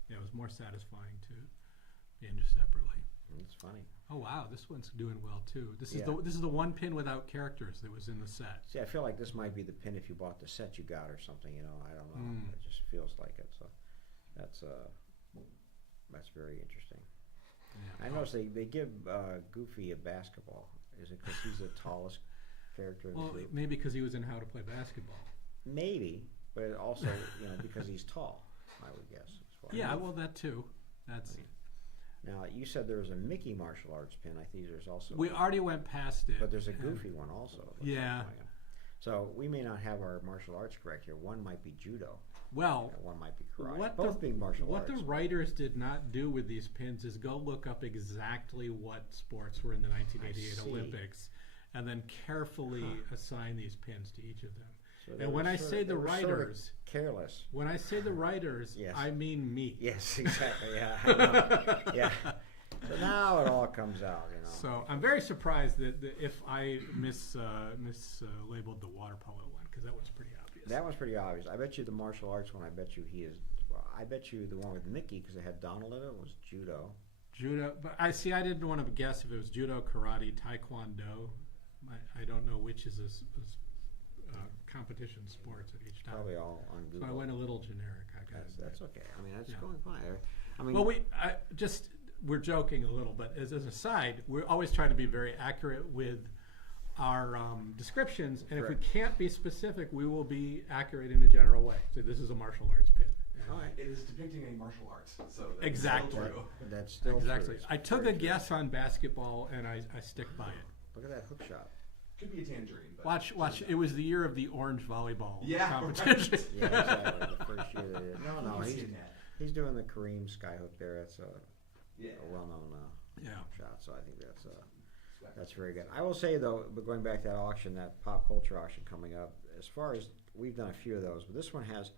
it was more satisfying to binge separately. It's funny. Oh wow, this one's doing well too. This Yeah. is the one pin without characters that was in the set. See, I feel like this might be the pin if you bought the set you got or something. I don't know. It just feels like it. So that's very interesting. Yeah. I noticed they give Goofy a basketball. Is it because he's the tallest character in the Well, group? maybe because he was in How to Play Basketball. Maybe, but also because he's tall. I would guess. As far Yeah, as- well that too. That's Now you said there was a Mickey martial arts pin. I think there's also. we already went past it. But there's a Goofy one also. it looks Yeah. like. So we may not have our martial arts correct here. One might be judo. Well, and one might be karate. what Both being martial what arts. the writers did not do with these pins is go look up exactly what sports were in the 1988 see. Olympics, and then carefully assign these pins to each of them. So they And were when I sort say of- the they were sort of writers, careless. when I say the writers, Yes. I mean me. Yes, exactly. Yeah, I know. Yeah. So now it all comes out, So I'm very surprised that if I mislabeled the water polo one because because that was pretty obvious. That was pretty obvious. I bet you the martial arts one. I bet you he is. Well, I bet you the one with Mickey because it had Donald in it was judo. Judo, but I didn't want to guess if it was judo, karate, taekwondo. I don't know which is competition sports at each time. Probably all on Google. So I went a little generic. That's okay. I mean, that's Yeah. going fine. I mean, Well, we're joking a little, but as an aside, we're always trying to be very accurate with our descriptions, and if we Correct. can't be specific, we will be accurate in a general way. So this is a martial arts pit. And all right. It is depicting a martial art, so that's Exactly. still true. That's still Exactly. true. I took Very a true. guess on basketball, and I stick by it. Look at that hook shot. Could be a tangerine. But Watch. It was the year of the orange volleyball Yeah, competition. right. Yeah, exactly. The first year they did. No, You've he's seen that. he's doing the Kareem skyhook there. That's a Yeah. well-known Yeah. shot. So I think that's very good. I will say though, but going back to that auction, that pop culture auction coming up, as far as we've done a few of those, but this one has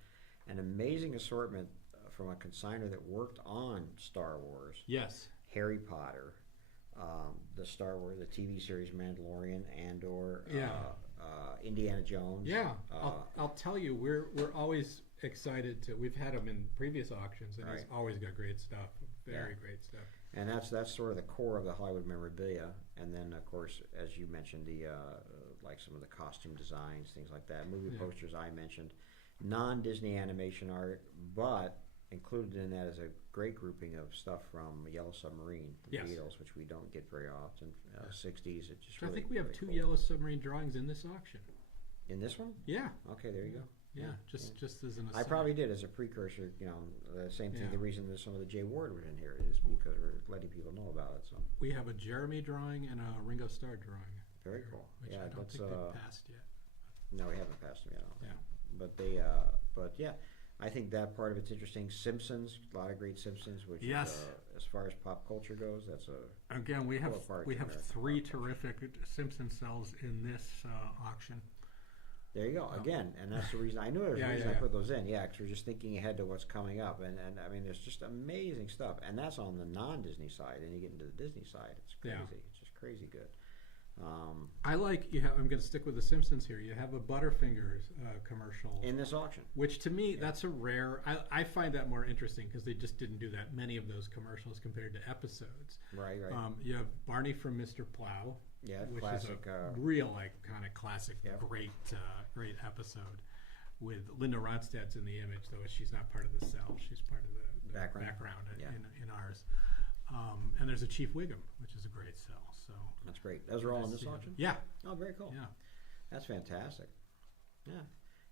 an amazing assortment from a consignor that worked on Star Wars, Yes. Harry Potter, the Star Wars, the TV series Mandalorian, Andor, Yeah. Indiana Jones. Yeah. I'll tell you, we're always excited to. We've had him in previous auctions, and he's Right. always got great stuff. Very Yeah. great stuff. And that's sort of the core of the Hollywood memorabilia. And then, of course, as you mentioned, the like some of the costume designs, things like that. Movie Yeah. posters I mentioned. Non-Disney animation art, but included in that is a great grouping of stuff from Yellow Submarine, the Yes. Beatles, which we don't get very often. 60s, it's just So I really, think we have really two cool. Yellow Submarine drawings in this auction. In this one? Yeah. Okay, there you go. Yeah. Just as an I aside. probably did as a precursor, the same thing. Yeah. The reason that some of the Jay Ward was in here is because we're letting people know about it. So We have a Jeremy drawing and a Ringo Starr drawing. very here, cool. Which Yeah, I don't that's think they've passed yet. no, we haven't passed them yet. I don't think. Yeah. But but yeah, I think that part of it's interesting. Simpsons, a lot of great Simpsons. Which Yes. is, as far as pop culture goes, that's a Again, we have Core part we of have American three pop culture. terrific Simpson cells in this auction. there you go again, and that's the reason I knew there was Yeah, a reason yeah, I put those in. Yeah, because we're just thinking ahead to what's coming up, and I mean, there's just amazing stuff, and that's on the non-Disney side. And you get into the Disney side, it's crazy. Yeah. It's just crazy good. I like you have. I'm going to stick with the Simpsons here. You have a Butterfingers commercial, In this auction, which to me that's a rare. I find that more interesting because they just didn't do that many of those commercials compared to episodes. right? You have Barney from Mr. Plow, Yeah, which classic. is a real iconic, classic, Yep. great episode. With Linda Ronstadt's in the image, though she's not part of the cell. She's part of the Background. in, Yeah. in ours. And there's a Chief Wiggum, which is a great cell. So That's great. Those are all in this Yeah. auction. Yeah, Oh, very cool. yeah. That's fantastic. Yeah,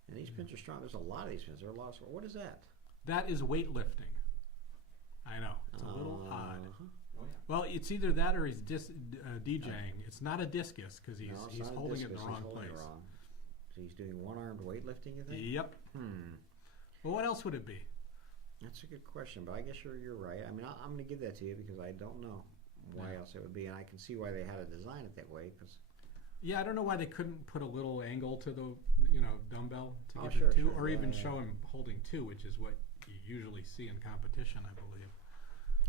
and these pins are strong. There's a lot of these pins. There are a lot of. What is that? That is weightlifting. I know it's a little odd. Uh-huh. Oh, yeah. Well, it's either that or he's DJing. It's not a discus because No, it's he's not a holding it in discus. the He's wrong holding it place. wrong. So he's doing one-armed weightlifting. You think? Yep. Well, what else would it be? That's a good question, but I guess you're right. I mean, I'm going to give that to you because I don't know why Yeah. else it would be, and I can see why they had to design it that way. Because Yeah, I don't know why they couldn't put a little angle to the dumbbell to Oh, give sure, it two, sure. or Yeah, even yeah, show yeah. him holding two, which is what you usually see in competition, I believe.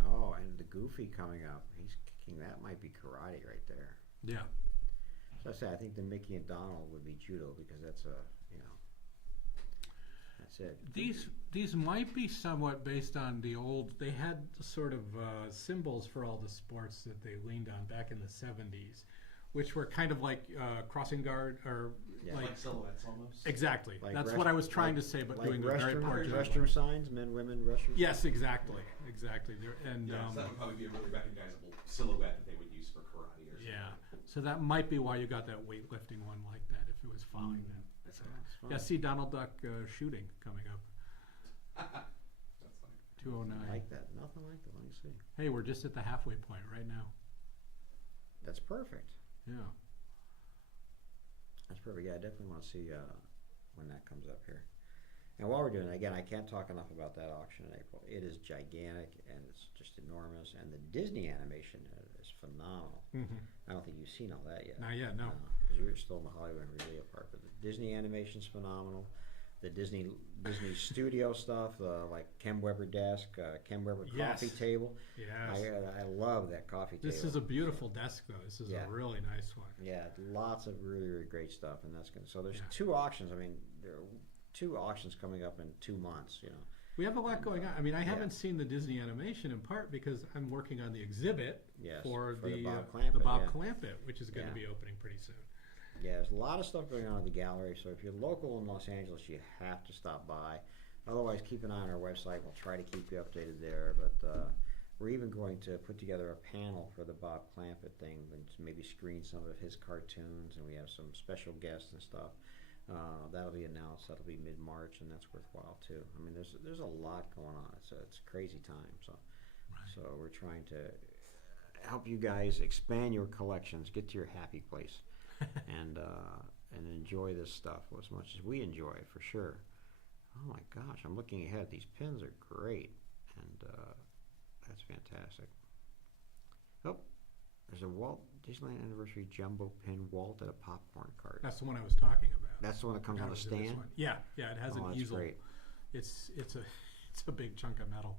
oh, and the Goofy coming up, he's kicking. That might be karate right there. Yeah. So I say I think the Mickey and Donald would be judo because that's that's it. These might be somewhat based on the old. They had sort of symbols for all the sports that they leaned on back in the 70s, which were kind of like crossing guard or Yeah. Like silhouettes almost. exactly. Like That's rest- what I was trying like- to say, but like doing the very poor job. restroom signs, men, women, restroom. Yes, exactly. There, and Yeah, so that would probably be a really recognizable silhouette that they would use for karate or something. yeah, so that might be why you got that weightlifting one like that if it was following that. That's So, fun. yeah, see Donald Duck shooting coming up. That's funny. 209. I like that. Nothing like that. Let me see. Hey, we're just at the halfway point right now. That's perfect. Yeah. That's perfect. Yeah, I definitely want to see when that comes up here. And while we're doing it, again, I can't talk enough about that auction in April. It is gigantic and it's just enormous. And the Disney animation is phenomenal. Mm-hmm. I don't think you've seen all that yet. Not yet, no. Because you're still in the Hollywood memorabilia part. But the Disney animation's phenomenal. the Disney studio stuff, like Ken Weber desk, Ken Weber Yes. coffee table. Yes. I love that coffee table. This is a beautiful desk, though. This is Yeah. a really nice one. Yeah, lots of really, really great stuff, and that's good. So there's Yeah. 2 auctions. I mean, there are 2 auctions coming up in 2 months. You know. We have a lot going on. I mean, I Yeah. haven't seen the Disney animation in part because I'm working on the exhibit Yes, for for the the Bob the Clampett, Bob yeah. Clampett, which is going to Yeah. be opening pretty soon. Yeah, there's a lot of stuff going on at the gallery. So if you're local in Los Angeles, you have to stop by. Otherwise, keep an eye on our website. We'll try to keep you updated there. But we're even going to put together a panel for the Bob Clampett thing and maybe screen some of his cartoons. And we have some special guests and stuff. That'll be announced. That'll be mid-March, and that's worthwhile too. I mean, there's a lot going on. It's a crazy time. So we're trying to help you guys expand your collections, get to your happy place, and enjoy this stuff as much as we enjoy it for sure. Oh my gosh, I'm looking ahead. These pins are great, and that's fantastic. Oh, there's a Walt Disneyland Anniversary Jumbo Pin Walt at a popcorn cart. That's the one I was talking about. That's the one that comes on the That was in this stand? one. Yeah, it has Oh, an that's easel. great. It's a big chunk of metal.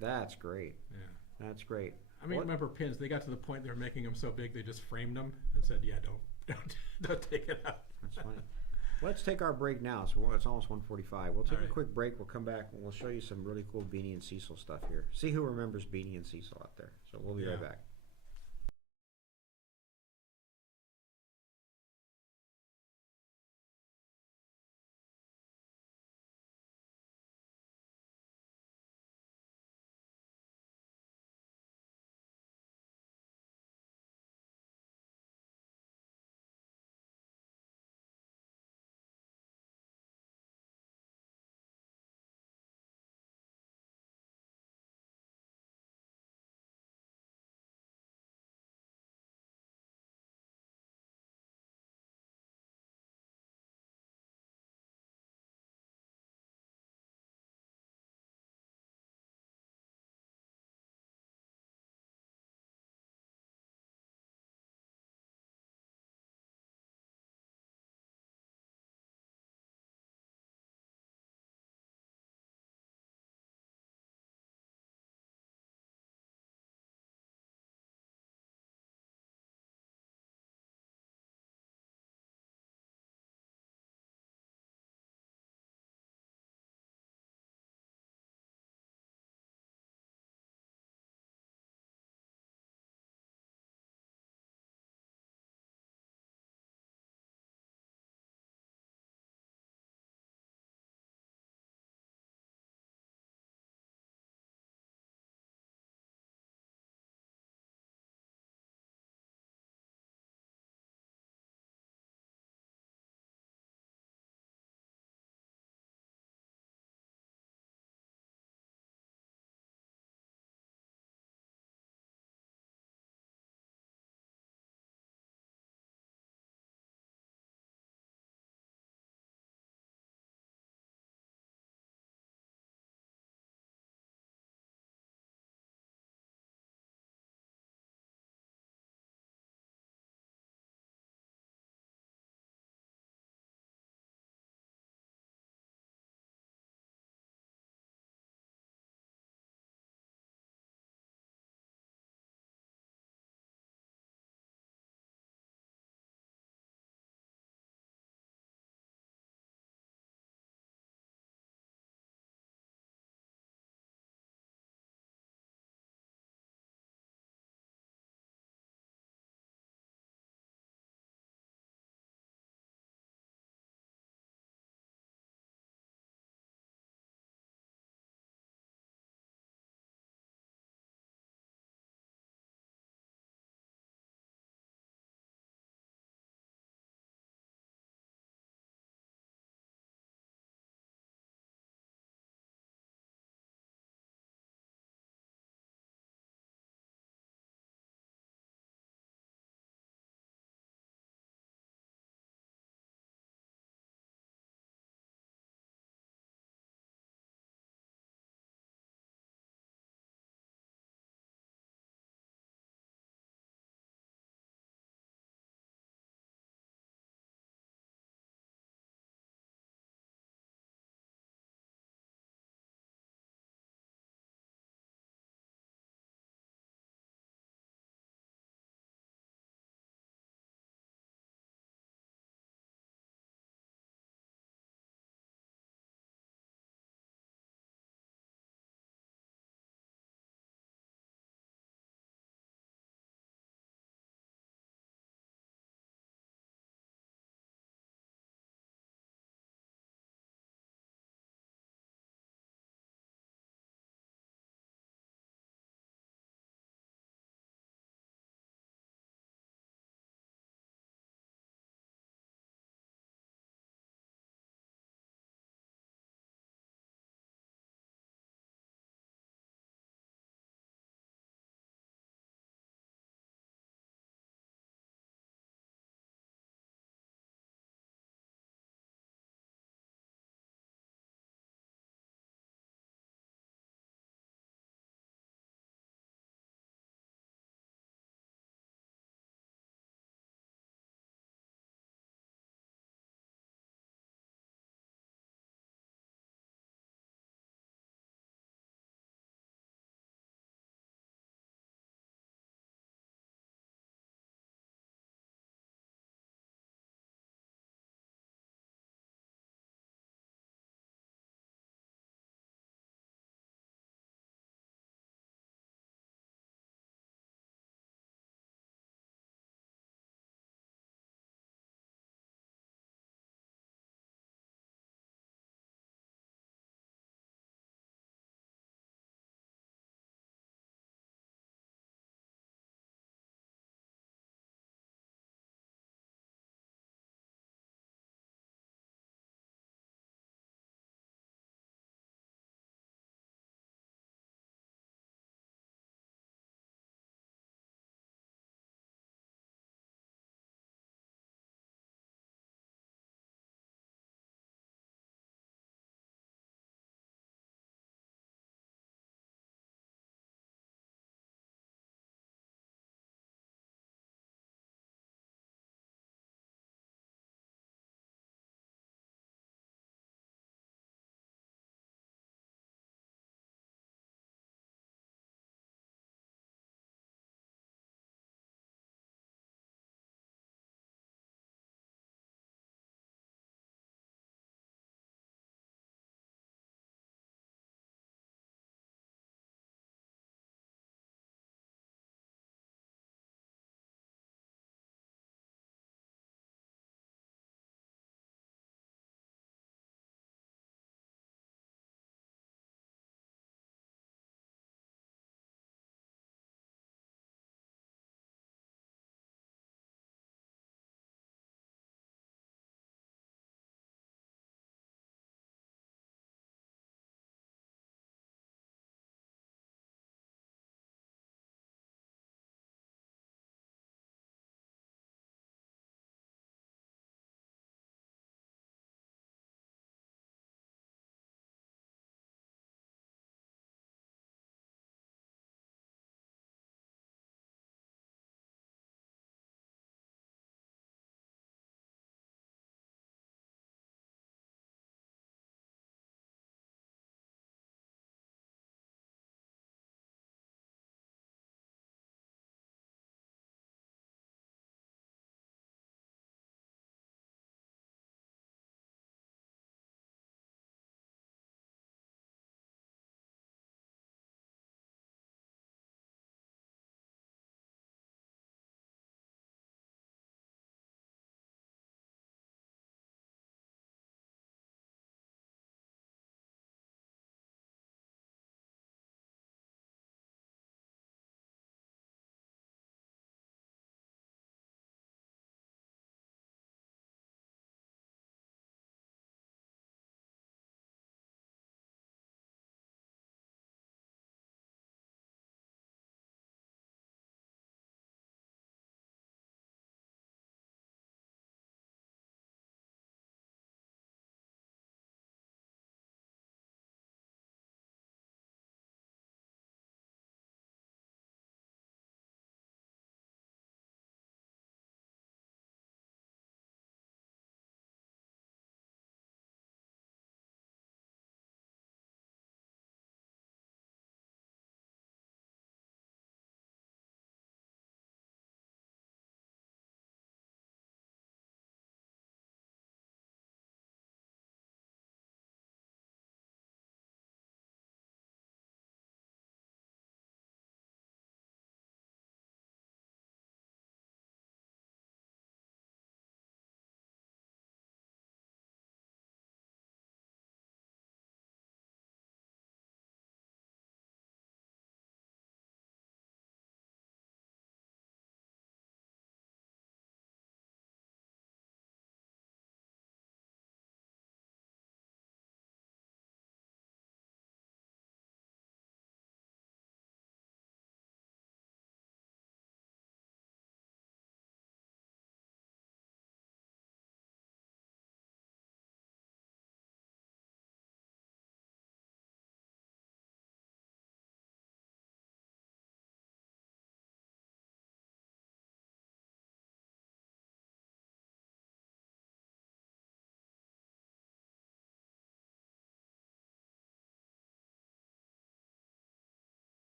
That's great. Yeah. That's great. I mean, What- remember pins? They got to the point they were making them so big they just framed them and said, "Yeah, don't take it out." That's funny. Let's take our break now. So it's almost 1:45. We'll take All a right. quick break. We'll come back and we'll show you some really cool Beanie and Cecil stuff here. See who remembers Beanie and Cecil out there. So we'll be right Yeah. back.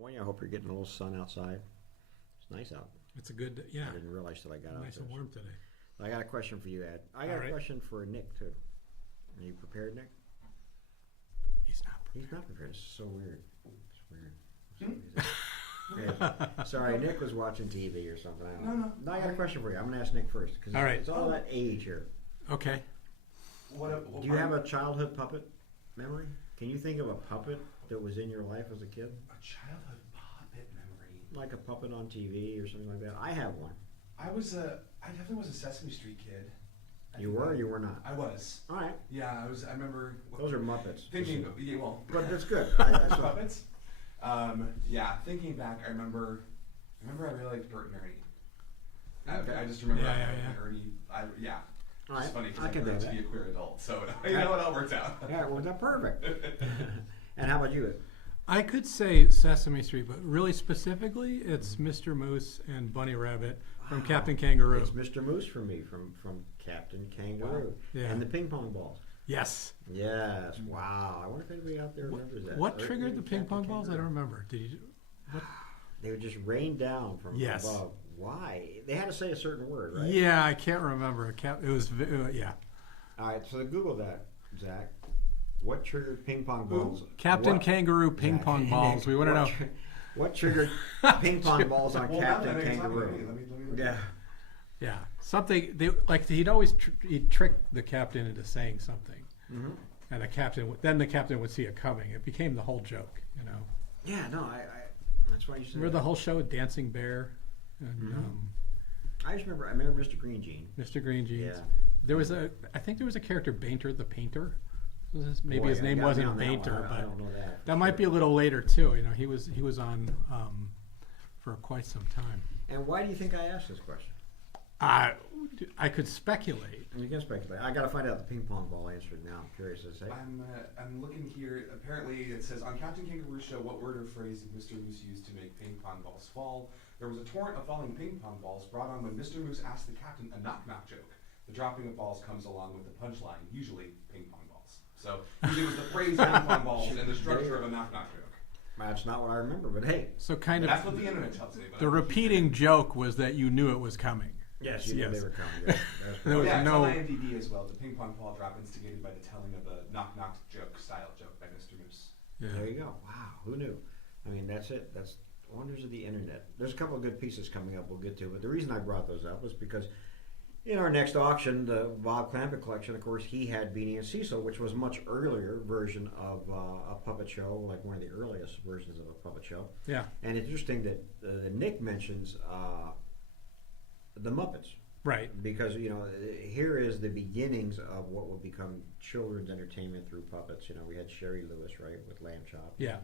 California. I hope you're getting a little sun outside. It's nice out. It's a good, yeah. I didn't realize till I got out Nice there. and warm today. I got a question for you, Ed. I got All right. a question for Nick too. Are you prepared, Nick? He's not. He's not prepared. It's so weird. It's weird. Yeah. Sorry, Nick was watching TV or something. I don't know. No, I got a question for you. I'm going to ask Nick first because All right. it's all that age here. Okay. What Do you have a childhood puppet memory? Can you think of a puppet that was in your life as a kid? a childhood puppet memory? Like a puppet on TV or something like that? I have one. I definitely was a Sesame Street kid. You were or you were not? I was. All right. Yeah, I remember. Those are Muppets. Thinking, yeah, well. But that's good. I saw it. Puppets. Yeah, thinking back, I remember I really liked Bert and Ernie. Okay. I just remember Yeah, Ernie. Yeah. All It's right. funny because I I can grew do up to that. be a queer adult, so you know it all worked out. Yeah, well, that's perfect. And how about you? I could say Sesame Street, but really specifically, it's Mr. Moose and Bunny Rabbit from Wow. Captain Kangaroo. It's Mr. Moose for me from Captain Kangaroo. Wow. Yeah. And the ping pong balls. Yes. Yes. Wow. I wonder if anybody out there remembers that. What Or triggered even the ping Captain pong balls? I don't Kangaroo. remember. Did you? What? They would just rain down from Yes. above. Why? They had to say a certain word, right? Yeah, I can't remember. It was yeah. All right, so Google that, Zach. What triggered ping pong balls? Captain What- Kangaroo ping Zach, pong balls. We want to what know. What triggered ping pong balls on Well, now Captain that I know you're talking Kangaroo? to me, let me look Yeah. Yeah, something they like. He'd always he'd trick the captain into saying something, Mm-hmm. and then the captain would see it coming. It became the whole joke, you know. Yeah, no, I that's why you said Remember the that. whole show, Dancing Bear, and Mhm. I remember Mr. Green Jean. Mr. Green Jeans. Yeah. There was I think there was a character, Bainter the Painter. Maybe Boy, his you name got me wasn't on that one. Bainter, I but don't know that. that might be a little later too. You know, he was on for quite some time. And why do you think I asked this question? I could speculate. You can speculate. I got to find out the ping pong ball answer now. I'm curious to say. I'm looking here. Apparently, it says on Captain Kangaroo's show, what word or phrase did Mr. Moose use to make ping pong balls fall? There was a torrent of falling ping pong balls brought on when Mr. Moose asked the captain a knock-knock joke. The dropping of balls comes along with the punchline, usually ping pong balls. So usually it was the phrase ping pong balls and the structure of a knock-knock joke. That's not what I remember, but hey. So kind That's of what the internet tells me. But the repeating joke was that you knew it was coming. Yes, you knew they were coming. Yeah, that's There was yeah, no- it's on IMDb as well. The ping pong ball drop instigated by the telling of a knock-knock joke style joke by Mr. Moose. Yeah. There you go. Wow, who knew? I mean, that's it. That's wonders of the internet. There's a couple of good pieces coming up we'll get to, but the reason I brought those up was because in our next auction, the Bob Clampett collection, of course, he had Beanie and Cecil, which was a much earlier version of a puppet show, like one of the earliest versions of a puppet show. Yeah. And it's interesting that Nick mentions the Muppets. Right. Because, you know, here is the beginnings of what will become children's entertainment through puppets. You know, we had Sherry Lewis, right, with Lamb Chop. Yeah.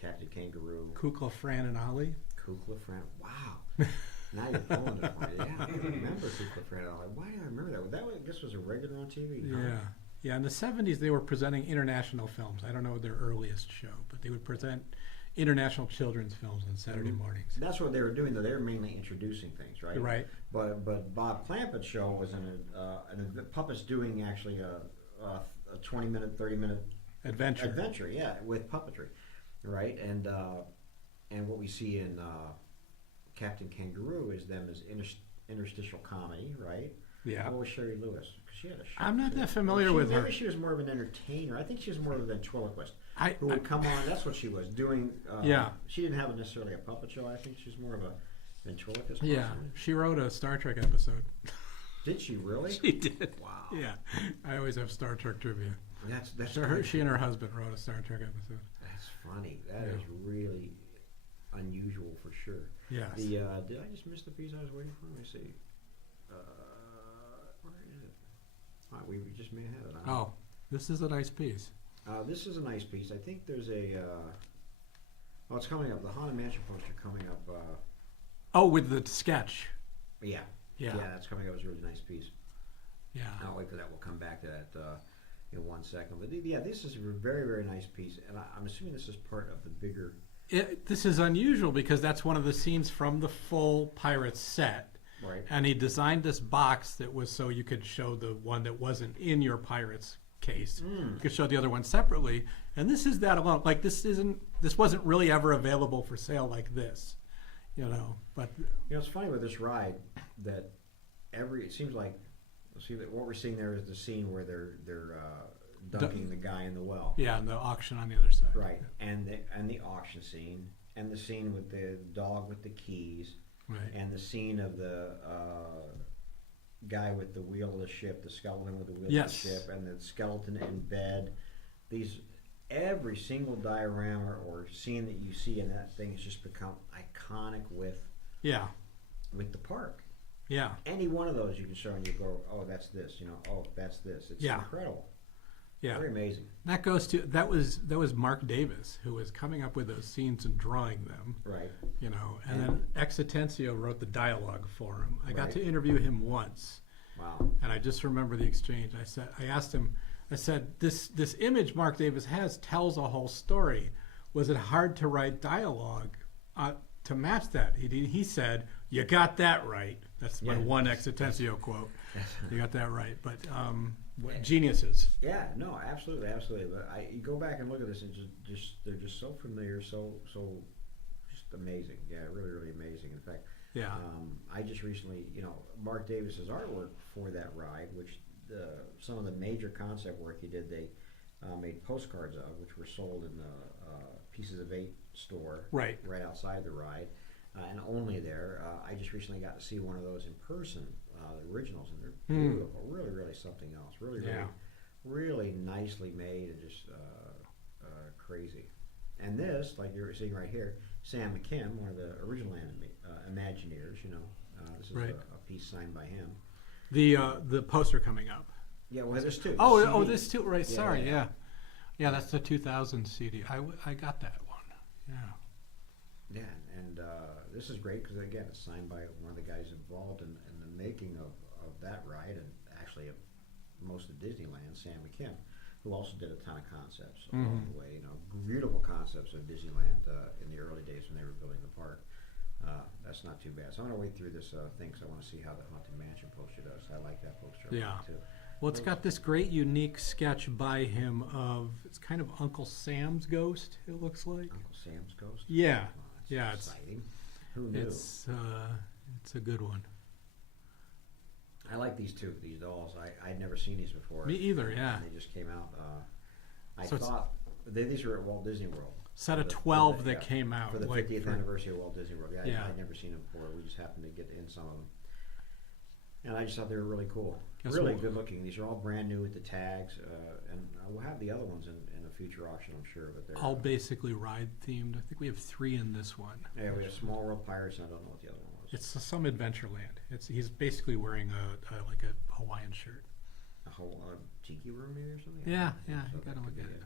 Captain Kangaroo. Kukla, Fran, and Ollie. Kukla, Fran. Wow. Now you're pulling it for me. Yeah, I don't remember Kukla, Fran. I'm like, why do I remember that? That was, I guess was a regular on TV. huh? Yeah. Yeah, in the 70s, they were presenting international films. I don't know their earliest show, but they would present international children's films on Saturday mornings. That's what they were doing, though. They were mainly introducing things, right? Right. But Bob Clampett's show was the puppets doing actually a 20-minute, 30-minute Adventure. yeah, with puppetry, right? And what we see in Captain Kangaroo is them as interstitial comedy, right? Yeah. What was Sherry Lewis? 'Cause she had a show. I'm not too. that familiar with her. Maybe she was more of an entertainer. I think she was more of a ventriloquist I, who would come on. That's what she was doing. Yeah. She didn't have necessarily a puppet show. I think she's more of a ventriloquist. yeah, possibly. she wrote a Star Trek episode. Did she really? She did. Wow. Yeah. I always have Star Trek trivia. That's So good. she and her husband wrote a Star Trek episode. That's funny. That Yeah. is really unusual for sure. Yes. The did I just miss the piece I was waiting for? Let me see. Where is it? We just may have it. Oh, this is a nice piece. This is a nice piece. I think there's a. Oh, it's coming up. The Haunted Mansion poster coming up. Oh, with the sketch. Yeah. Yeah. Yeah, that's coming up. It's a really nice piece. Yeah. I'll wait for that. We'll come back to that in 1 second. But yeah, this is a very, very nice piece, and I'm assuming this is part of the bigger. This is unusual because that's one of the scenes from the full Pirates set. Right. And he designed this box that was so you could show the one that wasn't in your Pirates case. Mm. You could show the other one separately, and this is that alone. Like this wasn't really ever available for sale like this, you know. But It's funny with this ride that it seems like, see that what we're seeing there is the scene where they're dunking the guy in the well. yeah, and the auction on the other side. Right, and the auction scene, and the scene with the dog with the keys, Right. and the scene of the guy with the wheel of the ship, the skeleton with the wheel Yes. of the ship, and the skeleton in bed. Every single diorama or scene that you see in that thing has just become iconic with Yeah. the park. Yeah. Any one of those you can show and you go, oh, that's this, oh, that's this. It's Yeah. incredible. Yeah. Very amazing. That was Mark Davis who was coming up with those scenes and drawing them, Right. you know. And then Exitensio wrote the dialogue for him. I got Right. to interview him once, Wow. and I just remember the exchange. I asked him, I said, this image Mark Davis has tells a whole story. Was it hard to write dialogue to match that? He said, "You got that right." That's my Yeah. one Exitensio quote. You got that right. But geniuses. Yeah, no, absolutely, absolutely. But you go back and look at this, and they're just so familiar, so just amazing. Yeah, really, really amazing. In fact, Yeah. I just recently, Mark Davis's artwork for that ride, which some of the major concept work he did, they made postcards of, which were sold in the Pieces of Eight store Right. outside the ride, and only there. I just recently got to see one of those in person, the originals, and they're beautiful. Really, really something else. Really, Yeah. really, really nicely made and just crazy. And this, like you're seeing right here, Sam McKim, one of the original Imagineers. This is Right. a piece signed by him. The poster coming up. Yeah, well, there's two. Oh, CD. this too. Right. Yeah, Sorry. yeah. Yeah. That's the 2000 CD. I got that one. Yeah. Yeah, and this is great because again, it's signed by one of the guys involved in the making of that ride, and actually of most of Disneyland, Sam McKim, who also did a ton of concepts along the way. Beautiful concepts of Disneyland in the early days when they were building the park. That's not too bad. So I'm going to wait through this thing because I want to see how the Haunted Mansion poster does. I like that poster a lot, too. Well, it's got this great, unique sketch by him of it's kind of Uncle Sam's ghost. It looks like. Uncle Sam's Ghost? Yeah. Oh, that's Yeah. exciting. Who knew? It's a good one. I like these two, these dolls. I'd never seen these before. Me either. Yeah. And they just came out. I So it's- thought these were at Walt Disney World. Set For of the- 12 for the- that came out for the like 50th anniversary of Walt Disney World. Yeah. I'd never seen them before. We just happened to get in some of them, and I just thought they were really cool, Guess really what? good looking. These are all brand new with the tags, and we'll have the other ones in a future auction, I'm sure. But they're all basically ride themed. I think we have 3 in this one. yeah, we have Small World Pirates, and I don't know what the other one was. It's some Adventureland. He's basically wearing like a Hawaiian shirt. A whole tiki room maybe or something. Yeah, I don't know. you So gotta that look could at be it.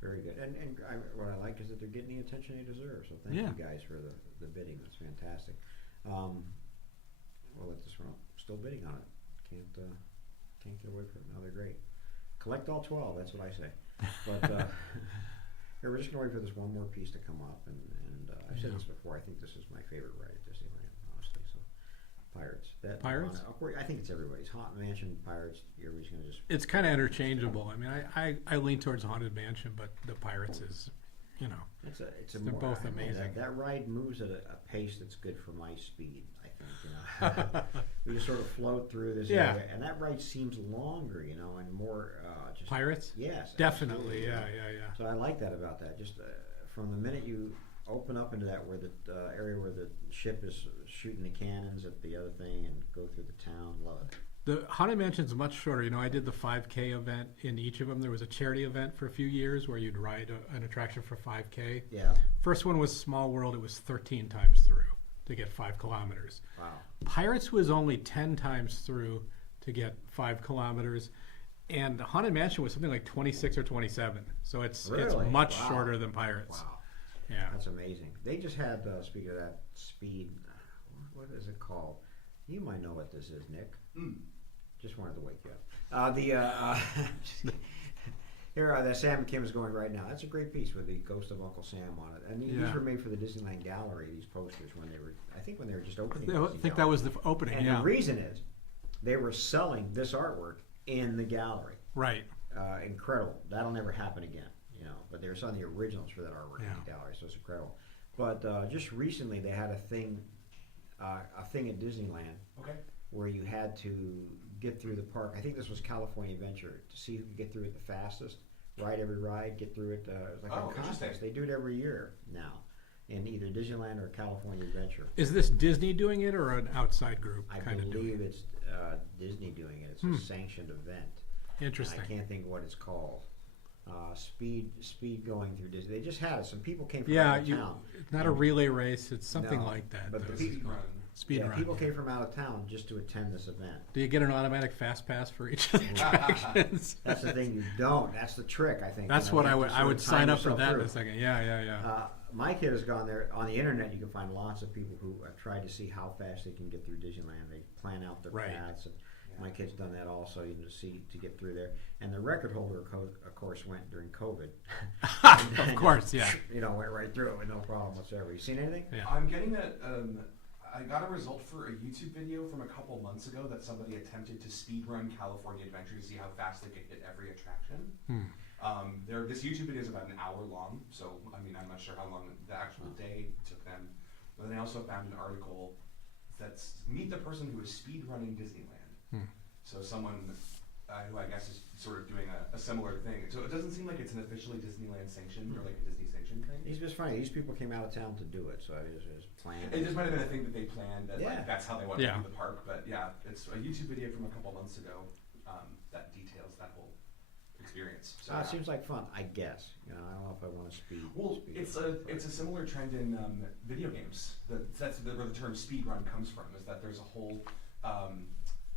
Very good, and what I like is that they're getting the attention they deserve. So thank Yeah. you guys for the bidding. That's fantastic. We'll let this one up. Still bidding on it. Can't get away from it. No, they're great. Collect all 12. That's what I say. But here, we're just gonna wait for this one more piece to come up, and I've said Yeah. this before. I think this is my favorite ride at Disneyland, honestly. So Pirates. Pirates? I think it's everybody's. Haunted Mansion, Pirates. Everybody's gonna just. It's kind of interchangeable. I mean, I lean towards Haunted Mansion, but the Pirates is, you know. It's a They're more, both I mean, amazing. That ride moves at a pace that's good for my speed. I think we just sort of float through this Yeah. area, and that ride seems longer, and more just Pirates? Yes, Definitely. absolutely, Yeah. So I like that about that. Just from the minute you open up into that, where the area where the ship is shooting the cannons at the other thing, and go through the town, love it. The Haunted Mansion's much shorter. You know, I did the 5K event in each of them. There was a charity event for a few years where you'd ride an attraction for 5K. Yeah. First one was Small World. It was 13 times through to get 5 kilometers. Wow. Pirates was only 10 times through to get 5 kilometers. And the Haunted Mansion was something like 26 or 27. So it's Really? much Wow. shorter than Pirates. Wow. Yeah. That's amazing. They just had, speaking of that speed, what is it called? You might know what this is, Nick. Just wanted to wake you up. Here, the Sam Kim is going right now. That's a great piece with the ghost of Uncle Sam on it. And these Yeah. were made for the Disneyland Gallery, these posters, when they were just opening. I Disney think that Gallery. was the opening, And yeah. the reason is they were selling this artwork in the gallery. Right. incredible. That'll never happen again, you know. But there's some of the originals for that artwork in the gallery, so it's incredible. But just recently they had a thing at Disneyland where you had to get through the park. I think this was California Adventure, to see who could get through it the fastest. Ride every ride, get through it. It was like a contest. They do it every year now, in either Disneyland or California Adventure. Is this Disney doing it or an outside group? I believe it's Disney doing it. It's a sanctioned event. Interesting. I can't think of what it's called. Speed going through Disney. They just had it. Some people came from out of town. It's not a relay race. It's something like that. But Speed run. People came from out of town just to attend this event. Do you get an automatic fast pass for each of the attractions? That's the thing, you don't. That's the trick, I think. That's what I would sign up for that in a second. Yeah. My kid has gone there. On the internet, you can find lots of people who have tried to see how fast they can get through Disneyland. They plan out their paths. And my kid's done that also, you know, to get through there. And the record holder, of course, went during COVID. Of course, yeah. You know, went right through it with no problem whatsoever. You seen anything? Yeah. I'm getting I got a result for a YouTube video from a couple months ago that somebody attempted to speedrun California Adventure to see how fast they could hit every attraction. This YouTube video is about an hour long, so I mean, I'm not sure how long the actual day took them. But then I also found an article that's meet the person who is speedrunning Disneyland. So someone who I guess is sort of doing a similar thing. So it doesn't seem like it's an officially Disneyland sanctioned or like a Disney sanctioned thing. It's just funny. These people came out of town to do it, so it was planned. It just might have been a thing that they planned that like that's how they wanted to do the park. But yeah, it's a YouTube video from a couple months ago that details that whole experience. So it seems like fun, I guess. You know, I don't know if I want to speed. Well, it's a similar trend in video games. That's where the term speedrun comes from. Is that there's a whole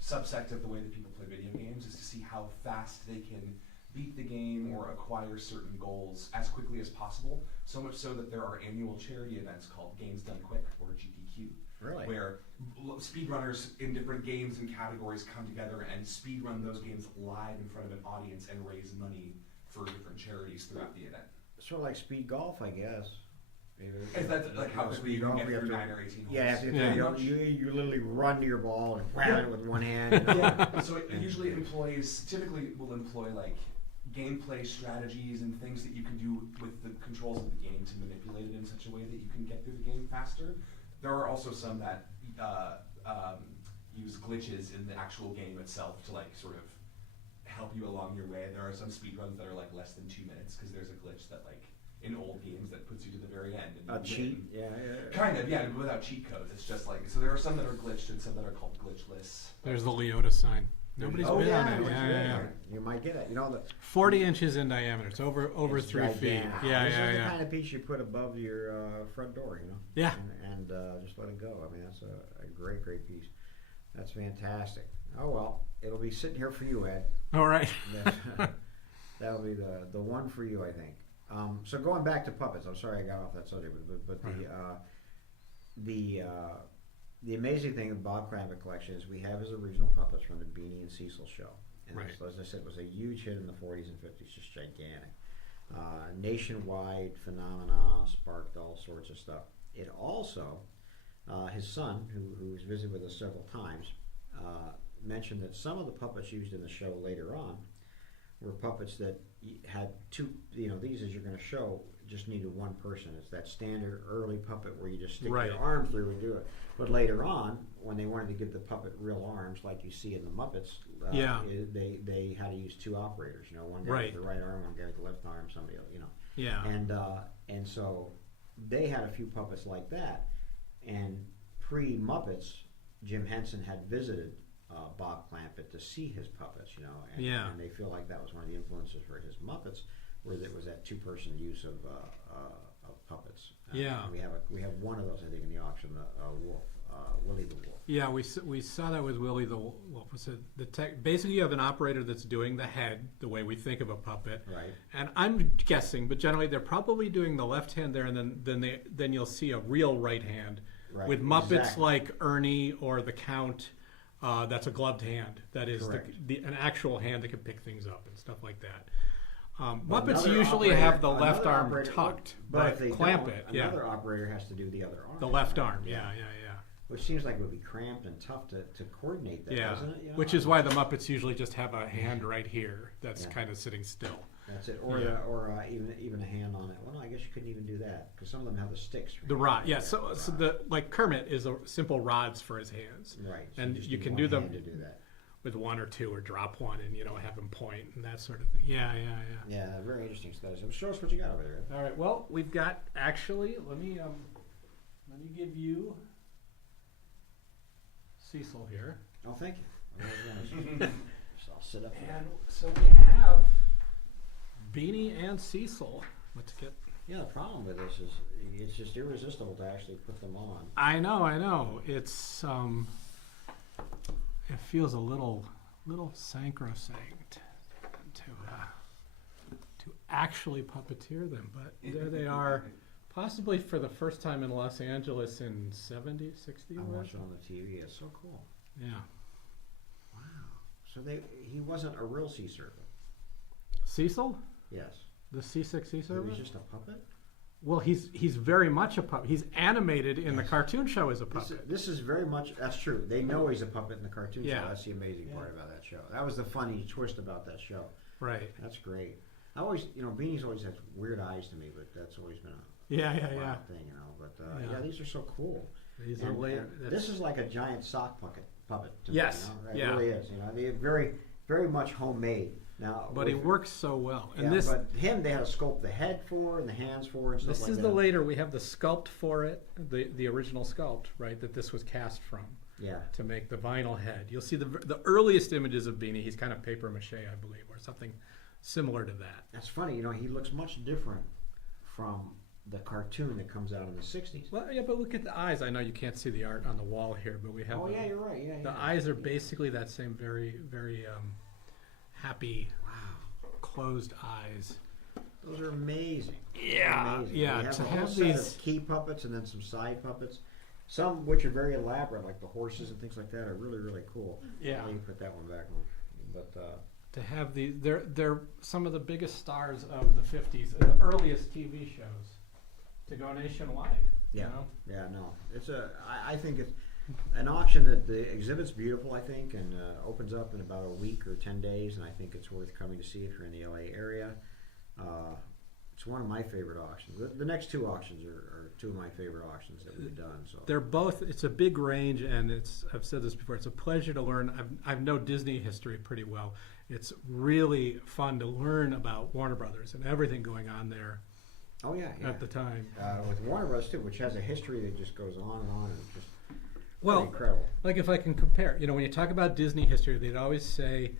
subsect of the way that people play video games is to see how fast they can beat the game or acquire certain goals as quickly as possible. So much so that there are annual charity events called Games Done Quick, or GDQ. Really? Where speedrunners in different games and categories come together and speedrun those games live in front of an audience and raise money for different charities throughout the event. Sort of like speed golf, I guess. Is that like how quickly you can get through 9 or 18 holes? Yeah, you literally run to your ball and grab it with one hand. You know? Yeah, so it usually typically will employ like gameplay strategies and things that you can do with the controls of the game to manipulate it in such a way that you can get through the game faster. There are also some that use glitches in the actual game itself to like sort of help you along your way. There are some speedruns that are like less than 2 minutes because there's a glitch that like in old games that puts you to the very end. And cheat? Yeah. Kind of, yeah, without cheat codes. It's just like, so there are some that are glitched and some that are called glitchless. There's the Leota sign. Nobody's been on it. Yeah. You might get it. You know, 40 inches in diameter. It's over 3 feet. Yeah. This is the kind of piece you put above your front door, you know? Yeah. And just let it go. I mean, that's a great piece. That's fantastic. Oh, well, it'll be sitting here for you, Ed. All right. That'll be the one for you, I think. So going back to puppets, I'm sorry I got off that subject, but the amazing thing of Bob Clampett collection is we have his original puppets from the Beanie and Cecil show. And this, as I said, was a huge hit in the 40s and 50s, just gigantic. Nationwide phenomena, sparked all sorts of stuff. It also, his son, who's visited with us several times, mentioned that some of the puppets used in the show later on were puppets that had two, these as you're going to show, just needed one person. It's that standard early puppet where you just stick your arm through and do it. But later on, when they wanted to give the puppet real arms, like you see in the Muppets, they had to use two operators. One guy with the right arm, one guy with the left arm, somebody else. Yeah. And so they had a few puppets like that. And pre-Muppets, Jim Henson had visited Bob Clampett to see his puppets, and they feel like that was one of the influences for his Muppets, where it was that two-person use of puppets. We have one of those, I think, in the auction, Wolf, Willie the Wolf. Yeah, we saw that with Willie the Wolf. Basically, you have an operator that's doing the head, the way we think of a puppet. Right. And I'm guessing, but generally they're probably doing the left hand there, and then you'll see a real right hand with Muppets like Ernie or the Count. That's a gloved hand. That is an actual hand that can pick things up and stuff like that. Muppets usually have the left arm tucked, but Clampett, another operator has to do the other arm. The left arm, yeah. which seems like it would be cramped and tough to coordinate that, Yeah, doesn't it? You know? which is why the Muppets usually just have a hand right here that's Yeah. kind of sitting still. That's it, or Yeah. even a hand on it. Well, no, I guess you couldn't even do that because some of them have the sticks. The rod, yeah. So the like Kermit is a simple rods for his hands, Right, so and just you need can one do them hand to do that. with one or two, or drop one and have him point and that sort of thing. Yeah. Yeah, very interesting stuff. So show us what you got over there. All right. Well, we've got actually. Let me give you Cecil here. Oh, thank you. So I'll sit up here. And so we have Beanie and Cecil. Let's get. Yeah, the problem with this is it's just irresistible to actually put them on. I know. It's it feels a little sacrosanct to actually puppeteer them, but there they are, possibly for the first time in Los Angeles in 70, 60 I or watched so. it on the TV. It's so cool. Yeah. Wow. So he wasn't a real sea serpent. Cecil, Yes. the C6 sea He was serpent. just a puppet. Well, he's very much a puppet. He's animated in the Yes. cartoon show as a puppet. This is very much, that's true. They know he's a puppet in the cartoon Yeah. show. That's the amazing part about that show. That was the funny twist about that show. Right. That's great. I always, Beanie's always had weird eyes to me, but that's always been a Yeah. wild thing, But Yeah. these are so cool. These And, are late. and this is like a giant sock puppet to Yes, me, It yeah. really is. They're very, very much homemade. Now, But he works so well. And yeah, this but him, they had to sculpt the head for and the hands for and stuff this like is that. the later we have the sculpt for it, the original sculpt, right? That this was cast from Yeah. to make the vinyl head. You'll see the earliest images of Beanie. He's kind of paper mache, I believe, or something similar to that. That's funny. He looks much different from the cartoon that comes out in the 60s. Well, yeah, but look at the eyes. I know you can't see the art on the wall here, but we have. Oh, yeah, you're right. Yeah, The eyes are basically that same very, very happy, closed eyes. Those are amazing. Yeah, Amazing. yeah. They have To a whole have set these, of key puppets and then some side puppets. Some which are very elaborate, like the horses and things like that, are really, really cool. Yeah. Let me put that one back on. But to have these, they're some of the biggest stars of the '50s, the earliest TV shows, to go nationwide. yeah, You know? yeah, no, it's I think it's an auction that the exhibit's beautiful. I think, and opens up in about a week or 10 days, and I think it's worth coming to see if you're in the LA area. It's one of my favorite auctions. The next two auctions are two of my favorite auctions that we've done. So They're both. It's a big range, and I've said this before. It's a pleasure to learn. I know Disney history pretty well. It's really fun to learn about Warner Brothers and everything going on there oh yeah, at the time. with Warner Bros. Too, which has a history that just goes on and on, and it's just Well, incredible. like if I can compare, when you talk about Disney history, they'd always say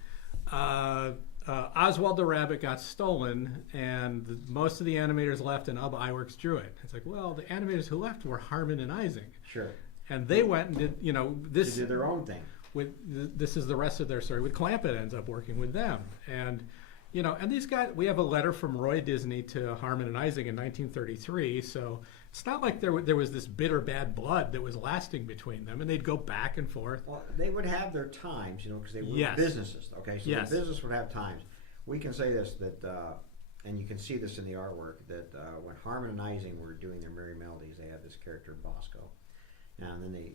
Oswald the Rabbit got stolen, and most of the animators left, and Ub Iwerks drew it. It's like, well, the animators who left were Harmon and Ising, Sure, and they went and did, they this. did their own thing. This is the rest of their story. With Clampett ends up working with them, and and these guys. We have a letter from Roy Disney to Harmon and Ising in 1933. So it's not like there was this bitter bad blood that was lasting between them, and they'd go back and forth. Well, they would have their times, because they were Yes. businesses. Okay, so Yes. the business would have times. We can say this that, and you can see this in the artwork that when Harmon and Ising were doing their Merry Melodies, they had this character Bosco, and then they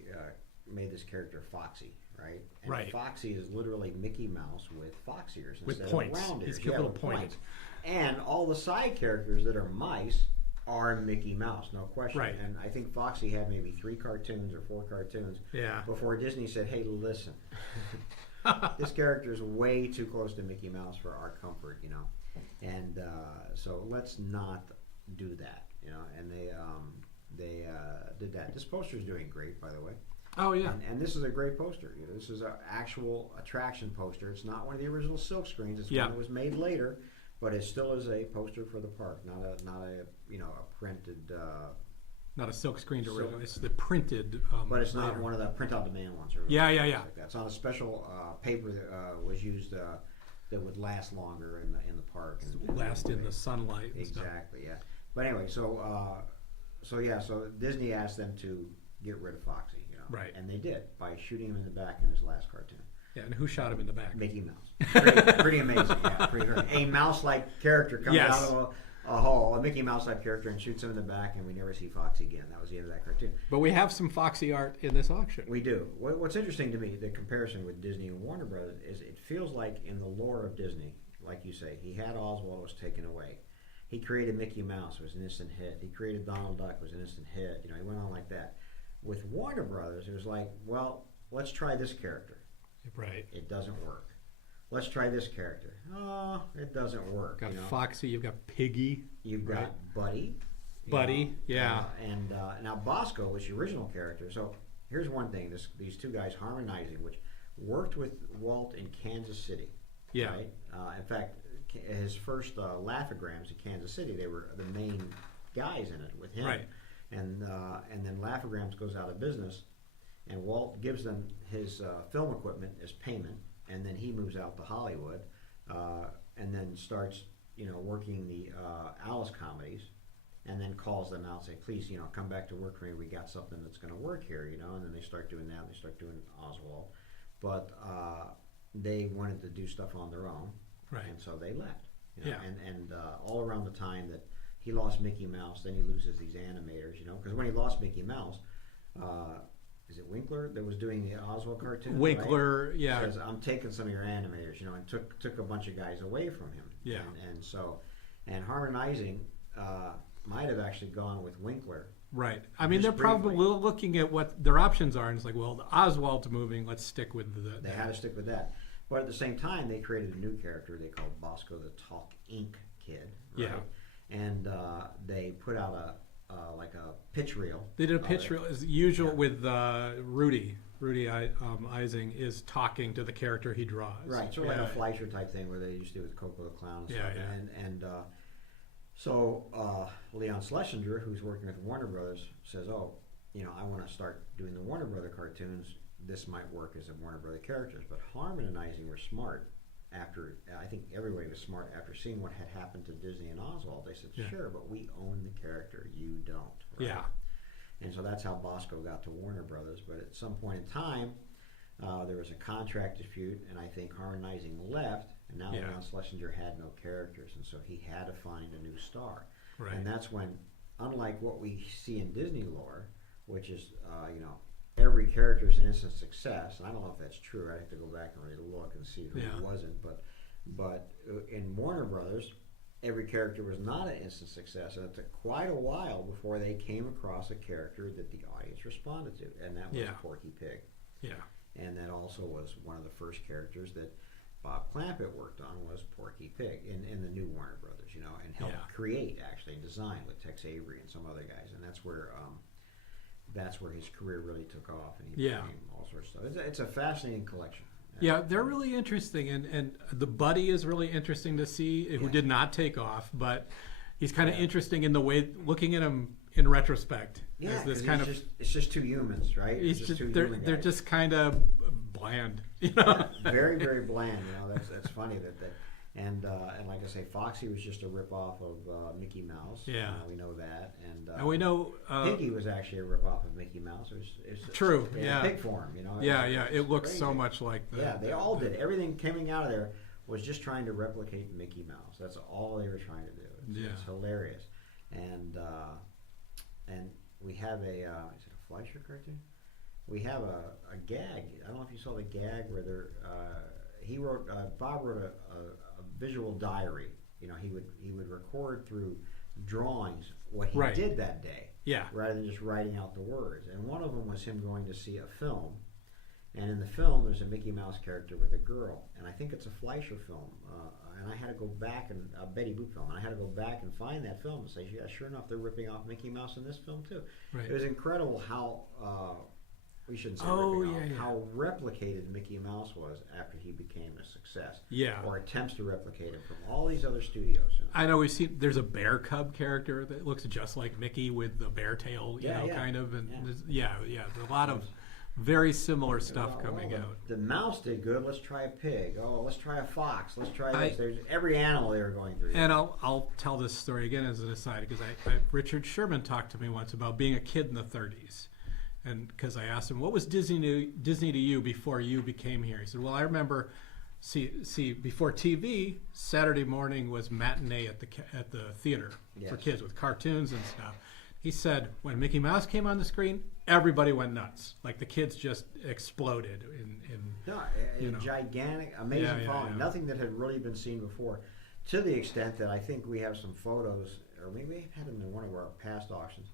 made this character Foxy, right? And Right. Foxy is literally Mickey Mouse with fox ears With instead points. of round ears. He's got little with points. And all the side characters that are mice are Mickey Mouse, no question. Right. And I think Foxy had maybe 3 cartoons or 4 cartoons Yeah. before Disney said, "Hey, listen, this character is way too close to Mickey Mouse for our comfort, and so let's not do that, And they did that. This poster is doing great, by the way. Oh yeah. And this is a great poster. This is an actual attraction poster. It's not one of the original silk screens. It's Yeah. one that was made later, but it still is a poster for the park, not a printed. Not a silk screen Silk. original. It's the printed. But it's not later. one of the print out demand ones. Or Yeah. like that. It's on a special paper that was used that would last longer in the park. And Last in the sunlight. And stuff. Exactly. Yeah. But anyway, so Disney asked them to get rid of Foxy. Right. And they did by shooting him in the back in his last cartoon. Yeah. And who shot him in the back? Mickey Mouse. Pretty amazing. Yeah, pretty great. A mouse-like character comes Yes. out of a Mickey Mouse type character and shoots him in the back, and we never see Foxy again. That was the end of that cartoon. But we have some Foxy art in this auction. We do. What's interesting to me, the comparison with Disney and Warner Brothers, is it feels like in the lore of Disney, like you say, he had Oswald, was taken away. He created Mickey Mouse, was an instant hit. He created Donald Duck, was an instant hit. You know, he went on like that. With Warner Brothers, it was like, well, let's try this character. Right. It doesn't work. Let's try this character. Oh, it doesn't work. Got Foxy, you've got Piggy. You've got Buddy. Buddy, yeah. And now Bosco was the original character. So here's one thing: these two guys harmonizing, which worked with Walt in Kansas City. Yeah. Right? In fact, his first Laugh-O-Grams in Kansas City, they were the main guys in it with him. Right. And then Laugh-O-Grams goes out of business, and Walt gives them his film equipment as payment, and then he moves out to Hollywood, and then starts working the Alice comedies, and then calls them out and say, please, come back to work for me. We got something that's going to work here, and then they start doing that. They start doing Oswald, but they wanted to do stuff on their own, right? And so they left. Yeah. And all around the time that he lost Mickey Mouse, then he loses these animators, because when he lost Mickey Mouse, is it Winkler that was doing the Oswald cartoon? Winkler, right? yeah. Says, I'm taking some of your animators, and took a bunch of guys away from him. Yeah. And harmonizing might have actually gone with Winkler. Right. I mean, Just they're probably briefly. looking at what their options are, and it's like, well, Oswald's moving, let's stick with They had to stick with that. But at the same time, they created a new character they called Bosco the Talk Ink Kid. Right? Yeah. And they put out like a pitch reel. They did a pitch reel as usual with Rudy. Rudy Ising is talking to the character he draws. Right, sort of like a Fleischer type thing where they used to do with Coco the Clown and stuff. Yeah. So Leon Schlesinger, who's working with Warner Brothers, says, I want to start doing the Warner Brother cartoons. This might work as a Warner Brother characters. But Harmon and Ising were smart. I think everybody was smart after seeing what had happened to Disney and Oswald. They said, sure, but we own the character. You don't. Right? Yeah. And so that's how Bosco got to Warner Brothers. But at some point in time, there was a contract dispute, and I think Harmon and Ising left, and now Leon Schlesinger had no characters, and so he had to find a new star. Right. And that's when, unlike what we see in Disney lore, which is, every character is an instant success, and I don't know if that's true. I'd have to go back and really look and see who it wasn't. But in Warner Brothers, every character was not an instant success, and it took quite a while before they came across a character that the audience responded to, and that was Porky Pig. Yeah. And that also was one of the first characters that Bob Clampett worked on was Porky Pig in the new Warner Brothers, and helped create actually and design with Tex Avery and some other guys, and that's where his career really took off, and he became all sorts of stuff. It's a fascinating collection. Yeah, they're really interesting, and the Buddy is really interesting to see, who did not take off, but he's kind of interesting in the way, looking at him in retrospect. Yeah, this it's just two humans, right? They're just kind of bland, Very, very bland. That's funny and like I say, Foxy was just a ripoff of Mickey Mouse. Yeah, we know that, and we know Piggy was actually a ripoff of Mickey Mouse. It's true. pig form, It looks so much like that. Yeah, they all did. Everything coming out of there was just trying to replicate Mickey Mouse. That's all they were trying to do. It's hilarious, and we have is it a Fleischer cartoon? We have a gag. I don't know if you saw the gag where Bob wrote a visual diary. He would record through drawings what he did that day, rather than just writing out the words. And one of them was him going to see a film, and in the film there's a Mickey Mouse character with a girl, and I think it's a Fleischer film. And I had to go back and Betty Boop film, and I had to go back and find that film and say, yeah, sure enough, they're ripping off Mickey Mouse in this film too. Right. It was incredible how. We shouldn't say how replicated Mickey Mouse was after he became a success. Yeah. Or attempts to replicate him from all these other studios. I know we've seen there's a bear cub character that looks just like Mickey with the bear tail, kind of, and there's a lot of very similar stuff coming out. The mouse did good. Let's try a pig. Oh, let's try a fox. Let's try this. There's every animal they were going through. And I'll tell this story again as an aside because Richard Sherman talked to me once about being a kid in the 30s. And because I asked him, what was Disney to you before you became here? He said, well, I remember see before TV, Saturday morning was matinee at the theater Yes. for kids with cartoons and stuff. He said when Mickey Mouse came on the screen, everybody went nuts. Like the kids just exploded No, you a know. gigantic, amazing Yeah, following. yeah. Nothing that had really been seen before. To the extent that I think we have some photos, or maybe we had them in one of our past auctions.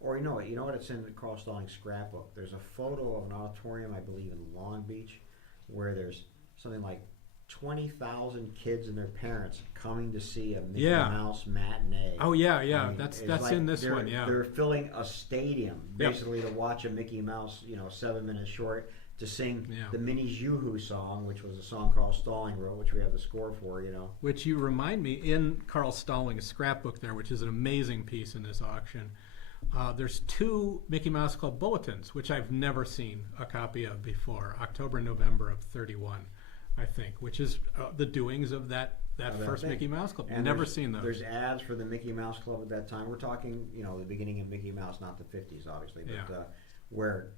Or you know what? It's in Carl Stalling's scrapbook. There's a photo of an auditorium, I believe, in Long Beach, where there's something like 20,000 kids and their parents coming to see a Mickey Yeah. Mouse matinee. Oh yeah, I mean, that's it's that's like in this they're- one. Yeah, They're filling a stadium Yep. basically to watch a Mickey Mouse, 7 minutes short, to sing Yeah. the Minnie's Yoo-Hoo song, which was a song Carl Stalling wrote, which we have the score for. which you remind me in Carl Stalling's scrapbook there, which is an amazing piece in this auction. There's 2 Mickey Mouse Club bulletins, which I've never seen a copy of before. October, November of '31, I think, which is the doings of that first thing. Mickey Mouse Club. And Never there's- seen those. There's ads for the Mickey Mouse Club at that time. We're talking, the beginning of Mickey Mouse, not the 50s, obviously, but Yeah. where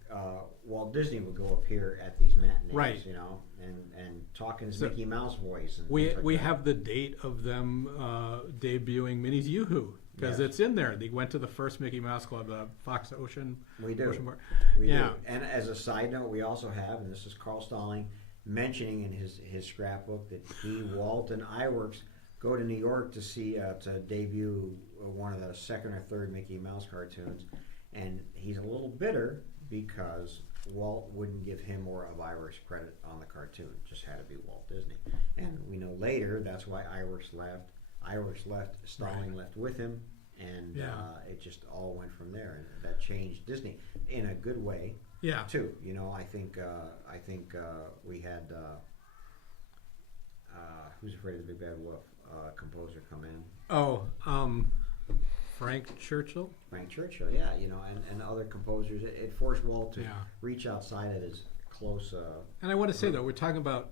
Walt Disney would go appear at these matinees, Right. and talk in his So Mickey Mouse voice. And We things like we that. have the date of them debuting Minnie's Yoo-Hoo because Yes. it's in there. They went to the first Mickey Mouse Club, Fox Ocean. We do. Ocean Bar. We Yeah. do. And as a side note, we also have, and this is Carl Stalling mentioning in his scrapbook that Walt, and Iwerks go to New York to see to debut one of the second or third Mickey Mouse cartoons, and he's a little bitter because Walt wouldn't give him or of Iwerks credit on the cartoon. It just had to be Walt Disney. And we know later that's why Iwerks left. Stalling left with him, and Yeah. it just all went from there, and that changed Disney in a good way Yeah. too. I think we had Who's Afraid of the Big Bad Wolf composer come in, Oh, Frank Churchill. Frank Churchill, yeah, and other composers. It forced Walt to Yeah. reach outside of his close. And I want to say though, we're talking about.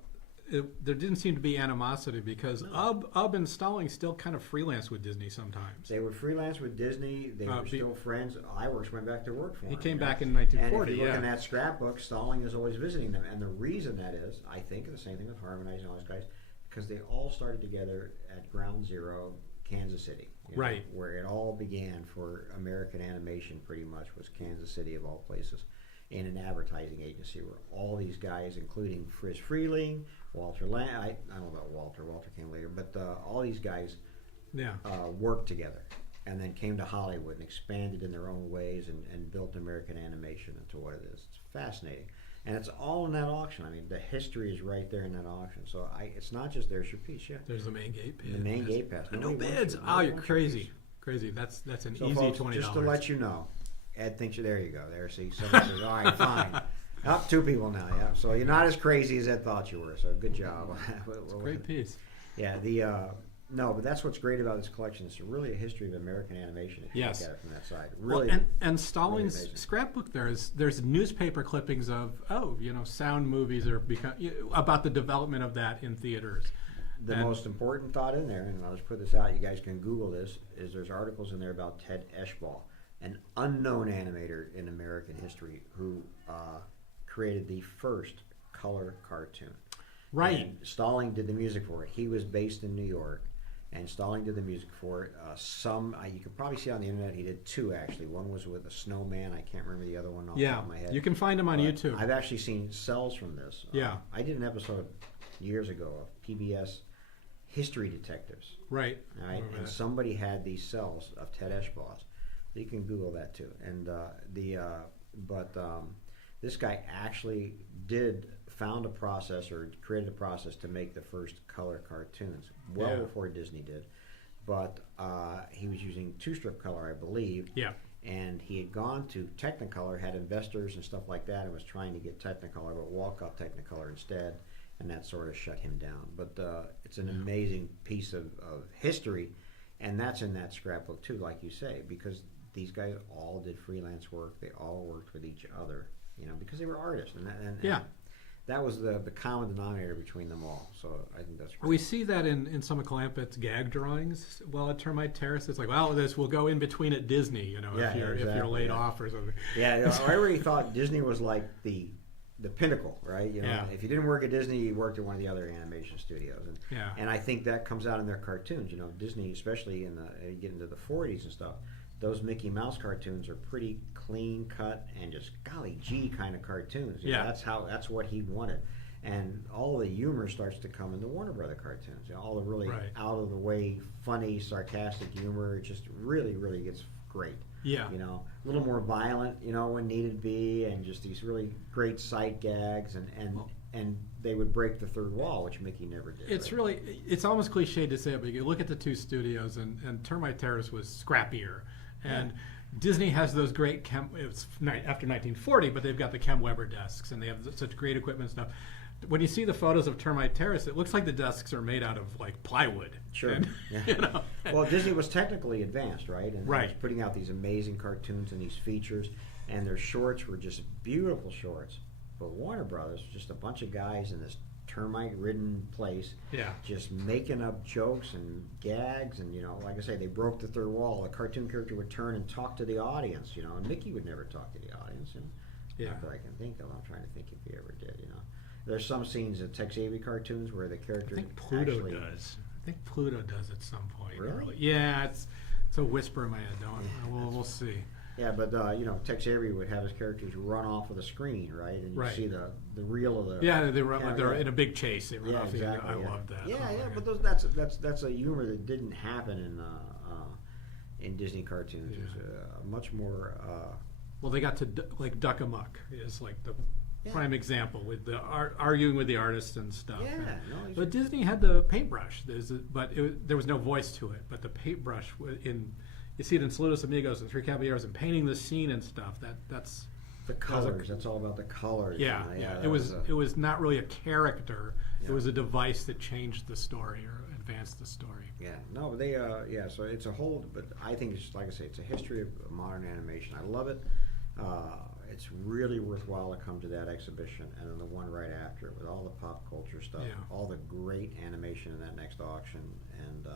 There didn't seem to be animosity because Ub and Stalling still kind of freelance with Disney sometimes. They would freelance with Disney. They were be- still friends. Iwerks went back to work for him. He came you know? back in And if 1940. you look in Yeah. that scrapbook, Stalling is always visiting them. And the reason that is, I think, the same thing with Harmonize and all those guys, because they all started together at Ground Zero, Kansas City. Right. Where it all began for American animation, pretty much, was Kansas City, of all places. In an advertising agency where all these guys, including Friz Freeling, Walter Lang, I don't know about Walter came later, but all these guys Yeah. worked together and then came to Hollywood and expanded in their own ways and built American animation into what it is. It's fascinating. And it's all in that auction. I mean, the history is right there in that auction. So it's not just there's your piece, yeah. There's the main gate pass. The main gate pass. No Nobody wants bids. your- Oh, nobody you're wants your crazy. piece. Crazy. That's an So easy folks, $20. just to let you know, Ed thinks there you go. There, see, somebody says, all right, fine. Up 2 people now, yeah. So you're not as crazy as Ed thought you were. So good job. It's a great piece. Yeah, no, but that's what's great about this collection. It's really a history of American animation. If you Yes. look at it from that side, Well, really. and Stalling's amazing. scrapbook there's newspaper clippings of sound movies are about the development of that in theaters. The and- most important thought in there, and I'll just put this out, you guys can Google this, is there's articles in there about Ted Eschball, an unknown animator in American history who created the first color cartoon. Right. And Stalling did the music for it. He was based in New York, and Stalling did the music for it. You can probably see on the internet, he did 2 actually. One was with a snowman. I can't remember the other one off the Yeah, top of my head. you can find them on But YouTube. I've actually seen cells from this. Yeah. I did an episode years ago of PBS History Detectives. Right. All right, Remember and that. somebody had these cells of Ted Eschball's. So you can Google that too. And this guy actually found a process or created a process to make the first color cartoons Yeah. before Disney did. But he was using 2-strip color, I believe. Yeah. And he had gone to Technicolor, had investors and stuff like that, and was trying to get Technicolor, but Walt got Technicolor instead, and that sort of shut him down. But it's an amazing piece of history, and that's in that scrapbook too, like you say, because these guys all did freelance work. They all worked with each other, because they were artists, and that was the common denominator between them all. So I think that's great. We see that in some of Clampett's gag drawings. Well, at Termite Terrace, it's like, well, this will go in between at Disney, Yeah, if you're exactly, laid yeah. off or something. Yeah, I already thought Disney was like the the pinnacle, right? You know, Yeah. if you didn't work at Disney, you worked at one of the other animation studios, and Yeah. and I think that comes out in their cartoons. You know, Disney, especially in the you get into the '40s and stuff, those Mickey Mouse cartoons are pretty clean cut and just golly gee kind of cartoons. You know, Yeah. that's what he wanted, and all the humor starts to come in the Warner Brother cartoons. You know, all the really Right. out of the way, funny, sarcastic humor. It just really gets great. Yeah. You know, a little more violent, you know, when needed be, and just these really great sight gags, and they would break the third wall, which Mickey never did. It's right? really, it's almost cliched to say it, but you look at the two studios, and Termite Terrace was scrappier, and Disney has those great it's after 1940, but they've got the Kem Weber desks, and they have such great equipment and stuff. When you see the photos of Termite Terrace, it looks like the desks are made out of like plywood. Sure. And, Yeah. you know, Well, Disney was technically advanced, right? And Right. was putting out these amazing cartoons and these features, and their shorts were just beautiful shorts. But Warner Brothers, just a bunch of guys in this termite-ridden place, Yeah. just making up jokes and gags, and you know, like I say, they broke the third wall. A cartoon character would turn and talk to the audience, you know, and Mickey would never talk to the audience, you know. Yeah. Not that I can think of. I'm trying to think if he ever did, you know. There's some scenes in Tex Avery cartoons where the I character think Pluto actually, does. I think Pluto does at some point. Really? Yeah, it's a whisper in my head. We'll see. Yeah, but you know, Tex Avery would have his characters run off of the screen, right? And you Right. see the reel of the Yeah, they run like they're yeah. in a big chase. They run Yeah, off exactly. I yeah. love that. Yeah, Oh, yeah, my but God. that's a humor that didn't happen in Disney cartoons. Yeah. It's much more. Well, they got to like Duck Amuck is like the Yeah. prime example with the arguing with the artist and stuff. Yeah, And- no, but Disney had the paintbrush. There was no voice to it. But the paintbrush you see it in Saludos Amigos and Three Caballeros and painting the scene and stuff. That's the colors. That's all about the colors. yeah, you know, yeah. that It was not really a character. Yeah. It was a device that changed the story or advanced the story. Yeah, no, but they, yeah, so it's a whole, but I think it's, like I say, it's a history of modern animation. I love it. It's really worthwhile to come to that exhibition and then the one right after it with all the pop culture stuff, Yeah. all the great animation in that next auction, and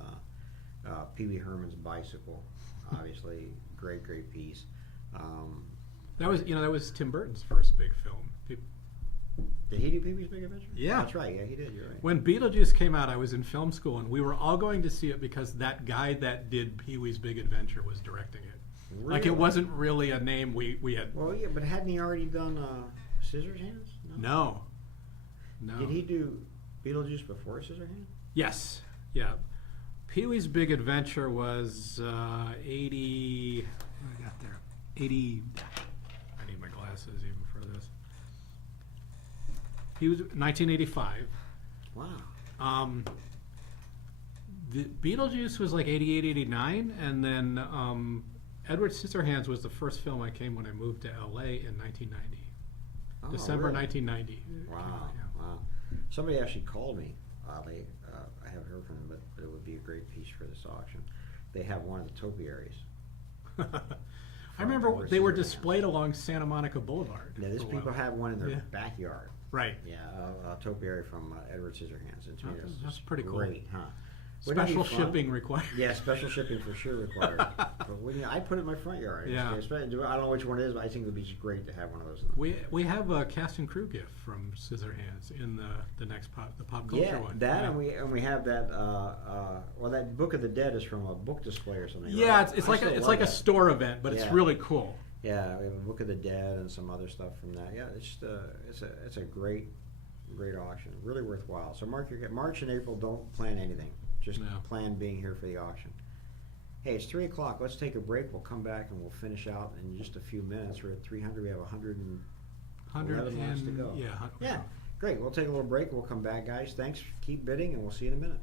Pee Wee Herman's bicycle, obviously, great piece. That was Tim Burton's first big film. Did he do Pee Wee's Big Adventure? Yeah. That's right, yeah, he did, you're right. When Beetlejuice came out, I was in film school, and we were all going to see it because that guy that did Pee Wee's Big Adventure was directing it. Like, it Really? wasn't really a name we had. Well, yeah, but hadn't he already done Scissors Hands? No. Did he do Beetlejuice before Scissorhands? Yes. Yeah. Pee Wee's Big Adventure was 80. What I got there? 80. I need my glasses even for this. He was 1985. Wow. The Beetlejuice was like 88, 89, and then Edward Scissorhands was the first film I came when I moved to LA in 1990. Oh, December really? 1990. Wow, Yeah. wow. Somebody actually called me, oddly. I haven't heard from them, but it would be a great piece for this auction. They have one of the topiaries. I remember Edward they were Scissorhands. displayed along Santa Monica Boulevard. Now, these for a while. people have one in their Yeah. backyard. Right. Yeah, a topiary from Edward Scissorhands. And to me, Oh, that's that's just pretty cool. great, huh? Wouldn't that Special be fun? shipping required. Yeah, special shipping for sure required. But I put it in my front yard. Yeah. I don't know which one it is, but I think it would be just great to have one of those. In the We have a cast and crew gift from Scissorhands in the next pop culture yeah, one. that Yeah. and we have that. Well, that Book of the Dead is from a book display or something. Yeah, right? it's I like still it's love like a that. store event, but it's Yeah. really cool. Yeah, we have a Book of the Dead and some other stuff from that. Yeah, it's just, it's a great auction, really worthwhile. So March and April, don't plan anything. Just No. plan being here for the auction. Hey, it's 3:00. Let's take a break. We'll come back and we'll finish out in just a few minutes. We're at 300. We have 111 minutes to go. Yeah. Yeah, great. We'll take a little break. We'll come back, guys. Thanks. Keep bidding, and we'll see you in a minute.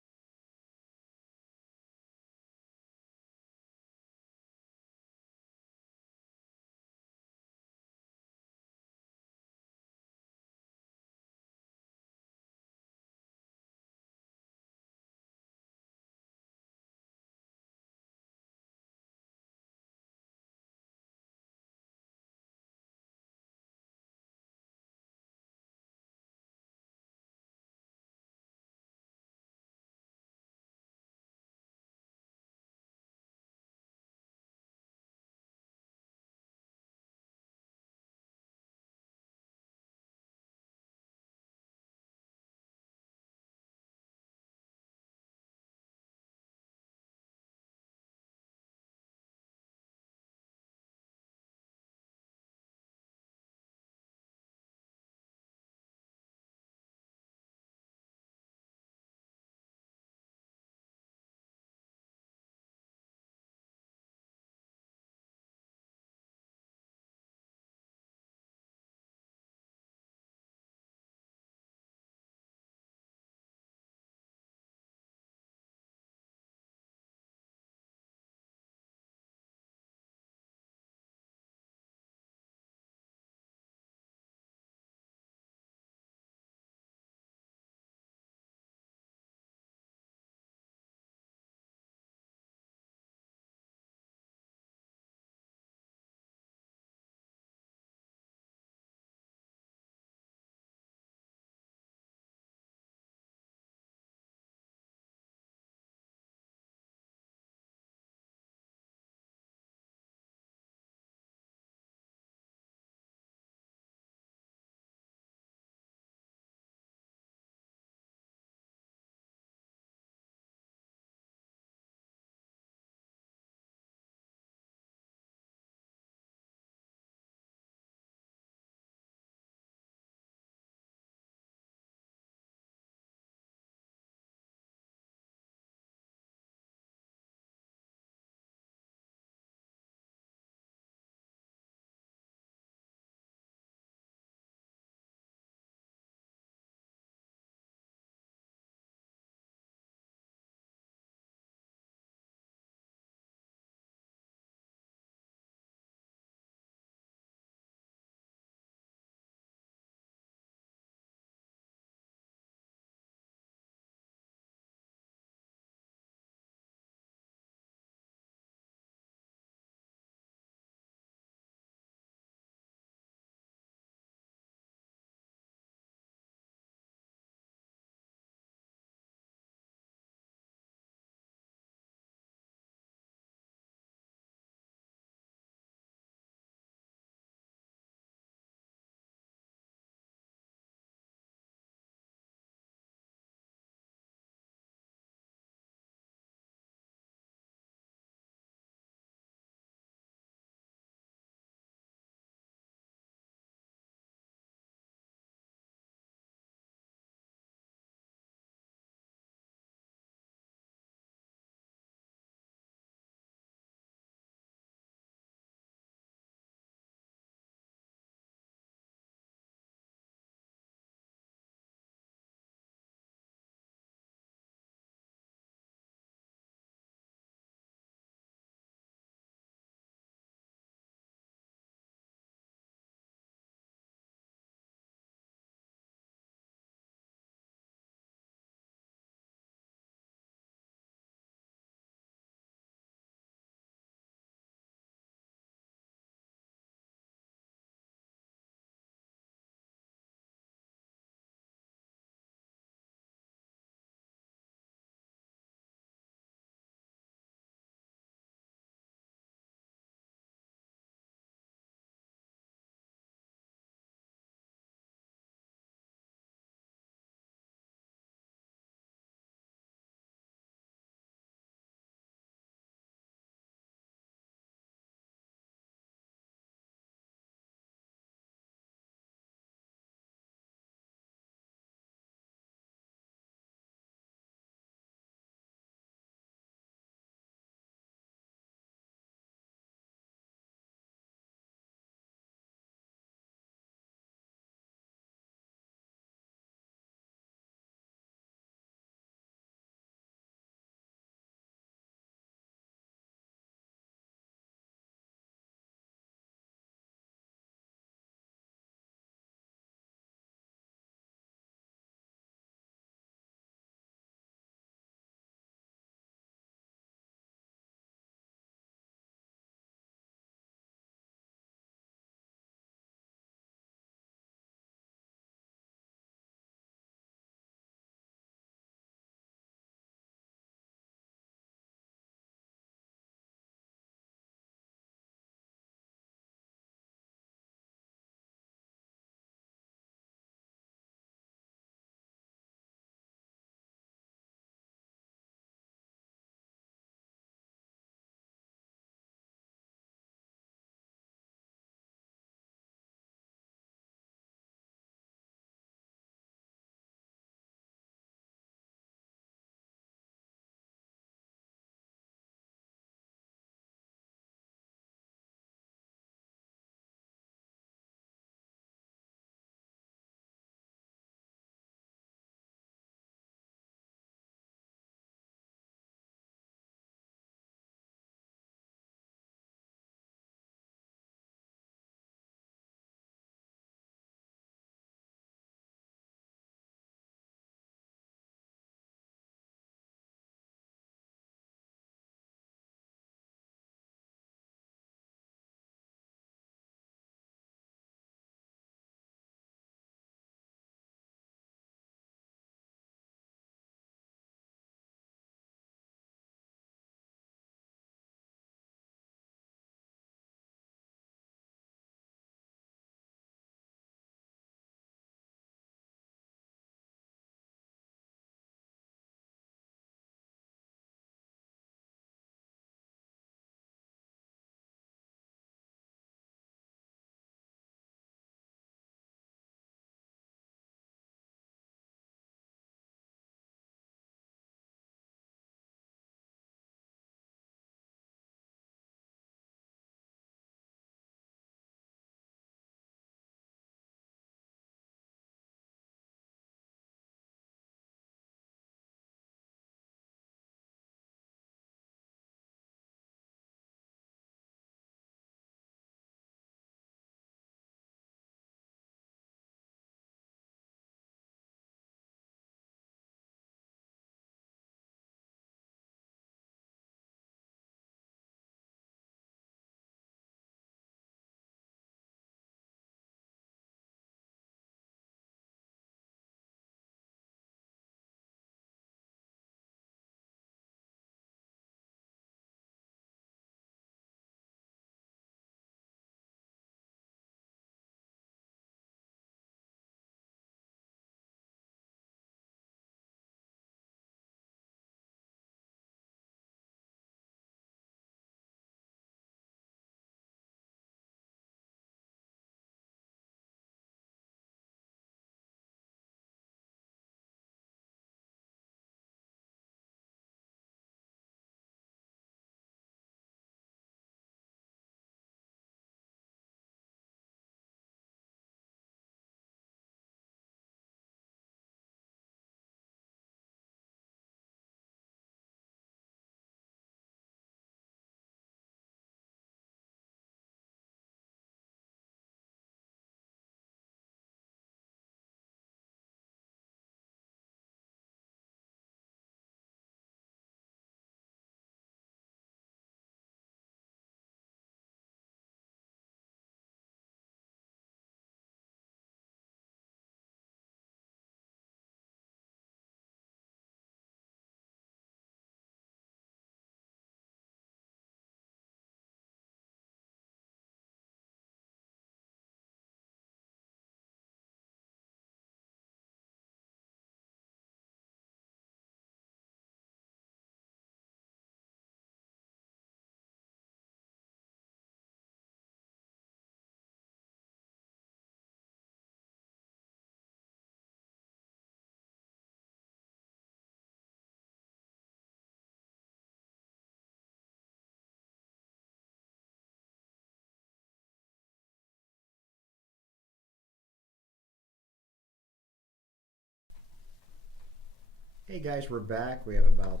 Hey guys, we're back. We have about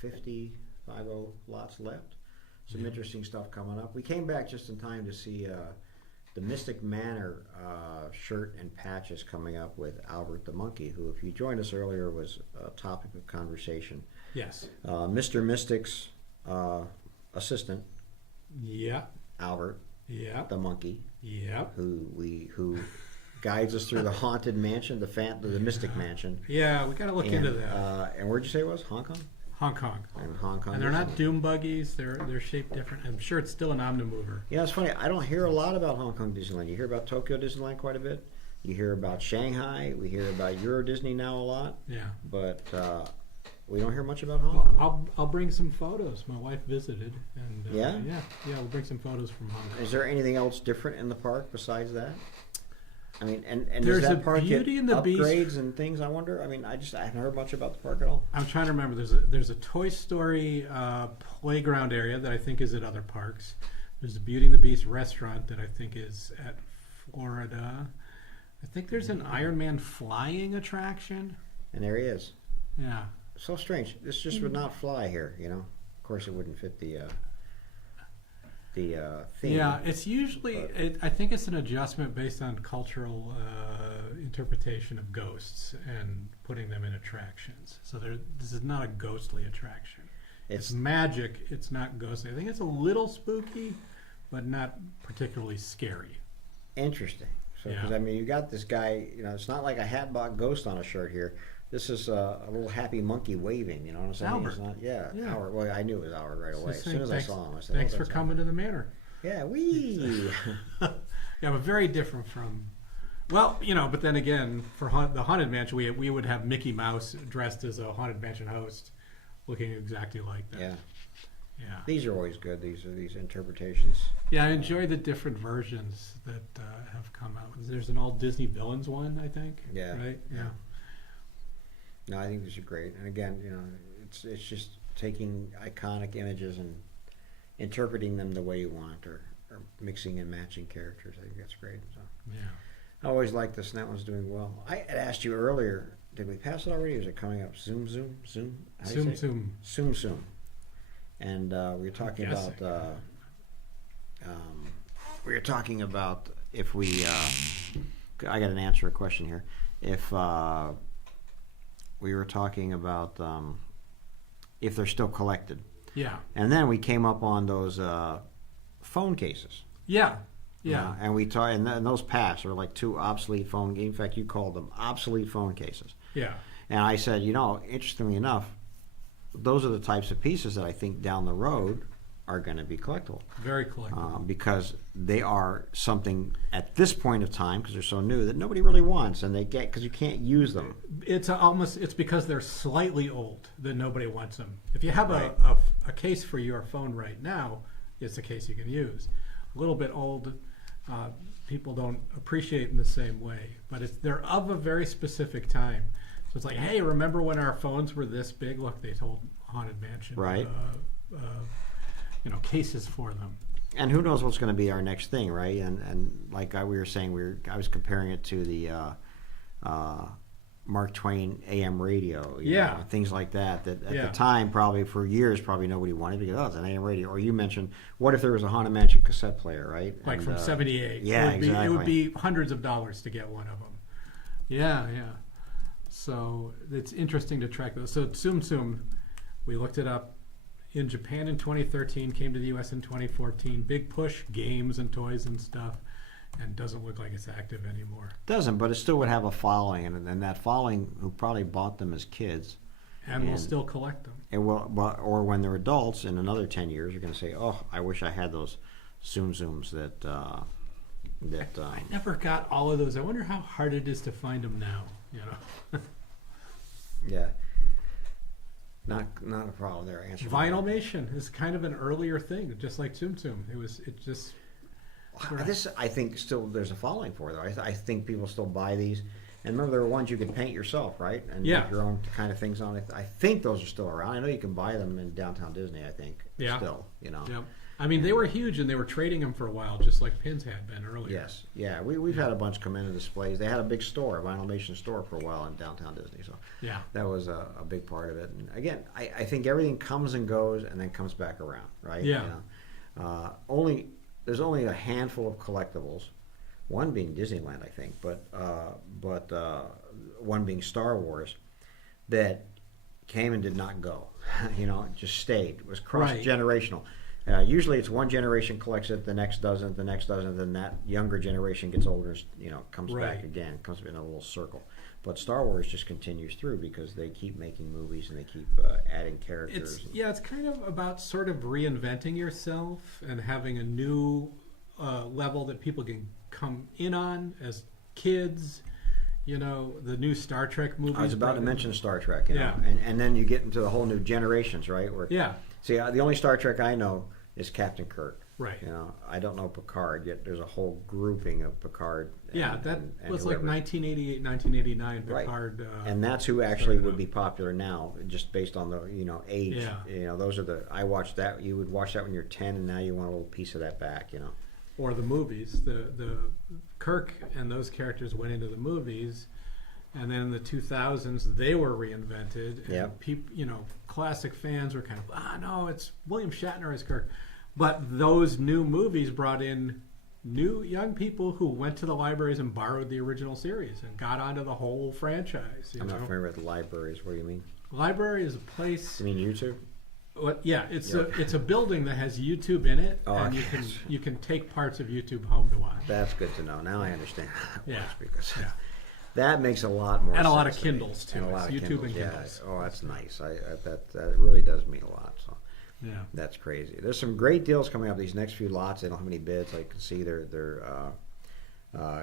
50 lots left. Some interesting stuff coming up. We came back just in time to see the Mystic Manor shirt and patches coming up with Albert the Monkey, who, if you joined us earlier, was a topic of conversation. Yes. Mr. Mystic's assistant, Yeah. Albert Yeah. the Monkey, Yeah. who guides us through the haunted mansion, the Mystic Mansion. Yeah, we got to look into that. And where'd you say it was? Hong Kong? Hong Kong. And Hong Kong. And they're not doom buggies. They're shaped different. I'm sure it's still an omnimover. Yeah, it's funny. I don't hear a lot about Hong Kong Disneyland. You hear about Tokyo Disneyland quite a bit. You hear about Shanghai. We hear about Euro Disney now a lot. Yeah. But we don't hear much about Hong Kong. Well, I'll bring some photos. My wife visited, and Yeah? yeah, we'll bring some photos from Hong Kong. Is there anything else different in the park besides that? I mean, and There's does a that park get Beauty and the Beast- upgrades and things? I wonder. I mean, I haven't heard much about the park at all. I'm trying to remember. There's a Toy Story playground area that I think is at other parks. There's a Beauty and the Beast restaurant that I think is at Florida. I think there's an Iron Man flying attraction. And there he is. Yeah. So strange. This just would not fly here. You know. Of course, it wouldn't fit the theme. Yeah, it's usually, I think it's an adjustment based on cultural interpretation of ghosts and putting them in attractions. So this is not a ghostly attraction. It's magic, it's not ghostly. I think it's a little spooky, but not particularly scary. Interesting. So, because Yeah. I mean, you got this guy. You know, it's not like a hat-bought ghost on a shirt here. This is a little happy monkey waving. You know what I'm saying? Albert. It's not, yeah, Yeah. Albert. Well, I knew it was Albert right away. As soon as I saw him, I said, Thanks "Oh, for that's coming to the manor. Albert." Yeah, wee. Yeah, but very different from, well, you know, but then again, for the Haunted Mansion, we would have Mickey Mouse dressed as a Haunted Mansion host, looking exactly like that. Yeah. Yeah. These are always good. These interpretations. Yeah, I enjoy the different versions that have come out. There's an all Disney villains one, I think. Yeah. Right? Yeah. No, I think these are great. And again, you know, it's just taking iconic images and interpreting them the way you want, or mixing and matching characters. I think that's great. So Yeah. I always like this, and that one's doing well. I had asked you earlier. Did we pass it already? Or is it coming up? Zoom. How do you say it? Zoom. And we were talking guessing. about. We were talking about if we. I got an answer to a question here. If we were talking about if they're still collected, Yeah. and then we came up on those phone cases. Yeah. Yeah. And we talked, and those pass are like two obsolete phone. In fact, you called them obsolete phone cases. Yeah. And I said, you know, interestingly enough, those are the types of pieces that I think down the road are going to be collectible. Very collectible. Because they are something at this point of time, because they're so new, that nobody really wants, and they get, because you can't use them. It's because they're slightly old that nobody wants them. If you have Right. a case for your phone right now, it's a case you can use. A little bit old, people don't appreciate in the same way, but they're of a very specific time. So it's like, hey, remember when our phones were this big? Look, they told Haunted Mansion, Right. Cases for them. And who knows what's going to be our next thing, right? And like we were saying, I was comparing it to the Mark Twain AM radio, you Yeah. know, things like that. That at Yeah. the time, probably for years, probably nobody wanted, because it's an AM radio. Or you mentioned, what if there was a Haunted Mansion cassette player, right? Like And, from '78. yeah, It would exactly. be hundreds of dollars to get one of them. Yeah. So it's interesting to track those. So Tsum Tsum, we looked it up in Japan in 2013, came to the US in 2014. Big push, games and toys and stuff, and doesn't look like it's active anymore. Doesn't, but it still would have a following, and that following who probably bought them as kids, And we'll And- still collect them. it will, or when they're adults in another 10 years, you're going to say, "Oh, I wish I had those Zoom Zooms that." I never got all of those. I wonder how hard it is to find them now. You know, Yeah. Not a problem there. Answer. Vinylmation is kind of an earlier thing, just like Tsum Tsum. This, I think, still there's a following for though. I think people still buy these, and remember, there are ones you can paint yourself, right? And Yeah. make your own kind of things on it. I think those are still around. I know you can buy them in downtown Disney. I think. Yeah. Still, you know. Yep. I mean, they were huge, and they were trading them for a while, just like pins had been earlier. Yes, yeah, we've had a bunch come into displays. They had a big store, a Vinylmation store for a while in downtown Disney, so Yeah. that was a big part of it. And again, I think everything comes and goes and then comes back around, right? Yeah. You know? There's only a handful of collectibles, one being Disneyland, I think, but one being Star Wars, that came and did not go. You know, it just stayed. It was cross-generational. Usually it's one generation collects it, the next doesn't, then that younger generation gets older, you know, comes back again, comes in a little circle. But Star Wars just continues through because they keep making movies and they keep adding characters. It's kind of about sort of reinventing yourself and having a new level that people can come in on as kids. You know, the new Star Trek movies. I was about to mention Star Trek, you know, and then you get into the whole new generations, right? Where, see, the only Star Trek I know is Captain Kirk. Right. You know, I don't know Picard yet. There's a whole grouping of Picard. That was like 1988, 1989 Picard. Right. And that's who actually would be popular now, just based on the age. Yeah. You know, those are I watched that. You would watch that when you're 10, and now you want a little piece of that back. You know. Or the movies. The Kirk and those characters went into the movies, and then in the 2000s they were reinvented. Yeah. Classic fans were kind of, no, it's William Shatner as Kirk. But those new movies brought in new young people who went to the libraries and borrowed the original series and got onto the whole franchise. I'm not familiar with libraries. What do you mean? Library is a place. You mean YouTube? Yeah, it's a building that has YouTube in it, and you can take parts of YouTube home to watch. That's good to know. Now I understand how that works because that makes a lot more and sense. A lot of Kindles too. And a lot of YouTube Kindles. and Kindles. Oh, that's nice. That really does mean a lot. So yeah, that's crazy. There's some great deals coming up. These next few lots, they don't have any bids. I can see they're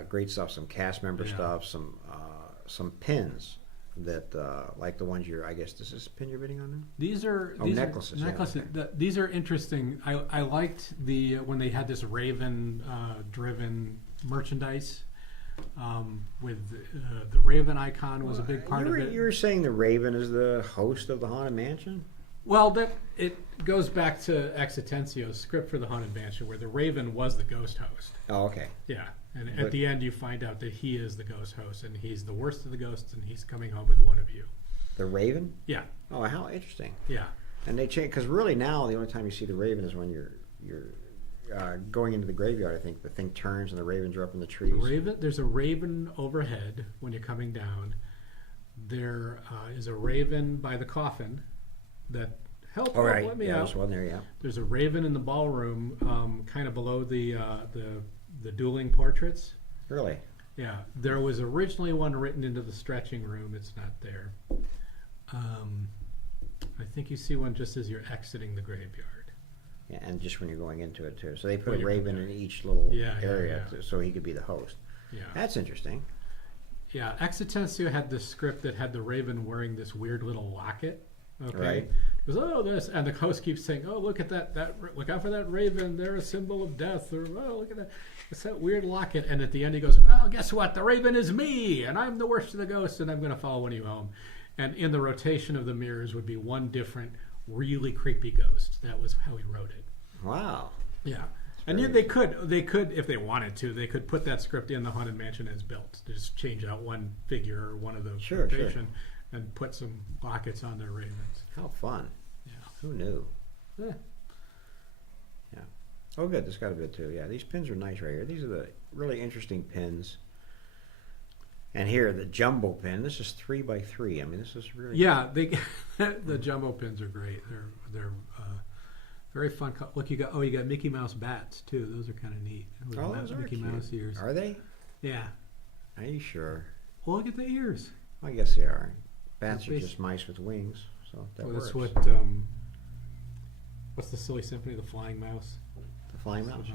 great stuff. Some cast member stuff. Some pins that like the ones I guess this is a pin you're bidding on now? These are necklaces. Necklaces. Yeah, these are interesting. I liked when they had this Raven driven merchandise with the Raven icon was a big part of it. You were saying the Raven is the host of the Haunted Mansion? Well, it goes back to Exitensio's script for the Haunted Mansion, where the Raven was the ghost host. Oh, okay. Yeah, and at the end you find out that he is the ghost host, and he's the worst of the ghosts, and he's coming home with one of you. The Raven? Yeah. Oh, how interesting. Yeah. And they change because really now the only time you see the Raven is when you're going into the graveyard. I think the thing turns and the ravens are up in the trees. There's a raven overhead when you're coming down. There is a raven by the coffin that help. Oh, right. Let me yeah, out. there's one there. Yeah. There's a raven in the ballroom, kind of below the dueling portraits. Really? Yeah. There was originally one written into the stretching room. It's not there. I think you see one just as you're exiting the graveyard. Yeah, and just when you're going into it too. So they put a raven in each little area so he could be the host. Yeah. That's interesting. Yeah, Exitensio had this script that had the raven wearing this weird little locket. Okay. Right. He goes, oh, this, and the host keeps saying, oh, look at that, look out for that raven. They're a symbol of death. Or, oh, look at that. It's that weird locket. And at the end he goes, well, guess what? The raven is me, and I'm the worst of the ghosts, and I'm going to follow one of you home. And in the rotation of the mirrors would be one different, really creepy ghost. That was how he wrote it. Wow. Yeah. And they could, if they wanted to, they could put that script in the Haunted Mansion as built. Just change out one figure or one of the rotation and put some lockets on their ravens. How fun. Yeah. Who knew? Yeah. Yeah. Oh, good. This got a bit too. Yeah, these pins are nice right here. These are the really interesting pins. And here, the jumbo pin. This is 3 by 3. I mean, this is really the jumbo pins are great. They're very fun. Look, you got Mickey Mouse bats too. Those are kind of neat. Those are Mickey cute. Mouse ears. Are they? Yeah. Are you sure? Well, look at the ears. I guess they are. Bats are just mice with wings, so that works. That's what. What's the silly symphony? The Flying Mouse. The Flying Mouse.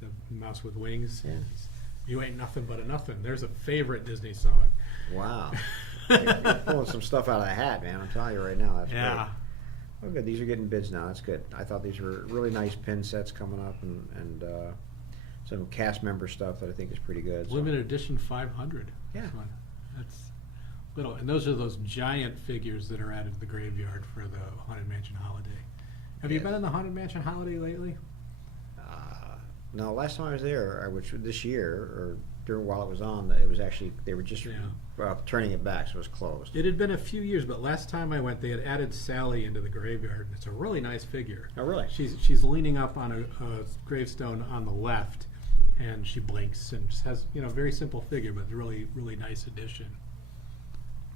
The mouse with wings. Yeah. You ain't nothing but a nothing. There's a favorite Disney song. Wow. You're pulling some stuff out of the hat, man. I'm telling you right now. That's great. Oh, good. These are getting bids now. That's good. I thought these were really nice pin sets coming up, and some cast member stuff that I think is pretty good. So. Limited edition 500. Yeah. That's little, and those are those giant figures that are added to the graveyard for the Haunted Mansion holiday. Have you been in the Haunted Mansion holiday lately? No, last time I was there, which was this year, or while it was on, it was actually, they were just turning it back, so it was closed. It had been a few years, but last time I went, they had added Sally into the graveyard. It's a really nice figure. Oh, really? She's leaning up on a gravestone on the left, and she blinks and just has, you know, a very simple figure, but really, really nice addition.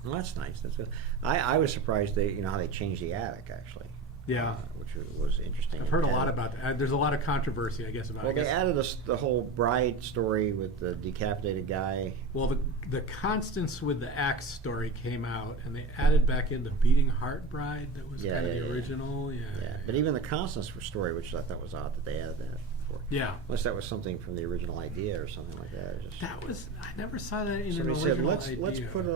Well, that's nice. That's good. I was surprised how they changed the attic, actually. Yeah. Which was interesting. I've heard a lot about that. There's a lot of controversy, I guess, about Well, it. they added the whole bride story with the decapitated guy. Well, the Constance with the axe story came out, and they added back in the Beating Heart Bride that was kind of the original. Yeah. But even the Constance story, which I thought was odd that they added that for. Yeah. Unless that was something from the original idea or something like that. I never saw that in an Somebody original said, idea.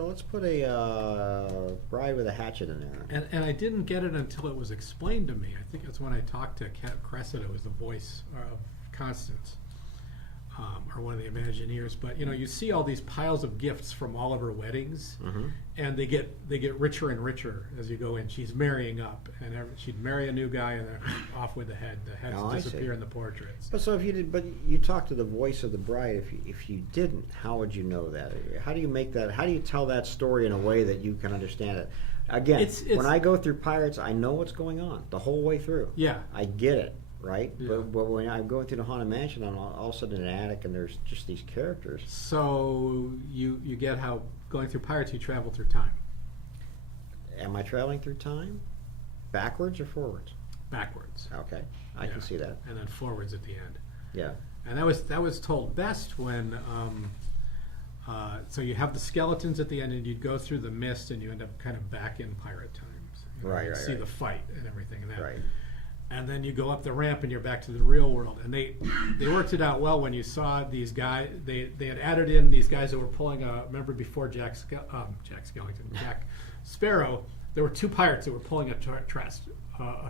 let's put a bride with a hatchet in there. And I didn't get it until it was explained to me. I think that's when I talked to Kat Cressida, who was the voice of Constance, or one of the Imagineers. But you know, you see all these piles of gifts from all of her weddings, and they get richer and richer as you go in. She's marrying up, and she'd marry a new guy, and they're off with the head. The heads disappear in the portraits. But so if you did, but you talked to the voice of the bride. If you didn't, how would you know that? How do you make that? How do you tell that story in a way that you can understand it? Again, when I go through Pirates, I know what's going on the whole way through. Yeah, I get it, right? Yeah. But when I'm going through the Haunted Mansion, I'm all of a sudden in an attic, and there's just these characters. So you get how going through Pirates you travel through time. Am I traveling through time, backwards or forwards? Backwards. Okay, I can see that. And then forwards at the end. Yeah. And that was told best when so you have the skeletons at the end, and you'd go through the mist, and you end up kind of back in pirate times. You know, you see the fight and everything and that. Right. And then you go up the ramp, and you're back to the real world. And they worked it out well when you saw these guys. They had added in these guys that were pulling remember before Jack Sparrow, there were two pirates that were pulling a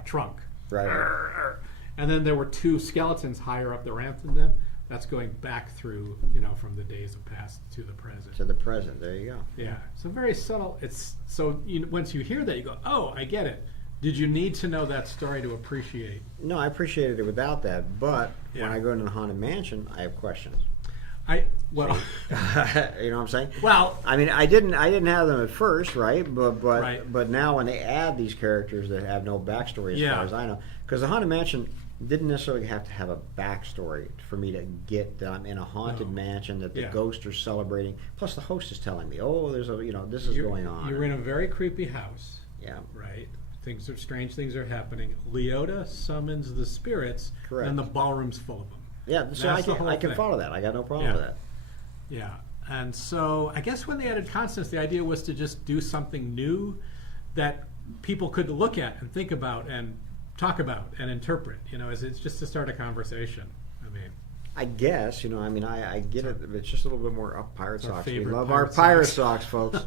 trunk. Right. And then there were two skeletons higher up the ramp than them. That's going back through, you know, from the days of past to the present. To the present. There you go. Yeah. So very subtle. It's so once you hear that, you go, "Oh, I get it." Did you need to know that story to appreciate? No, I appreciated it without that. But when I go into the Haunted Mansion, I have questions. You know what I'm saying? Well, I mean, I didn't have them at first, right? But now when they add these characters that have no backstory, as far as I know, because the Haunted Mansion didn't necessarily have to have a backstory for me to get that I'm in a haunted mansion, that the ghosts are celebrating. Plus, the host is telling me, "Oh, there's this is going on." You're in a very creepy house. Yeah. Right. Strange things are happening. Leota summons the spirits, and the ballroom's full of them. Yeah, so I can follow that. I got no problem with that. Yeah, and so I guess when they added Constance, the idea was to just do something new that people could look at and think about and talk about and interpret. You know, it's just to start a conversation. I mean, I guess I get it. It's just a little bit more up pirate socks. We love our pirate pirate socks, folks.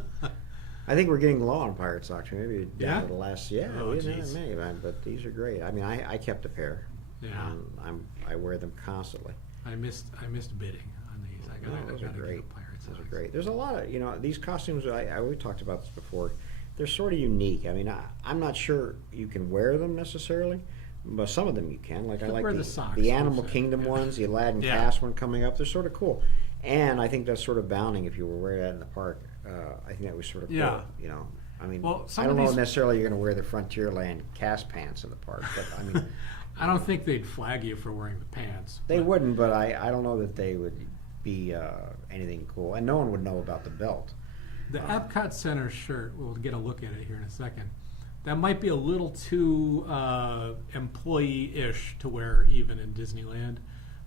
I think we're getting low on pirate socks. Maybe down to the last. Yeah, maybe, but these are great. I mean, I kept a pair. Yeah, I wear them constantly. I missed bidding on these. Those are great. Those are great. There's a lot of these costumes. We talked about this before. They're sort of unique. I mean, I'm not sure you can wear them necessarily, but some of them you can. Like I like the Animal Kingdom ones, the Aladdin cast one coming up. They're sort of cool, and I think that's sort of bounding if you were wearing that in the park. I think that was sort of cool. You know, I mean, I don't know necessarily you're going to wear the Frontierland cast pants in the park, but I mean, I don't think they'd flag you for wearing the pants. They wouldn't, but I don't know that they would be anything cool, and no one would know about the belt. The Epcot Center shirt, we'll get a look at it here in a second. That might be a little too employee-ish to wear even in Disneyland.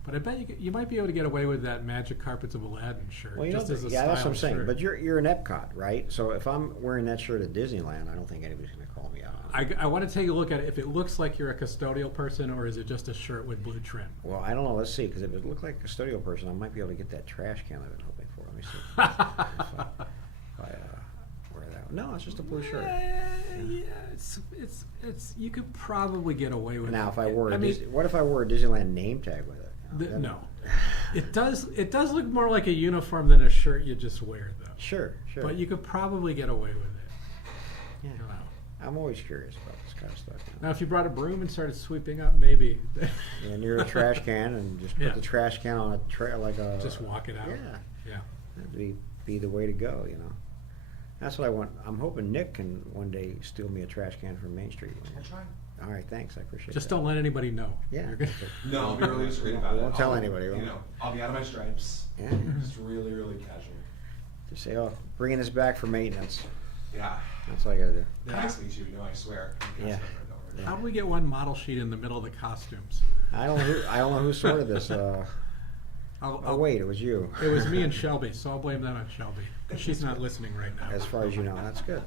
But I bet you might be able to get away with that Magic Carpets of Aladdin shirt. Well, just as a that's what I'm saying. shirt. But you're in Epcot, right? So if I'm wearing that shirt at Disneyland, I don't think anybody's going to call me out on it. I want to take a look at it. If it looks like you're a custodial person, or is it just a shirt with blue trim? Well, I don't know. Let's see. Because if it looked like a custodial person, I might be able to get that trash can I've been hoping for. Let me see. if I wear that. No, it's just a blue shirt. Yeah, it's. You could probably get away with it. Now, if I wore what if I wore a Disneyland name tag with it? No, it does look more like a uniform than a shirt you just wear, though. Sure. But you could probably get away with it. Yeah. I'm always curious about this kind of stuff. Now, if you brought a broom and started sweeping up, maybe And you're a trash can, and just put Yeah. the trash can on a trail like a. just walk it out. Yeah, Yeah. that'd be the way to go. That's what I want. I'm hoping Nick can one day steal me a trash can from Main Street. I'll try. All right, thanks. I appreciate Just that. don't let anybody know. Yeah. You're good. No, I'll be really discreet about it. Won't tell I'll- anybody, will You you? know, I'll be out of my stripes. Yeah. Just really, really casual. Just say, oh, bringing this back for maintenance. Yeah. That's all I gotta do. They asked me to. No, I swear. Yeah. Yeah. How do we get one model sheet in the middle of the costumes? I don't know who sorted this. I'll Wait, it was you. It was me and Shelby, so I'll blame that on Shelby. 'Cause she's not listening right now. As far as you know, that's good.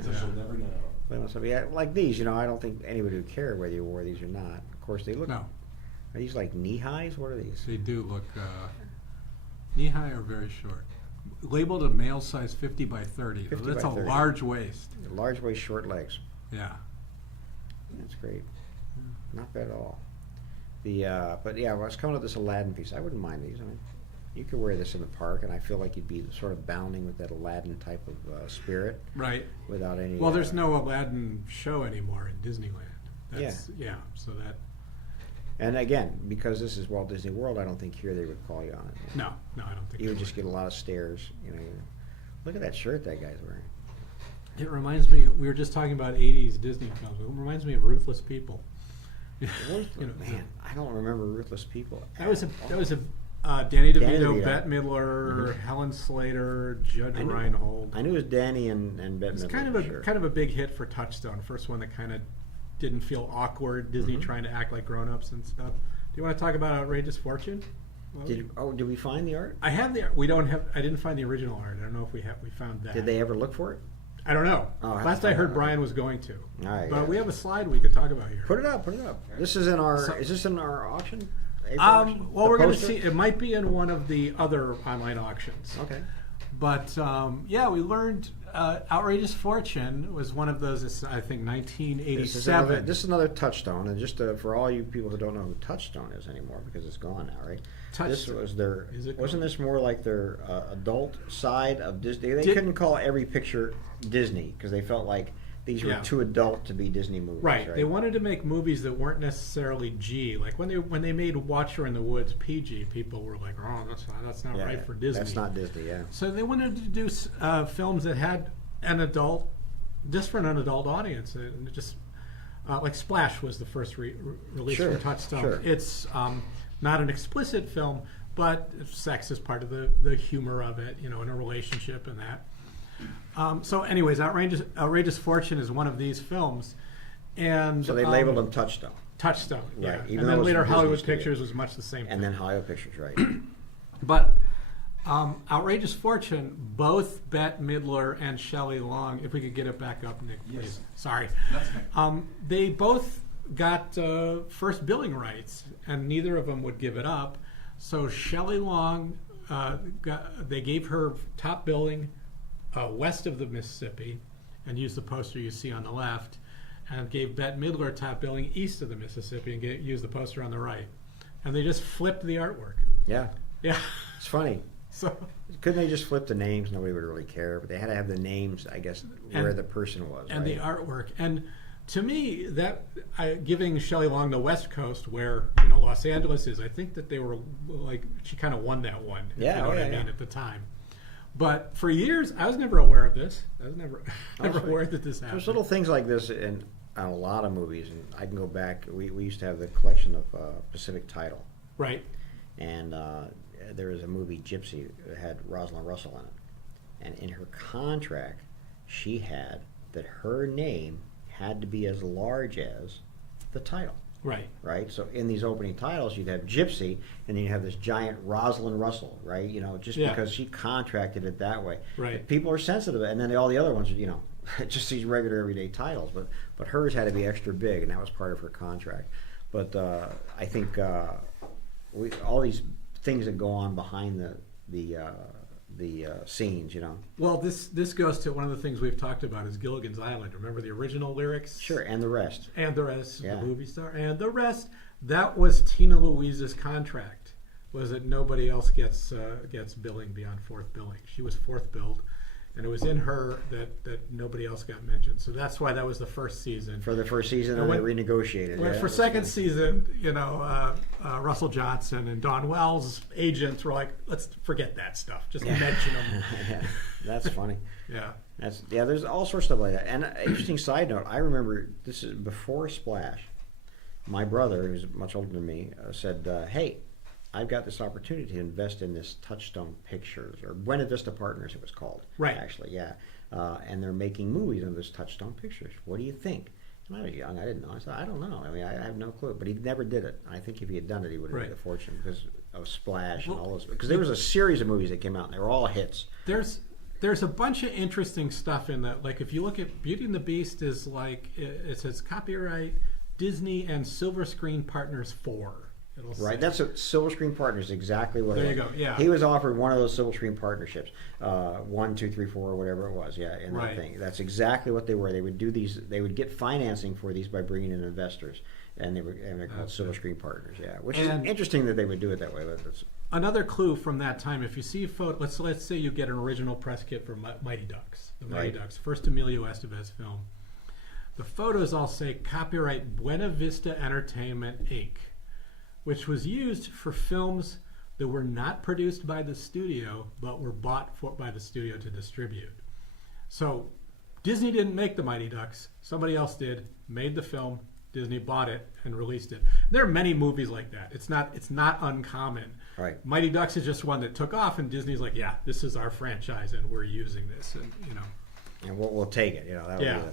So she'll never know. Blame on somebody. Yeah, like these, I don't think anybody would care whether you wore these or not. Of course, they look. No, Are these like knee highs? What are these? they do look knee-high or very short. Labeled a male size 50 by 30. 50 That's by a 30. large waist. Large waist, short legs. Yeah. That's great. Not bad at all. But yeah, I was coming up with this Aladdin piece. I wouldn't mind these. I mean, you could wear this in the park, and I feel like you'd be sort of bounding with that Aladdin type of spirit Right. without any. Well, there's no Aladdin show anymore in Disneyland. Yeah. Yeah. So that. And again, because this is Walt Disney World, I don't think here they would call you on it. No, I don't think. You would they just get a lot of stares. Look at that shirt that guy's wearing. It reminds me. We were just talking about '80s Disney films. It reminds me of Ruthless People. Man, I don't remember Ruthless People. That was a Danny Danny DeVito, DeVito. Bette Midler, Helen Slater, Judge I knew- Reinhold. I knew it was Danny and Bette It's Midler. kind of for a sure. kind of a big hit for Touchstone. First one that kind of didn't feel awkward. Disney Mhm. trying to act like grown-ups and stuff. Do you want to talk about Outrageous Fortune? Well, Did we find the art? I have the. We don't have. I didn't find the original art. I don't know if we found that. Did they ever look for it? I don't know. Oh, I have to Last I find heard, out. Brian was going to. All right. But yeah. we have a slide we could talk about here. Put it up. This is in our. So- Is this in our auction? April auction? Well, The we're going to poster? see. It might be in one of the other online auctions. Okay. But yeah, we learned Outrageous Fortune was one of those. I think 1987. This is another Touchstone, and just for all you people who don't know who Touchstone is anymore, because it's gone now, right? This Touchstone. was their. Is it Wasn't gone? this more like their adult side of Disney? They Did- couldn't call every picture Disney because they felt like these were Yeah. too adult to be Disney movies. Right. They wanted to make movies that weren't necessarily G. Like when they made Watcher in the Woods PG, people were like, "Oh, that's not Yeah, right for Disney." That's not Disney. Yeah. So they wanted to do films that had an adult, just for an adult audience, and it just like Splash was the first release Sure, from Touchstone. sure. It's not an explicit film, but sex is part of the humor of it, in a relationship and that. So, anyways, Outrageous Fortune is one of these films, and So they labeled them Touchstone, Touchstone, yeah. Right, even And though then it's later from Disney Hollywood Studios. Pictures was much the same thing. and then Hollywood Pictures, right? But Outrageous Fortune, both Bette Midler and Shelley Long, if we could get it back up, Nick, please. Yes. Sorry. That's okay. They both got first billing rights, and neither of them would give it up. So Shelley Long, they gave her top billing west of the Mississippi, and used the poster you see on the left, and gave Bette Midler top billing east of the Mississippi, and used the poster on the right. And they just flipped the artwork. Yeah. Yeah. It's funny. So Couldn't they just flip the names? Nobody would really care. But they had to have the names, I guess, where And- the person was. and the right? artwork. And to me, giving Shelley Long the West Coast, where Los Angeles is, I think that they were like she kind of won that one. if Yeah, you know oh, what yeah, I mean yeah. at the time. But for years, I was never aware of this. I was never right. aware that this happened. There's little things like this in a lot of movies, and I can go back. We used to have the collection of Pacific Title, Right. and there was a movie Gypsy that had Rosalind Russell in it, and in her contract, she had that her name had to be as large as the title. Right. Right, so in these opening titles, you'd have Gypsy, and then you have this giant Rosalind Russell, right? Just Yeah. because she contracted it that way. Right. People are sensitive, and then all the other ones are, just these regular everyday titles. But hers had to be extra big, and that was part of her contract. But I think all these things that go on behind the scenes, Well, this goes to one of the things we've talked about is Gilligan's Island. Remember the original lyrics? Sure, and the rest. And the rest, Yeah. the movie star, and the rest. That was Tina Louise's contract. Was that nobody else gets billing beyond fourth billing? She was fourth billed, and it was in her that nobody else got mentioned. So that's why that was the first season. For the first season, And and they when- renegotiated. When yeah, for that's second funny. season, Russell Johnson and Don Wells agents were like, let's forget that stuff. Just mention them. Yeah, that's funny. Yeah. There's all sorts of stuff like that. And interesting side note, I remember this is before Splash. My brother, who's much older than me, said, "Hey, I've got this opportunity to invest in this Touchstone Pictures or Buena Vista Partners, it was called. Right. Actually, yeah. And they're making movies under this Touchstone Pictures. What do you think?" And I was young. I didn't know. I said, "I don't know. I mean, I have no clue." But he never did it. I think if he had done it, he would have Right. made a fortune because of Splash and Well, all those. Because there was a series of movies that came out, and they were all hits. There's a bunch of interesting stuff in that. Like if you look at Beauty and the Beast, is like it says copyright Disney and Silver Screen Partners 4. It'll say. Right, that's a Silver Screen Partners, exactly what There it you was. go, yeah. He was offered one of those Silver Screen partnerships, 1, 2, 3, 4, or whatever it was, yeah, in Right. that thing. That's exactly what they were. They would do these. They would get financing for these by bringing in investors, and they're called That's Silver it. Screen Partners, yeah. Which And- is interesting that they would do it that way. But it's, Another clue from that time, if you see a photo, let's say you get an original press kit for Mighty Ducks, the Mighty Right. Ducks, first Emilio Estevez film. The photos all say copyright Buena Vista Entertainment Inc., which was used for films that were not produced by the studio but were bought by the studio to distribute. So Disney didn't make the Mighty Ducks; somebody else did, made the film. Disney bought it and released it. There are many movies like that. It's not uncommon. right. Mighty Ducks is just one that took off, and Disney's like, yeah, this is our franchise, and we're using this, and And we'll take it. That'll Yeah.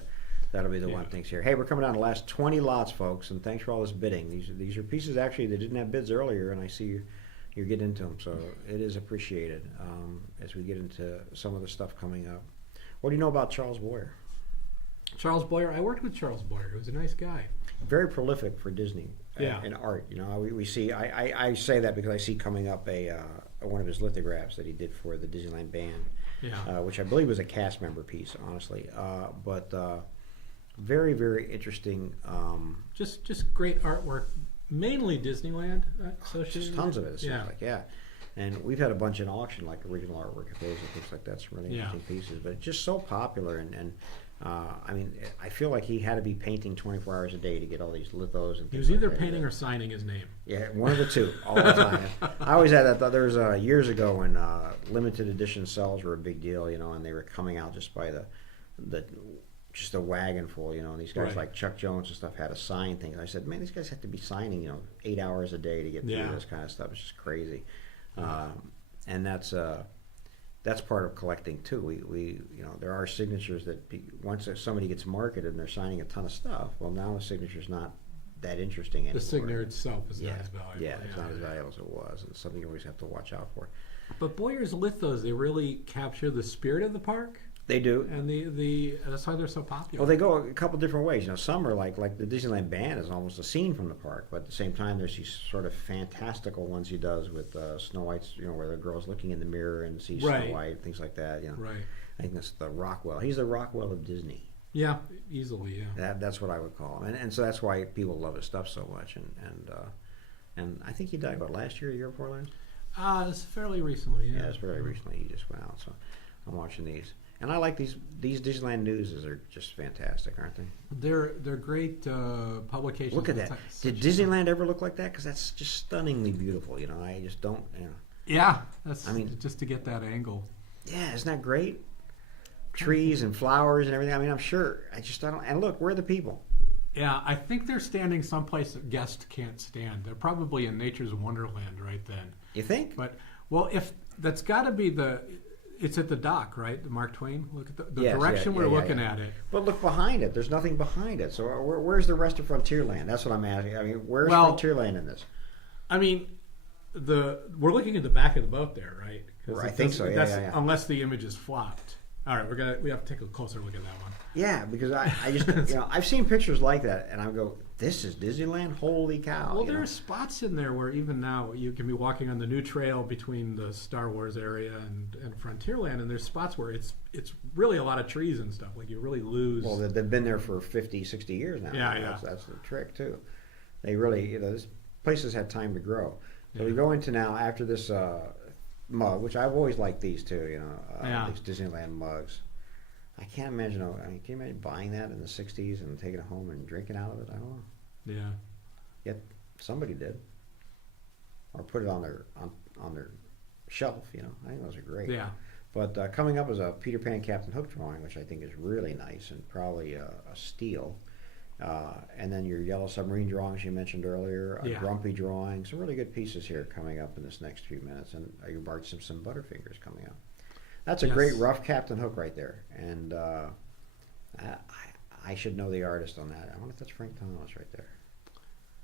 that'll be the one Yeah. things here. Hey, we're coming down to the last 20 lots, folks, and thanks for all this bidding. These are pieces actually that didn't have bids earlier, and I see you're getting into them, so it is appreciated as we get into some of the stuff coming up. What do you know about Charles Boyer? Charles Boyer. I worked with Charles Boyer. He was a nice guy. Very prolific for Disney Yeah. in art. We see. I say that because I see coming up one of his lithographs that he did for the Disneyland band, Yeah. which I believe was a cast member piece, honestly. But very, very interesting. Just great artwork. Mainly Disneyland associated. Just tons of it. It seems Yeah. like, yeah. And we've had a bunch in auction, like original artwork of his and things like that. Some really Yeah. interesting pieces, but it's just so popular. And I mean, I feel like he had to be painting 24 hours a day to get all these lithos and He things was like either that. painting or signing his name. Yeah, one of the two, all the time. I always had that thought. There was years ago when limited edition cells were a big deal, and they were coming out just by the just a wagon full, and these guys Right. like Chuck Jones and stuff had to sign things. I said, man, these guys have to be signing, 8 hours a day to get through Yeah. this kind of stuff. It's just crazy. And that's part of collecting too. We there are signatures that once somebody gets marketed and they're signing a ton of stuff, well, now the signature's not that interesting anymore. The signature itself is Yeah, not as valuable. yeah, it's not as valuable as it was, and it's something you always have to watch out for. But Boyer's lithos, they really capture the spirit of the park, They do. and that's why they're so popular. Well, they go a couple different ways. Some are like the Disneyland band is almost a scene from the park, but at the same time, there's these sort of fantastical ones he does with Snow White's, where the girl's looking in the mirror and sees Right. Snow White, things like that. Right. I think that's the Rockwell. He's the Rockwell of Disney. Yeah, easily, yeah. That's what I would call him, and so that's why people love his stuff so much. And I think he died last year, the year before last. It's fairly recently, yeah. Yeah, it's very recently. He just went out, so I'm watching these, and I like these Disneyland newses are just fantastic, aren't they? They're great publications. Look at It's that. like Did such- Disneyland ever look like that? Because that's just stunningly beautiful. I just don't. Yeah, that's I mean- just to get that angle. Yeah, isn't that great? Trees and flowers and everything. I mean, I'm sure. I don't. And look, where are the people? Yeah, I think they're standing someplace that guests can't stand. They're probably in nature's wonderland right then. You think? But if that's got to be it's at the dock, right? The Mark Twain. Look at the Yes, direction yeah, we're yeah, looking yeah. at it. But look behind it. There's nothing behind it. So where's the rest of Frontierland? That's what I'm asking. I mean, where's Well- Frontierland in this? I mean, we're looking at the back of the boat there, right? 'Cause I it think doesn't- so, yeah, that's- yeah, yeah. Unless the image is flopped. All right, we have to take a closer look at that one. Yeah, because I just I've seen pictures like that, and I go, this is Disneyland. Holy cow! Well, there are spots in there where even now you can be walking on the new trail between the Star Wars area and Frontierland, and there's spots where it's really a lot of trees and stuff. Like you really lose. Well, they've been there for 50, 60 years now. Yeah, yeah. That's the trick too. They really, this places had time to grow. So we Yeah. go into now after this mug, which I've always liked these too. Yeah. These Disneyland mugs. I can't imagine. I mean, can you imagine buying that in the '60s and taking it home and drinking out of it? I don't know. Yeah. Yet somebody did, or put it on their shelf. I think those are great. Yeah. But coming up is a Peter Pan Captain Hook drawing, which I think is really nice and probably a steal. And then your Yellow Submarine drawings you mentioned earlier, a Yeah. Grumpy drawing, some really good pieces here coming up in this next few minutes, and your Bart Simpson Butterfingers coming up. That's a Yes. great rough Captain Hook right there, and I should know the artist on that. I wonder if that's Frank Thomas right there.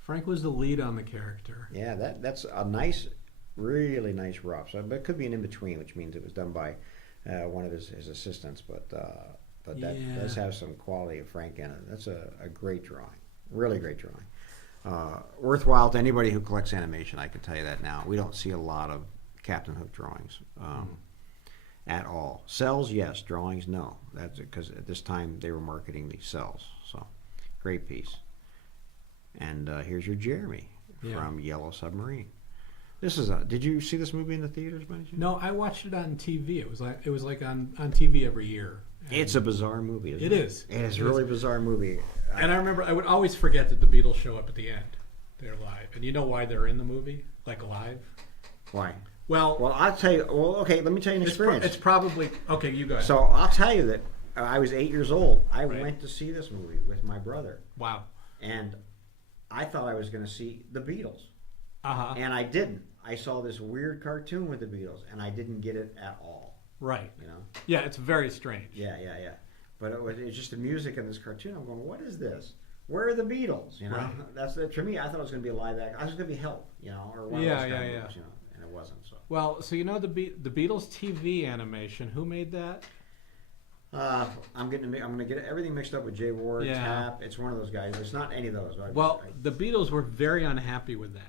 Frank was the lead on the character. Yeah, that's a nice, really nice rough. So, but it could be an in between, which means it was done by one of his assistants. But that Yeah. does have some quality of Frank in it. That's a great drawing, really great drawing. Worthwhile to anybody who collects animation. I can tell you that now. We don't see a lot of Captain Hook drawings at all. Cells, yes. Drawings, no. That's because at this time they were marketing these cells. So, great piece. And here's your Jeremy from Yellow Submarine. This is did you see this movie in the theaters by any chance? No, I watched it on TV. It was like on TV every year. And It's a bizarre movie, isn't it? It is. It is a really bizarre movie. And I remember I would always forget that the Beatles show up at the end. They're live. And you know why they're in the movie? Like live? Why? Well, I'll tell you. Well, okay, let me tell you an experience. it's probably okay. You go ahead. So I'll tell you that I was 8 years old. I Right. went to see this movie with my brother, Wow. and I thought I was going to see the Beatles, And I didn't. I saw this weird cartoon with the Beatles, and I didn't get it at all. Right. You know? Yeah, it's very strange. Yeah. But it was just the music in this cartoon. I'm going, what is this? Where are the Beatles? Right. That's for me. I thought it was going to be a live act. I was going to be Help, or one Yeah, of those kind yeah, of yeah. movies, and it wasn't. So Well, so the Beatles TV animation. Who made that? I'm going to get everything mixed up with Jay Ward, Yeah. Tap. It's one of those guys. It's not any of those. Well, the Beatles were very unhappy with that.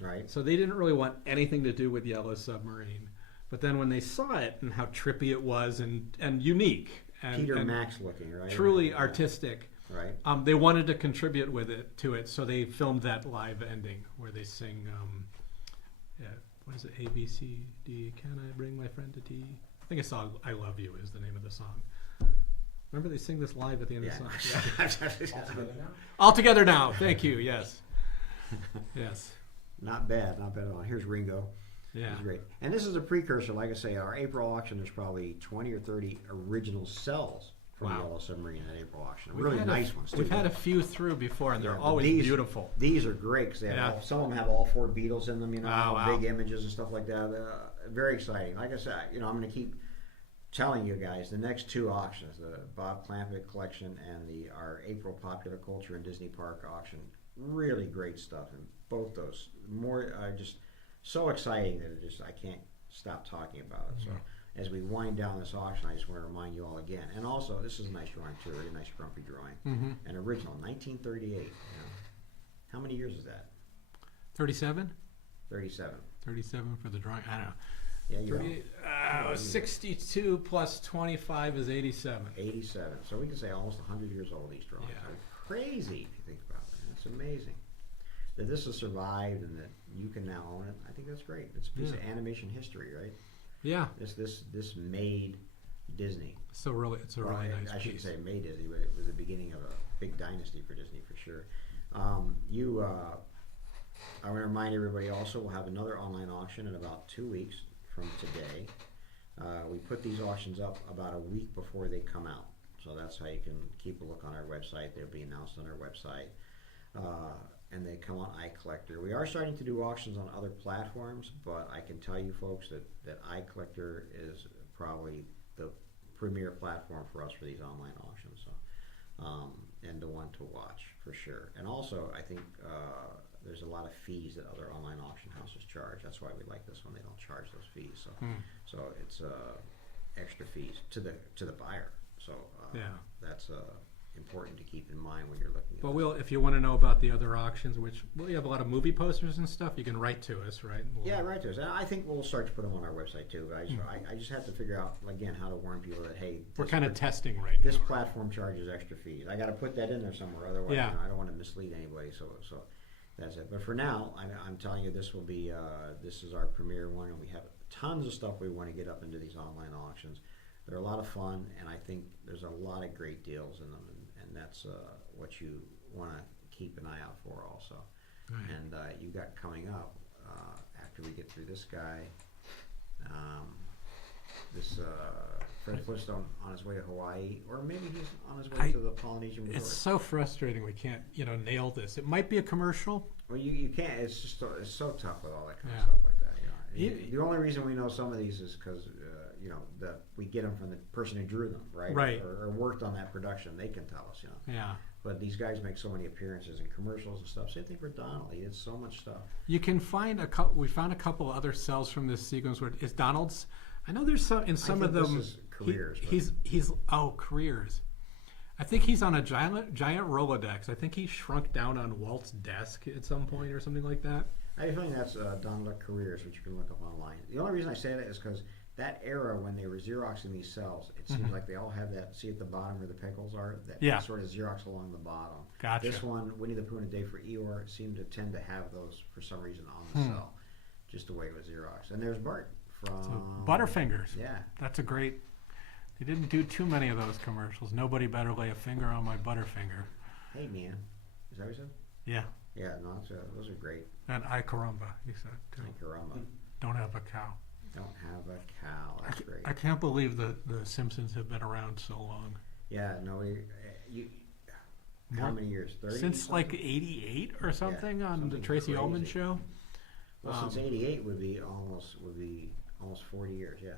Right. So they didn't really want anything to do with Yellow Submarine. But then when they saw it and how trippy it was and unique and, Peter and Max looking, right? truly Yeah. artistic, Right. they wanted to contribute to it. So they filmed that live ending where they sing, what is it? A, B, C, D, can I bring my friend to tea? I think it's I Love You is the name of the song. Remember they sing this live at the end of the song? Yeah. Altogether now? All together now. Thank you. Yes. Yes. Not bad at all. Here's Ringo. Yeah. He's great. And this is a precursor. Like I say, our April auction, there's probably 20 or 30 original cells from Wow. Yellow Submarine at April auction. We've Really had nice ones, too. We've had a few through before, and they're Yeah, but always these- beautiful. These are great because Yeah. some of them have all 4 Beatles in them, Oh, wow. big images and stuff like that. Very exciting. Like I said, I'm going to keep telling you guys the next 2 auctions, the Bob Clampett collection and our April Popular Culture and Disney Park auction. Really great stuff, and both those more just so exciting that I can't stop talking about it. So as we wind down this auction, I just want to remind you all again, and also this is a nice drawing too, a really nice grumpy drawing, an original 1938. How many years is that? 37? 37. 37 for the drawing. I don't know. Yeah, you're 62 plus 25 is 87. 87. So we can say almost 100 years old. These drawings Yeah. are crazy if you think about it. It's amazing that this has survived and that you can now own it. I think that's great. It's a piece of animation history, right? Yeah. This made Disney. So really, it's a Well, really nice I piece. shouldn't say made Disney, but it was the beginning of a big dynasty for Disney for sure. I want to remind everybody also we'll have another online auction in about 2 weeks from today. We put these auctions up about a week before they come out, so that's how you can keep a look on our website. They'll be announced on our website, and they come on iCollector. We are starting to do auctions on other platforms, but I can tell you folks that iCollector is probably the premier platform for us for these online auctions. So, and the one to watch for sure. And also, I think there's a lot of fees that other online auction houses charge. That's why we like this one. They don't charge those fees. So it's extra fees to the buyer. So that's important to keep in mind when you're looking at But if you want to know about the other auctions, which you have a lot of movie posters and stuff, you can write to us, right? Yeah, write to us. And I think we'll start to put them on our website too. I just have to figure out again how to warn people that hey, We're kind of testing right this now. platform charges extra fees. I got to put that in there somewhere. Otherwise, Yeah. I don't want to mislead anybody. So that's it. But for now, I'm telling you, this will be this is our premier one, and we have tons of stuff we want to get up into these online auctions. They're a lot of fun, and I think there's a lot of great deals in them, and that's what you want to keep an eye out for also. Right. And you got coming up, after we get through this guy, this Fred Flintstone on his way to Hawaii, or maybe he's on his way to the Polynesian resort. It's so frustrating we can't, nail this. It might be a commercial. Well, you can't. It's just it's so tough with all that kind of Yeah. stuff like that. You- The only reason we know some of these is because that we get them from the person who drew them, right? Right. Or worked on that production. They can tell us, Yeah. But these guys make so many appearances in commercials and stuff. Same thing for Donald. He did so much stuff. You can find a couple. We found a couple other cells from this sequence where is Donald's. I know there's some in some I of think them. this is careers. but- He's careers. I think he's on a giant Rolodex. I think he shrunk down on Walt's desk at some point or something like that. I think that's Donald Careers, which you can look up online. The only reason I say that is because that era when they were Xeroxing these cells, it seems like they all have that. See at the bottom where the pickles are, that Yeah. sort of Xerox along the bottom. Gotcha. This one, Winnie the Pooh and a Day for Eeyore, seemed to tend to have those for some reason on the cell, just the way it was Xerox. And there's Bart from Butterfingers. Yeah, That's a great. They didn't do too many of those commercials. Nobody better lay a finger on my Butterfinger. hey man, is that what you said? Yeah. Yeah, no, those are great. And I caramba, he said too. Thank you, Rama. Don't have a cow. Don't have a cow. That's great. I can't believe the Simpsons have been around so long. Yeah, no, how many years? 30? Since like '88 or something on something the Tracy crazy. Ullman show. Well, since '88 would be almost 40 years. Yeah.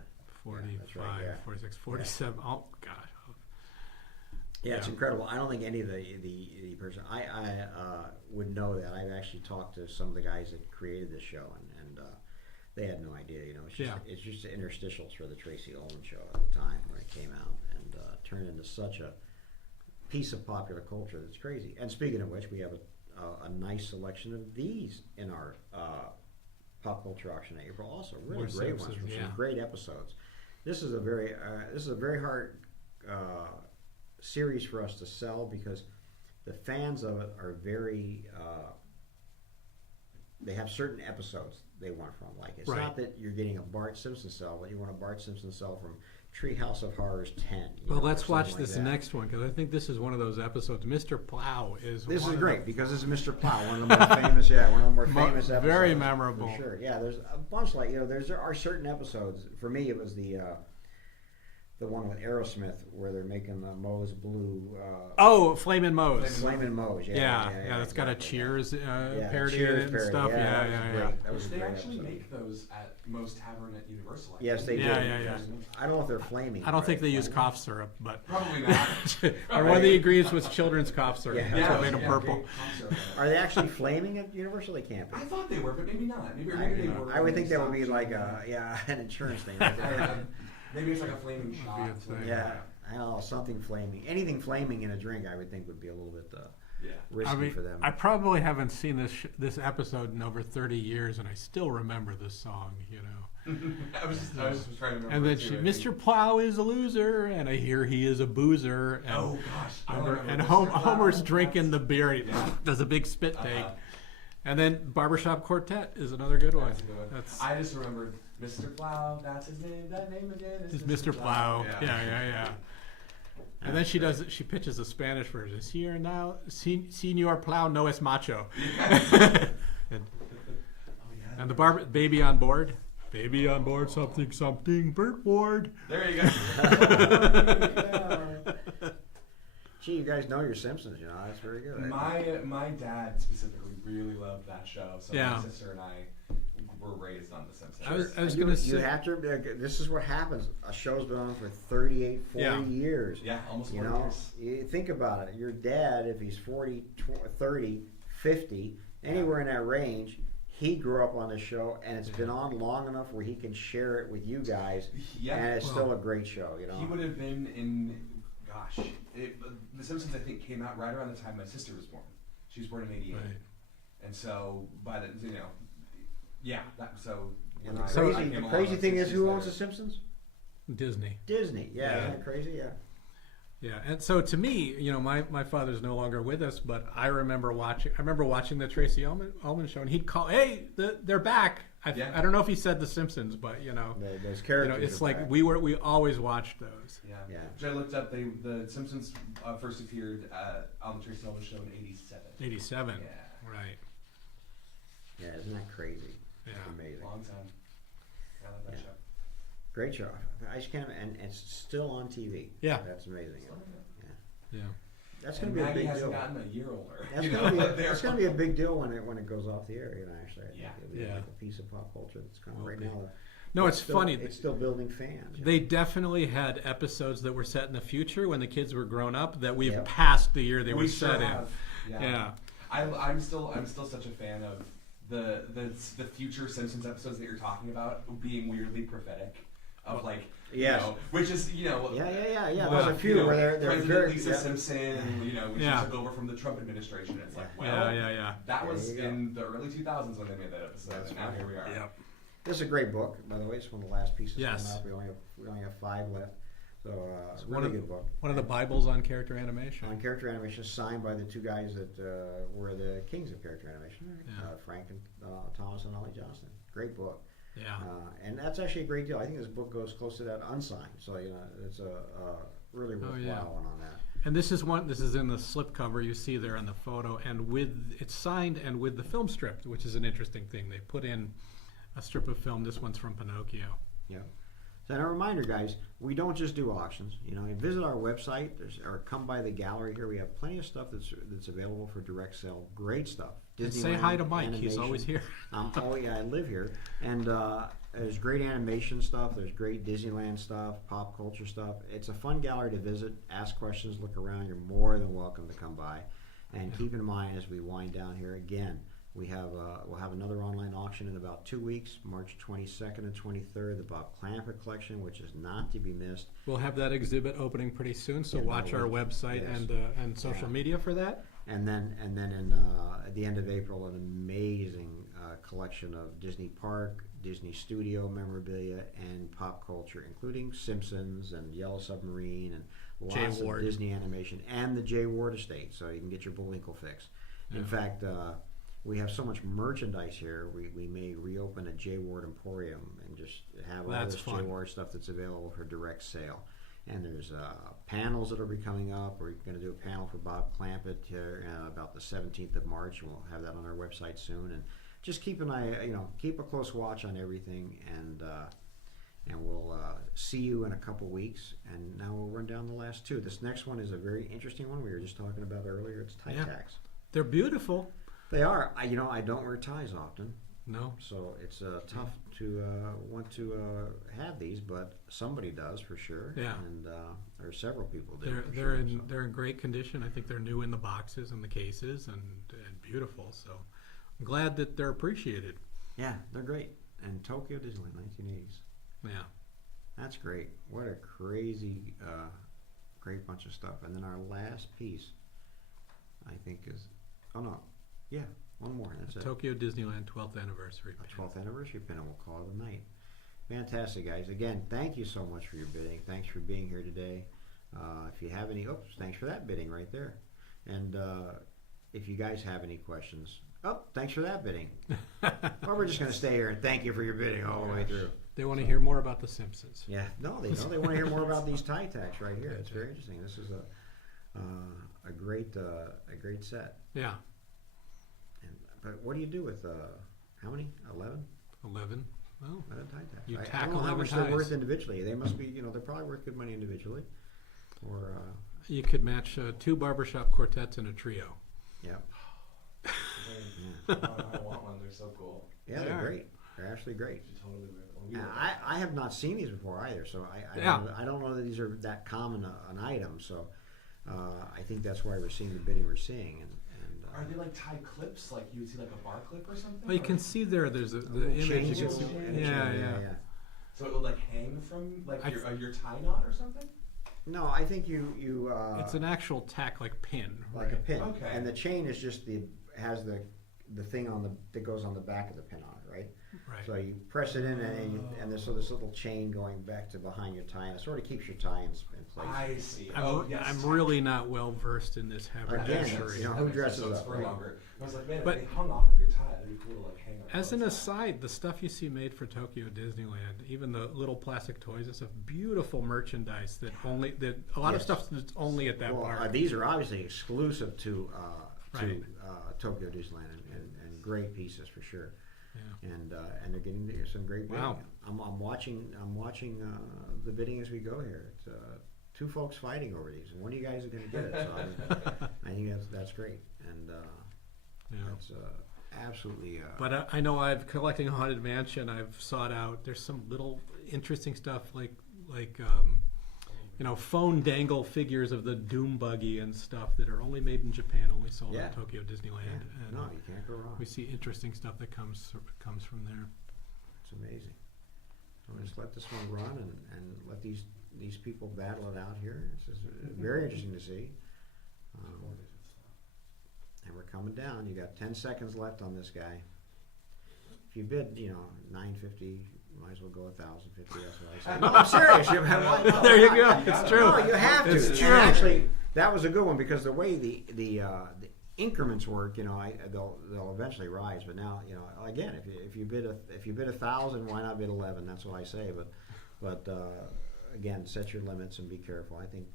45, that's right, yeah. 46, 47. Oh gosh. Yeah, it's Yeah. incredible. I don't think any of the person I would know that. I've actually talked to some of the guys that created this show, and they had no idea. It's just the interstitials for the Tracy Ullman show at the time when it came out, and turned into such a piece of popular culture that's crazy. And speaking of which, we have a nice selection of these in our pop culture auction in April. Also, really More great ones Simpsons, from yeah. some great episodes. This is a very hard series for us to sell because the fans of it are very. They have certain episodes they want from. Like it's Right. not that you're getting a Bart Simpson cell, but you want a Bart Simpson cell from Treehouse of Horrors 10. Well, or let's something watch like this that. next one because I think this is one of those episodes. Mr. Plow is. This one is of great the- because this is Mr. Plow, one of the more famous. Yeah, one of the more famous episodes. Very memorable. For sure. Yeah, there's a bunch like there are certain episodes. For me, it was the one with Aerosmith where they're making the Moe's Blue. Oh, Flamin' Moe's. Flamin' Moe's. Yeah, that's got a exactly. Cheers Yeah, parody Cheers in it and parody. stuff. Yeah, Yeah. that was great. That was a They great actually episode. make those at most tavern at Universal. I Yes, they think. do. Yeah. I don't know if they're flaming. I don't think right? they use cough syrup, but Probably not. or one of the ingredients was children's cough syrup. Yeah. That's what made them yeah, purple. big concert. Are they actually flaming at Universal? They can't be. I thought they were, but maybe not. Maybe they were. I would think that would be Stop like doing an insurance thing. Right that. there. Maybe it's like a flaming Would shot. be a thing. Yeah, I don't know, something flaming. Anything flaming in a drink, I would think would be a little bit Yeah. risky for them. I probably haven't seen this episode in over 30 years, and I still remember this song. I was just trying to remember. And then it too, I think. Mr. Plow is a loser, and I hear he is a boozer. And, Oh gosh, I don't remember. and Mr. Homer's Plow, drinking the beer. He does a big spit take. And then Barbershop Quartet is another good one. That's a good one. That's I just remembered Mr. Plow. That's his name. That name again is Mr. Plow. Yeah. And then she pitches a Spanish version. Here now, Senor Plow no es macho. and the baby on board. Baby on board, something, Burt Ward. There you go. Gee, you guys know your Simpsons, that's very good. My dad specifically really loved that show. So Yeah. my sister and I were raised on The Simpsons. I was You- going to You say. have to, this is what happens. A show's been on for 38, 40 Yeah. years. Yeah, almost You 40 know, years. you think about it. Your dad, if he's 40, 30, 50, anywhere in that range, he grew up on the show, and it's been on long enough where he can share it with you guys, Yeah. and it's still a great show. He would have been in, The Simpsons I think came out right around the time my sister was born. She was born in '88, Right. and so by the yeah. So And when the I crazy, came the along, crazy like thing 6 is, years who owns later. The Simpsons? Disney. Disney. Yeah, Yeah. isn't that crazy? Yeah. Yeah, and so to me, my father's no longer with us, but I remember watching the Tracy Ullman show, and he'd call, "Hey, they're back! I don't know if he said The Simpsons, but Those characters. it's are like back. we always watched those. Yeah. Yeah. Which I looked up. The Simpsons first appeared on the Tracy Ullman show in '87. 87. Yeah. Right. Yeah, isn't that crazy? Yeah. It's amazing. Long time. I love that Yeah. show. Great show. I just can't, and it's still on TV. Yeah. That's amazing. Yeah. That's And going to be a Maggie big hasn't deal. gotten a year older. That's You going to know, be they're- that's going to be a big deal when it goes off the air. Actually, I think Yeah. it'll be Yeah. like a piece of pop culture that's kind of Will right be. now. No, it's still, funny. It's still building fans. They definitely had episodes that were set in the future when the kids were grown up that we've Yep. passed the year they We were sure set have. in. Yeah. Yeah. I'm still such a fan of the future Simpsons episodes that you're talking about being weirdly prophetic. Of like, Yes. which is Yeah. well, There's a few where they're President very Lisa yeah. Simpson, when Yeah. she took over from the Trump administration. It's like, well, Yeah. that There was you go. in the early 2000s when they made that episode, That's and now right. here we are. Yep. This is a great book, by the way. It's one of the last pieces Yes. coming up. We only have 5 left, so It's really one of- good book. One of the Bibles on character animation. On character animation, signed by the 2 guys that were the kings of character animation, Yeah. Frank and Thomas and Ollie Johnston. Great book. Yeah. And that's actually a great deal. I think this book goes close to that unsigned, so it's a really worthwhile yeah. one on that. And this is in the slipcover you see there on the photo, and it's signed and with the film strip, which is an interesting thing. They put in a strip of film. This one's from Pinocchio. Yeah. So, and a reminder, guys, we don't just do auctions. Visit our website or come by the gallery here. We have plenty of stuff that's available for direct sale. Great stuff. And say hi to Mike. Animation. He's always here. Oh yeah, I live here, and there's great animation stuff. There's great Disneyland stuff, pop culture stuff. It's a fun gallery to visit. Ask questions, look around. You're more than welcome to come by. And keep in mind, as we wind down here again, we'll have another online auction in about 2 weeks, March 22nd and 23rd, the Bob Clampett collection, which is not to be missed. We'll have that exhibit opening pretty soon, so Yeah, watch no, our website yes. and social Yeah. media for that. And then at the end of April, an amazing collection of Disney Park, Disney Studio memorabilia, and pop culture, including Simpsons and Yellow Submarine and lots Ward. of Disney animation and the J. Ward estate, so you can get your Bullwinkle fix. In fact, we have so much merchandise here, we may reopen a J. Ward Emporium and just have all That's this J. fun. Ward stuff that's available for direct sale. And there's panels that will be coming up. We're going to do a panel for Bob Clampett here about the 17th of March, and we'll have that on our website soon. And just keep an eye, keep a close watch on everything, and we'll see you in a couple weeks. And now we'll run down the last 2. This next one is a very interesting one we were just talking about earlier. It's tie tacks. They're beautiful. They are. I don't wear ties often. No. So it's tough to want to have these, but somebody does for sure. Yeah. And there are several people do. They're in great condition. I think they're new in the boxes and the cases and beautiful. So I'm glad that they're appreciated. Yeah, they're great. And Tokyo Disneyland, 1980s. Yeah. That's great. What a crazy, great bunch of stuff. And then our last piece, I think is, one more. That's it. Tokyo Disneyland 12th anniversary. A 12th anniversary pin, and we'll call it a night. Fantastic, guys. Again, thank you so much for your bidding. Thanks for being here today. If you have any, thanks for that bidding right there. And if you guys have any questions, thanks for that bidding. Or we're just going to stay here and thank you for your bidding all the way through. They want to hear more about The Simpsons. Yeah, no, they don't. They want to hear more about these tie tacks right here. It's very interesting. This is a great set. Yeah. But what do you do with how many? 11? 11. Oh. 11 tie tacks. You I tack don't know how 11 much they're ties. worth individually. They must be, they're probably worth good money individually. Or You could match 2 barbershop quartets in a trio. yeah, I want one. They're so cool. yeah, They they're are. great. They're actually great. You should totally wear one. We And wear I have not seen these before either, so Yeah. I don't know that these are that common an item. So I think that's why we're seeing the bidding we're seeing. And Are they like tie clips, like you would see like a bar clip or something? Well, you Or- can see there's the little image. chains You can and see, a chain, yeah. So it would like hang from like I your tie knot or something? No, I think you It's an actual tack like pin. like a pin, Okay. and the chain is just has the the thing that goes on the back of the pin on it, right? Right. So you press it in, and there's this little chain going back to behind your tie, and it sort of keeps your tie in place. I see. I'm really not well versed in this haberdashery. Who dresses so it's up, for right? longer. I was like, man, But- if they hung off of your tie, it'd be cool to like hang on. As an aside, the stuff you see made for Tokyo Disneyland, even the little plastic toys and stuff, beautiful merchandise that a lot of Yes. stuff that's only at that Well, park. these are obviously exclusive to Right. Tokyo Disneyland, and great pieces for sure. Yeah. And they're getting some great bidding. Wow. I'm watching the bidding as we go here. It's two folks fighting over these, and one of you guys is going to get it. So I think that's great, and Yeah. that's absolutely. But I know I've collecting Haunted Mansion. I've sought out. There's some little interesting stuff like phone dangle figures of the Doom Buggy and stuff that are only made in Japan, only sold Yeah. at Tokyo Disneyland. Yeah, And no, you can't go wrong. we see interesting stuff that comes from there. It's amazing. So just let this one run and let these people battle it out here. This is very interesting to see. And we're coming down. You got 10 seconds left on this guy. If you bid, $950, might as well go $1,050. That's what I say. No, I'm serious. Why not? There you go. It's true. No, you have to. It's And true. actually, that was a good one because the way the increments work, they'll eventually rise. But now, again, if you bid 1,000, why not bid 11? That's what I say. But again, set your limits and be careful. I think.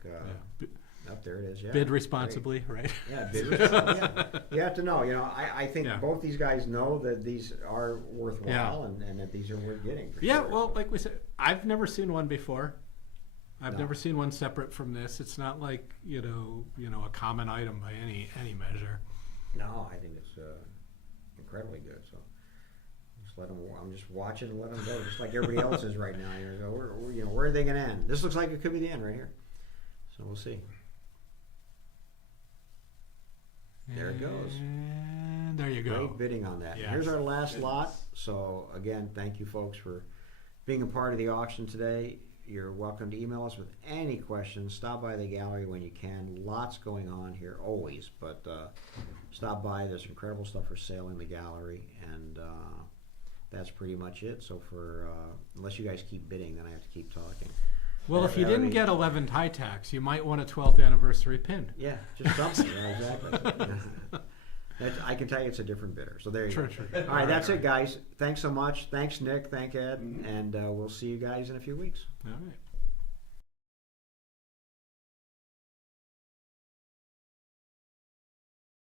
Up there it is. Yeah. Bid responsibly, right? Yeah, bid responsibly. Yeah. You have to know. I think Yeah. both these guys know that these are worthwhile and that these are worth getting. For Yeah, sure. well, like we said, I've never seen one before. I've No. never seen one separate from this. It's not like a common item by any measure. No, I think it's incredibly good. So just let them. I'm just watching and let them go, just like everybody else is right now. Where are they going to end? This looks like it could be the end right here. So we'll see. There it goes. And there you go. Great bidding on that. Yes. Here's our last lot. So again, thank you folks for being a part of the auction today. You're welcome to email us with any questions. Stop by the gallery when you can. Lots going on here always, but stop by. There's incredible stuff for sale in the gallery, and that's pretty much it. So unless you guys keep bidding, then I have to keep talking. Well, if you I didn't already- get 11 tie tacks, you might want a 12th anniversary pin. Yeah, just something. Yeah, exactly. I can tell you it's a different bidder. So there you go. True. All right, that's it, guys. Thanks so much. Thanks, Nick. Thank Ed. And we'll see you guys in a few weeks. All right.